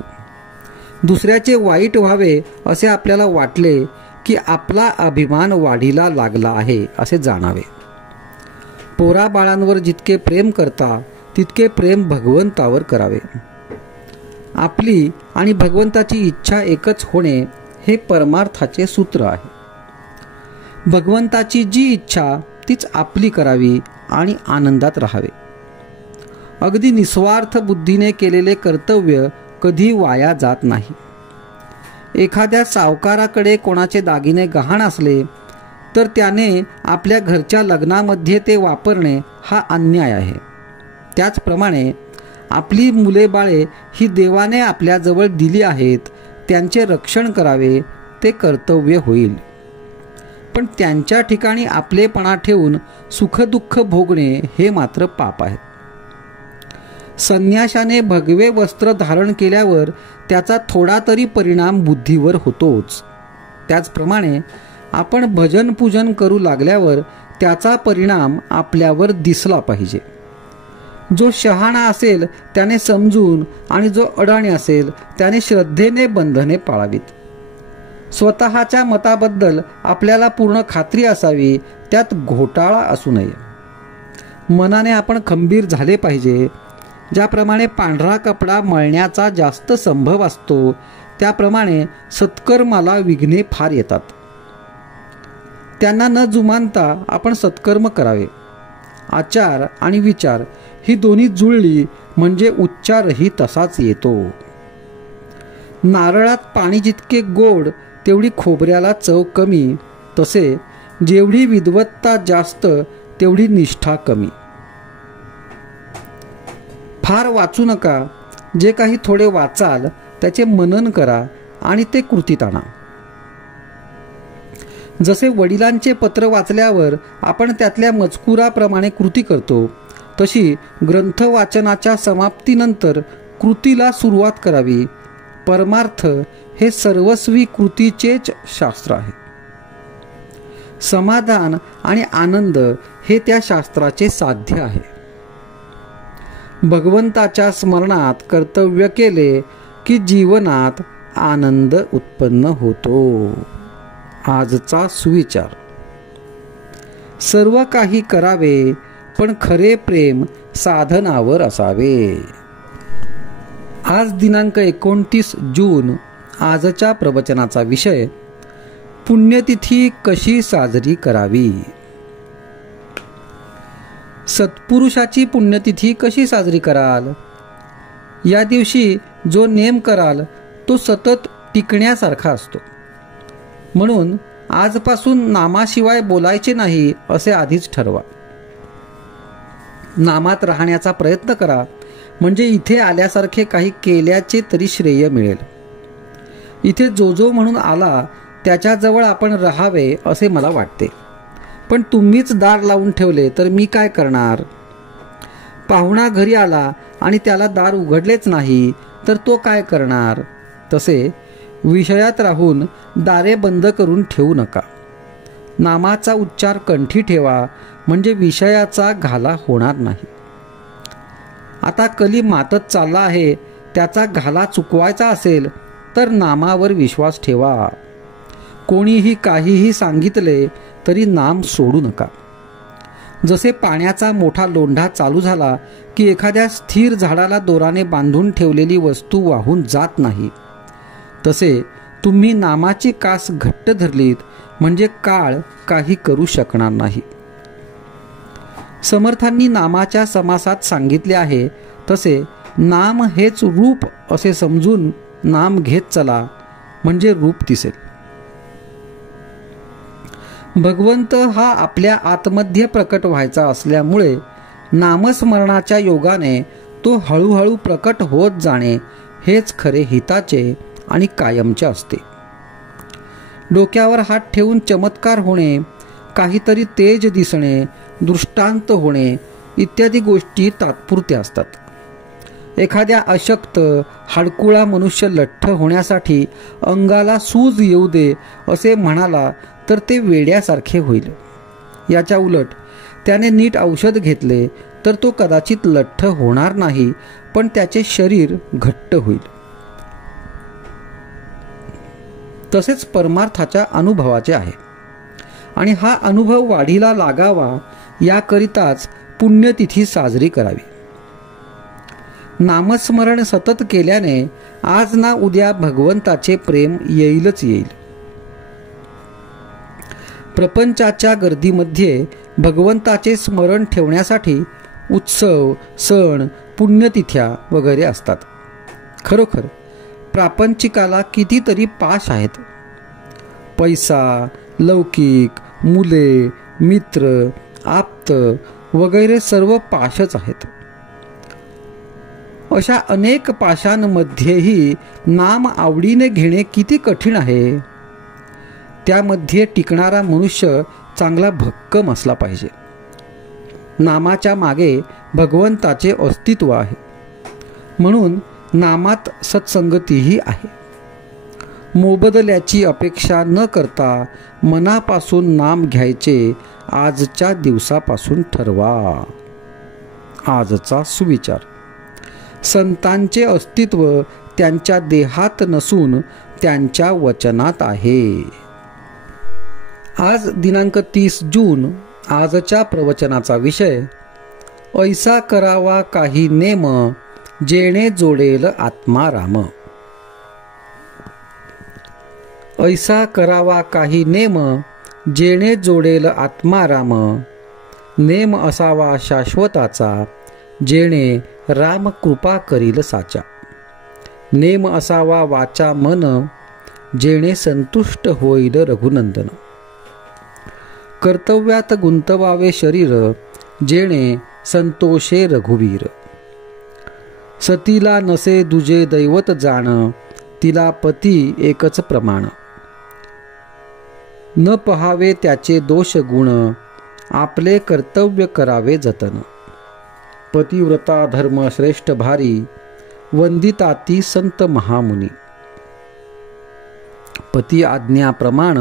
दुसऱ्याचे वाईट व्हावे असे आपल्याला वाटले की आपला अभिमान वाढीला लागला आहे असे जाणावे. पोराबाळांवर जितके प्रेम करता तितके प्रेम भगवंतावर करावे. आपली आणि भगवंताची इच्छा एकच होणे हे परमार्थाचे सूत्र आहे. भगवंताची जी इच्छा तीच आपली करावी आणि आनंदात राहावे. अगदी निस्वार्थ बुद्धीने केलेले कर्तव्य कधी वाया जात नाही. एखाद्या सावकाराकडे कोणाचे दागिने गहाण असले तर त्याने आपल्या घरच्या लग्नामध्ये ते वापरणे हा अन्याय आहे. त्याचप्रमाणे आपली मुले बाळे ही देवाने आपल्याजवळ दिली आहेत, त्यांचे रक्षण करावे ते कर्तव्य होईल. पण त्यांच्या ठिकाणी आपलेपणा ठेवून सुखदुःख भोगणे हे मात्र पाप आहे. संन्याशाने भगवे वस्त्र धारण केल्यावर त्याचा थोडा तरी परिणाम बुद्धीवर होतोच. त्याचप्रमाणे आपण भजन पूजन करू लागल्यावर त्याचा परिणाम आपल्यावर दिसला पाहिजे. जो शहाणा असेल त्याने समजून आणि जो अडाणी असेल त्याने श्रद्धेने बंधने पाळावीत. स्वतःच्या मताबद्दल आपल्याला पूर्ण खात्री असावी, त्यात घोटाळा असू नये. मनाने आपण खंबीर झाले पाहिजे. ज्याप्रमाणे पांढरा कपडा मळण्याचा जास्त संभव असतो त्याप्रमाणे सत्कर्माला विघ्ने फार येतात. त्यांना न जुमानता आपण सत्कर्म करावे. आचार आणि विचार ही दोन्ही जुळली म्हणजे उच्चारही तसाच येतो. नारळात पाणी जितके गोड तेवढी खोबऱ्याला चव कमी, तसे जेवढी विद्वत्ता जास्त तेवढी निष्ठा कमी. फार वाचू नका. जे काही थोडे वाचाल त्याचे मनन करा आणि ते कृतीत आणा. जसे वडिलांचे पत्र वाचल्यावर आपण त्यातल्या मजकुराप्रमाणे कृती करतो, तशी ग्रंथ वाचनाच्या समाप्तीनंतर कृतीला सुरुवात करावी. परमार्थ हे सर्वस्वी कृतीचेच शास्त्र आहे. समाधान आणि आनंद हे त्या शास्त्राचे साध्य आहे. भगवंताच्या स्मरणात कर्तव्य केले की जीवनात आनंद उत्पन्न होतो. आजचा सुविचार. सर्व काही करावे पण खरे प्रेम साधनावर असावे. आज दिनांक 29 जून. आजच्या प्रवचनाचा विषय पुण्यतिथी कशी साजरी करावी. सत्पुरुषाची पुण्यतिथी कशी साजरी कराल. या दिवशी जो नेम कराल तो सतत टिकण्यासारखा असतो. म्हणून आजपासून नामाशिवाय बोलायचे नाही असे आधीच ठरवा. नामात राहण्याचा प्रयत्न करा, म्हणजे इथे आल्यासारखे काही केल्याचे तरी श्रेय मिळेल. इथे जो म्हणून आला त्याच्याजवळ आपण राहावे असे मला वाटते. पण तुम्हीच दार लावून ठेवले तर मी काय करणार? पाहुणा घरी आला आणि त्याला दार उघडलेच नाही तर तो काय करणार? तसे विषयात राहून दारे बंद करून ठेवू नका. नामाचा उच्चार कंठी ठेवा, म्हणजे विषयाचा घाला होणार नाही. आता कली मातत चालला आहे, त्याचा घाला चुकवायचा असेल तर नामावर विश्वास ठेवा. कोणीही काहीही सांगितले तरी नाम सोडू नका. जसे पाण्याचा मोठा लोंढा चालू झाला की एखाद्या स्थिर झाडाला दोराने बांधून ठेवलेली वस्तू वाहून जात नाही, तसे तुम्ही नामाची कास घट्ट धरलीत म्हणजे काळ काही करू शकणार नाही. समर्थांनी नामाच्या समासात सांगितले आहे तसे नाम हेच रूप असे समजून नाम घेत चला, म्हणजे रूप दिसेल. भगवंत हा आपल्या आतमध्ये प्रकट व्हायचा असल्यामुळे नामस्मरणाच्या योगाने तो हळूहळू प्रकट होत जाणे हेच खरे हिताचे आणि कायमचे असते. डोक्यावर हात ठेवून चमत्कार होणे, काहीतरी तेज दिसणे, दृष्टांत होणे इत्यादी गोष्टी तात्पुरत्या असतात. एखाद्या अशक्त हाडकुळा मनुष्य लठ्ठ होण्यासाठी अंगाला सूज येऊ दे असे म्हणाला तर ते वेड्यासारखे होईल. याच्या उलट त्याने नीट औषध घेतले तर तो कदाचित लठ्ठ होणार नाही, पण त्याचे शरीर घट्ट होईल. तसेच परमार्थाच्या अनुभवाचे आहे, आणि हा अनुभव वाढीला लागावा याकरिताच पुण्यतिथी साजरी करावी. नामस्मरण सतत केल्याने आज ना उद्या भगवंताचे प्रेम येईलच येईल. प्रपंचाच्या गर्दीमध्ये भगवंताचे स्मरण ठेवण्यासाठी उत्सव, सण, पुण्यतिथ्या वगैरे असतात. खरोखर प्रापंचिकाला कितीतरी पाश आहेत. पैसा, लौकिक, मुले, मित्र, आप्त वगैरे सर्व पाशच आहेत. अशा अनेक पाशांमध्येही नाम आवडीने घेणे किती कठीण आहे. त्यामध्ये टिकणारा मनुष्य चांगला भक्कम असला पाहिजे. नामाच्या मागे भगवंताचे अस्तित्व आहे, म्हणून नामात सत्संगतीही आहे. मोबदल्याची अपेक्षा न करता मनापासून नाम घ्यायचे आजच्या दिवसापासून ठरवा. आजचा सुविचार. संतांचे अस्तित्व त्यांच्या देहात नसून त्यांच्या वचनात आहे. आज दिनांक 30 जून. आजच्या प्रवचनाचा विषय ऐसा करावा काही नेम, जेणे जोडेल आत्मा राम. ऐसा करावा काही नेम, जेणे जोडेल आत्मा राम. नेम असावा शाश्वताचा, जेणे राम कृपा करील साचा. नेम असावा वाचा मन, जेणे संतुष्ट होईल रघुनंदन. कर्तव्यात गुंतवावे शरीर, जेणे संतोषे रघुवीर. सतीला नसे दुजे दैवत जाण, तिला पती एकच प्रमाण. न पहावे त्याचे दोष गुण, आपले कर्तव्य करावे जतन. पतिव्रता धर्म श्रेष्ठ भारी, वंदिताती संत महामुनी. पती आज्ञा प्रमाण,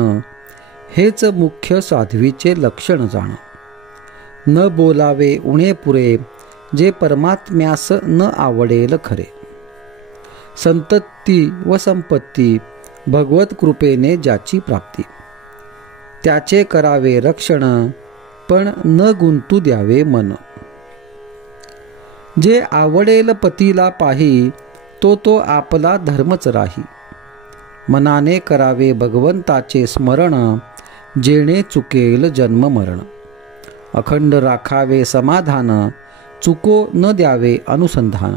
हेच मुख्य साध्वीचे लक्षण जाण. न बोलावे उणे पुरे, जे परमात्म्यास न आवडेल खरे. संतती व संपत्ती, भगवत कृपेने ज्याची प्राप्ती. त्याचे करावे रक्षण, पण न गुंतू द्यावे मन. जे आवडेल पतीला पाही, तो आपला धर्मच राही. मनाने करावे भगवंताचे स्मरण, जेणे चुकेल जन्म मरण. अखंड राखावे समाधान, चुको न द्यावे अनुसंधान.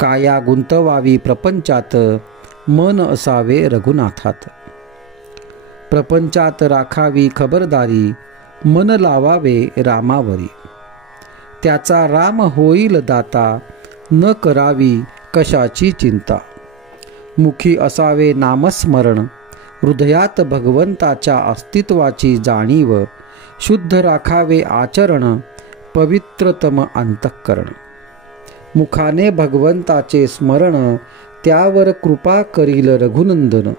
काया गुंतवावी प्रपंचात, मन असावे रघुनाथात. प्रपंचात राखावी खबरदारी, मन लावावे रामावरी. त्याचा राम होईल दाता, न करावी कशाची चिंता. मुखी असावे नामस्मरण, हृदयात भगवंताच्या अस्तित्वाची जाणीव, शुद्ध राखावे आचरण, पवित्रतम अंतःकरण. मुखाने भगवंताचे स्मरण, त्यावर कृपा करील रघुनंदन.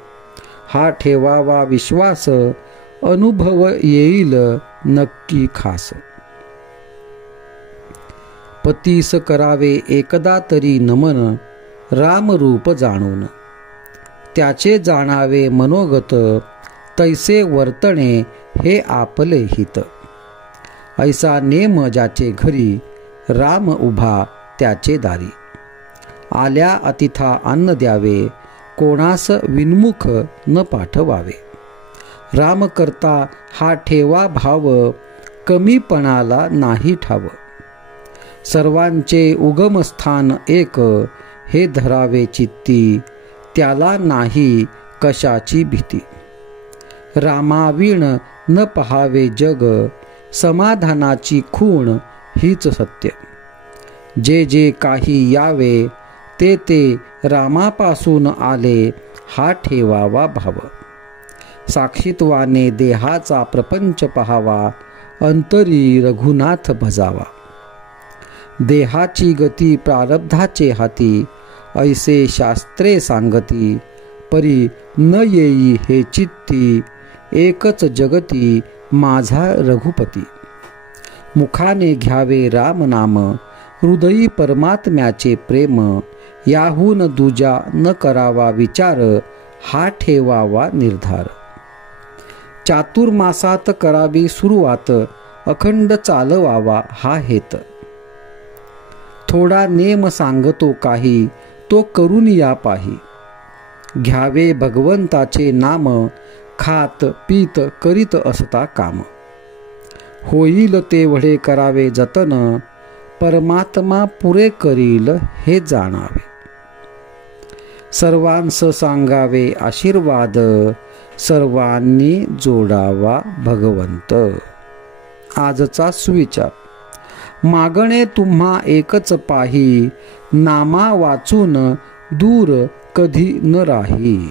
हा ठेवावा विश्वास, अनुभव येईल नक्की खास. पतीस करावे एकदा तरी नमन, रामरूप जाणून. त्याचे जाणावे मनोगत, तैसे वर्तणे हे आपले हित. ऐसा नेम ज्याचे घरी, राम उभा त्याचे दारी. आल्या अतिथा अन्न द्यावे, कोणास विनमुख न पाठवावे. राम करता हा ठेवा भाव, कमीपणाला नाही ठाव. सर्वांचे उगमस्थान एक, हे धरावे चित्ती, त्याला नाही कशाची भीती. रामाविण न पहावे जग, समाधानाची खूण हीच सत्य. जे जे काही यावे, ते ते रामापासून आले, हा ठेवावा भाव. साक्षीत्वाने देहाचा प्रपंच पहावा, अंतरी रघुनाथ भजावा. देहाची गती प्रारब्धाचे हाती, ऐसे शास्त्रे सांगती. परी न येई हे चित्ती, एकच जगती माझा रघुपती. मुखाने घ्यावे राम नाम, हृदयी परमात्म्याचे प्रेम. याहून दुजा न करावा विचार, हा ठेवावा निर्धार. चातुर्मासात करावी सुरुवात, अखंड चालवावा हा हेत. थोडा नेम सांगतो काही, तो करून या पाही. घ्यावे भगवंताचे नाम, खात पीत करीत असता काम. होईल तेवढे करावे जतन, परमात्मा पुरे करील हे जाणावे. सर्वांस सांगावे आशीर्वाद, सर्वांनी जोडावा भगवंत. आजचा सुविचार. मागणे तुम्हा एकच पाही, नामा वाचून दूर कधी न राही.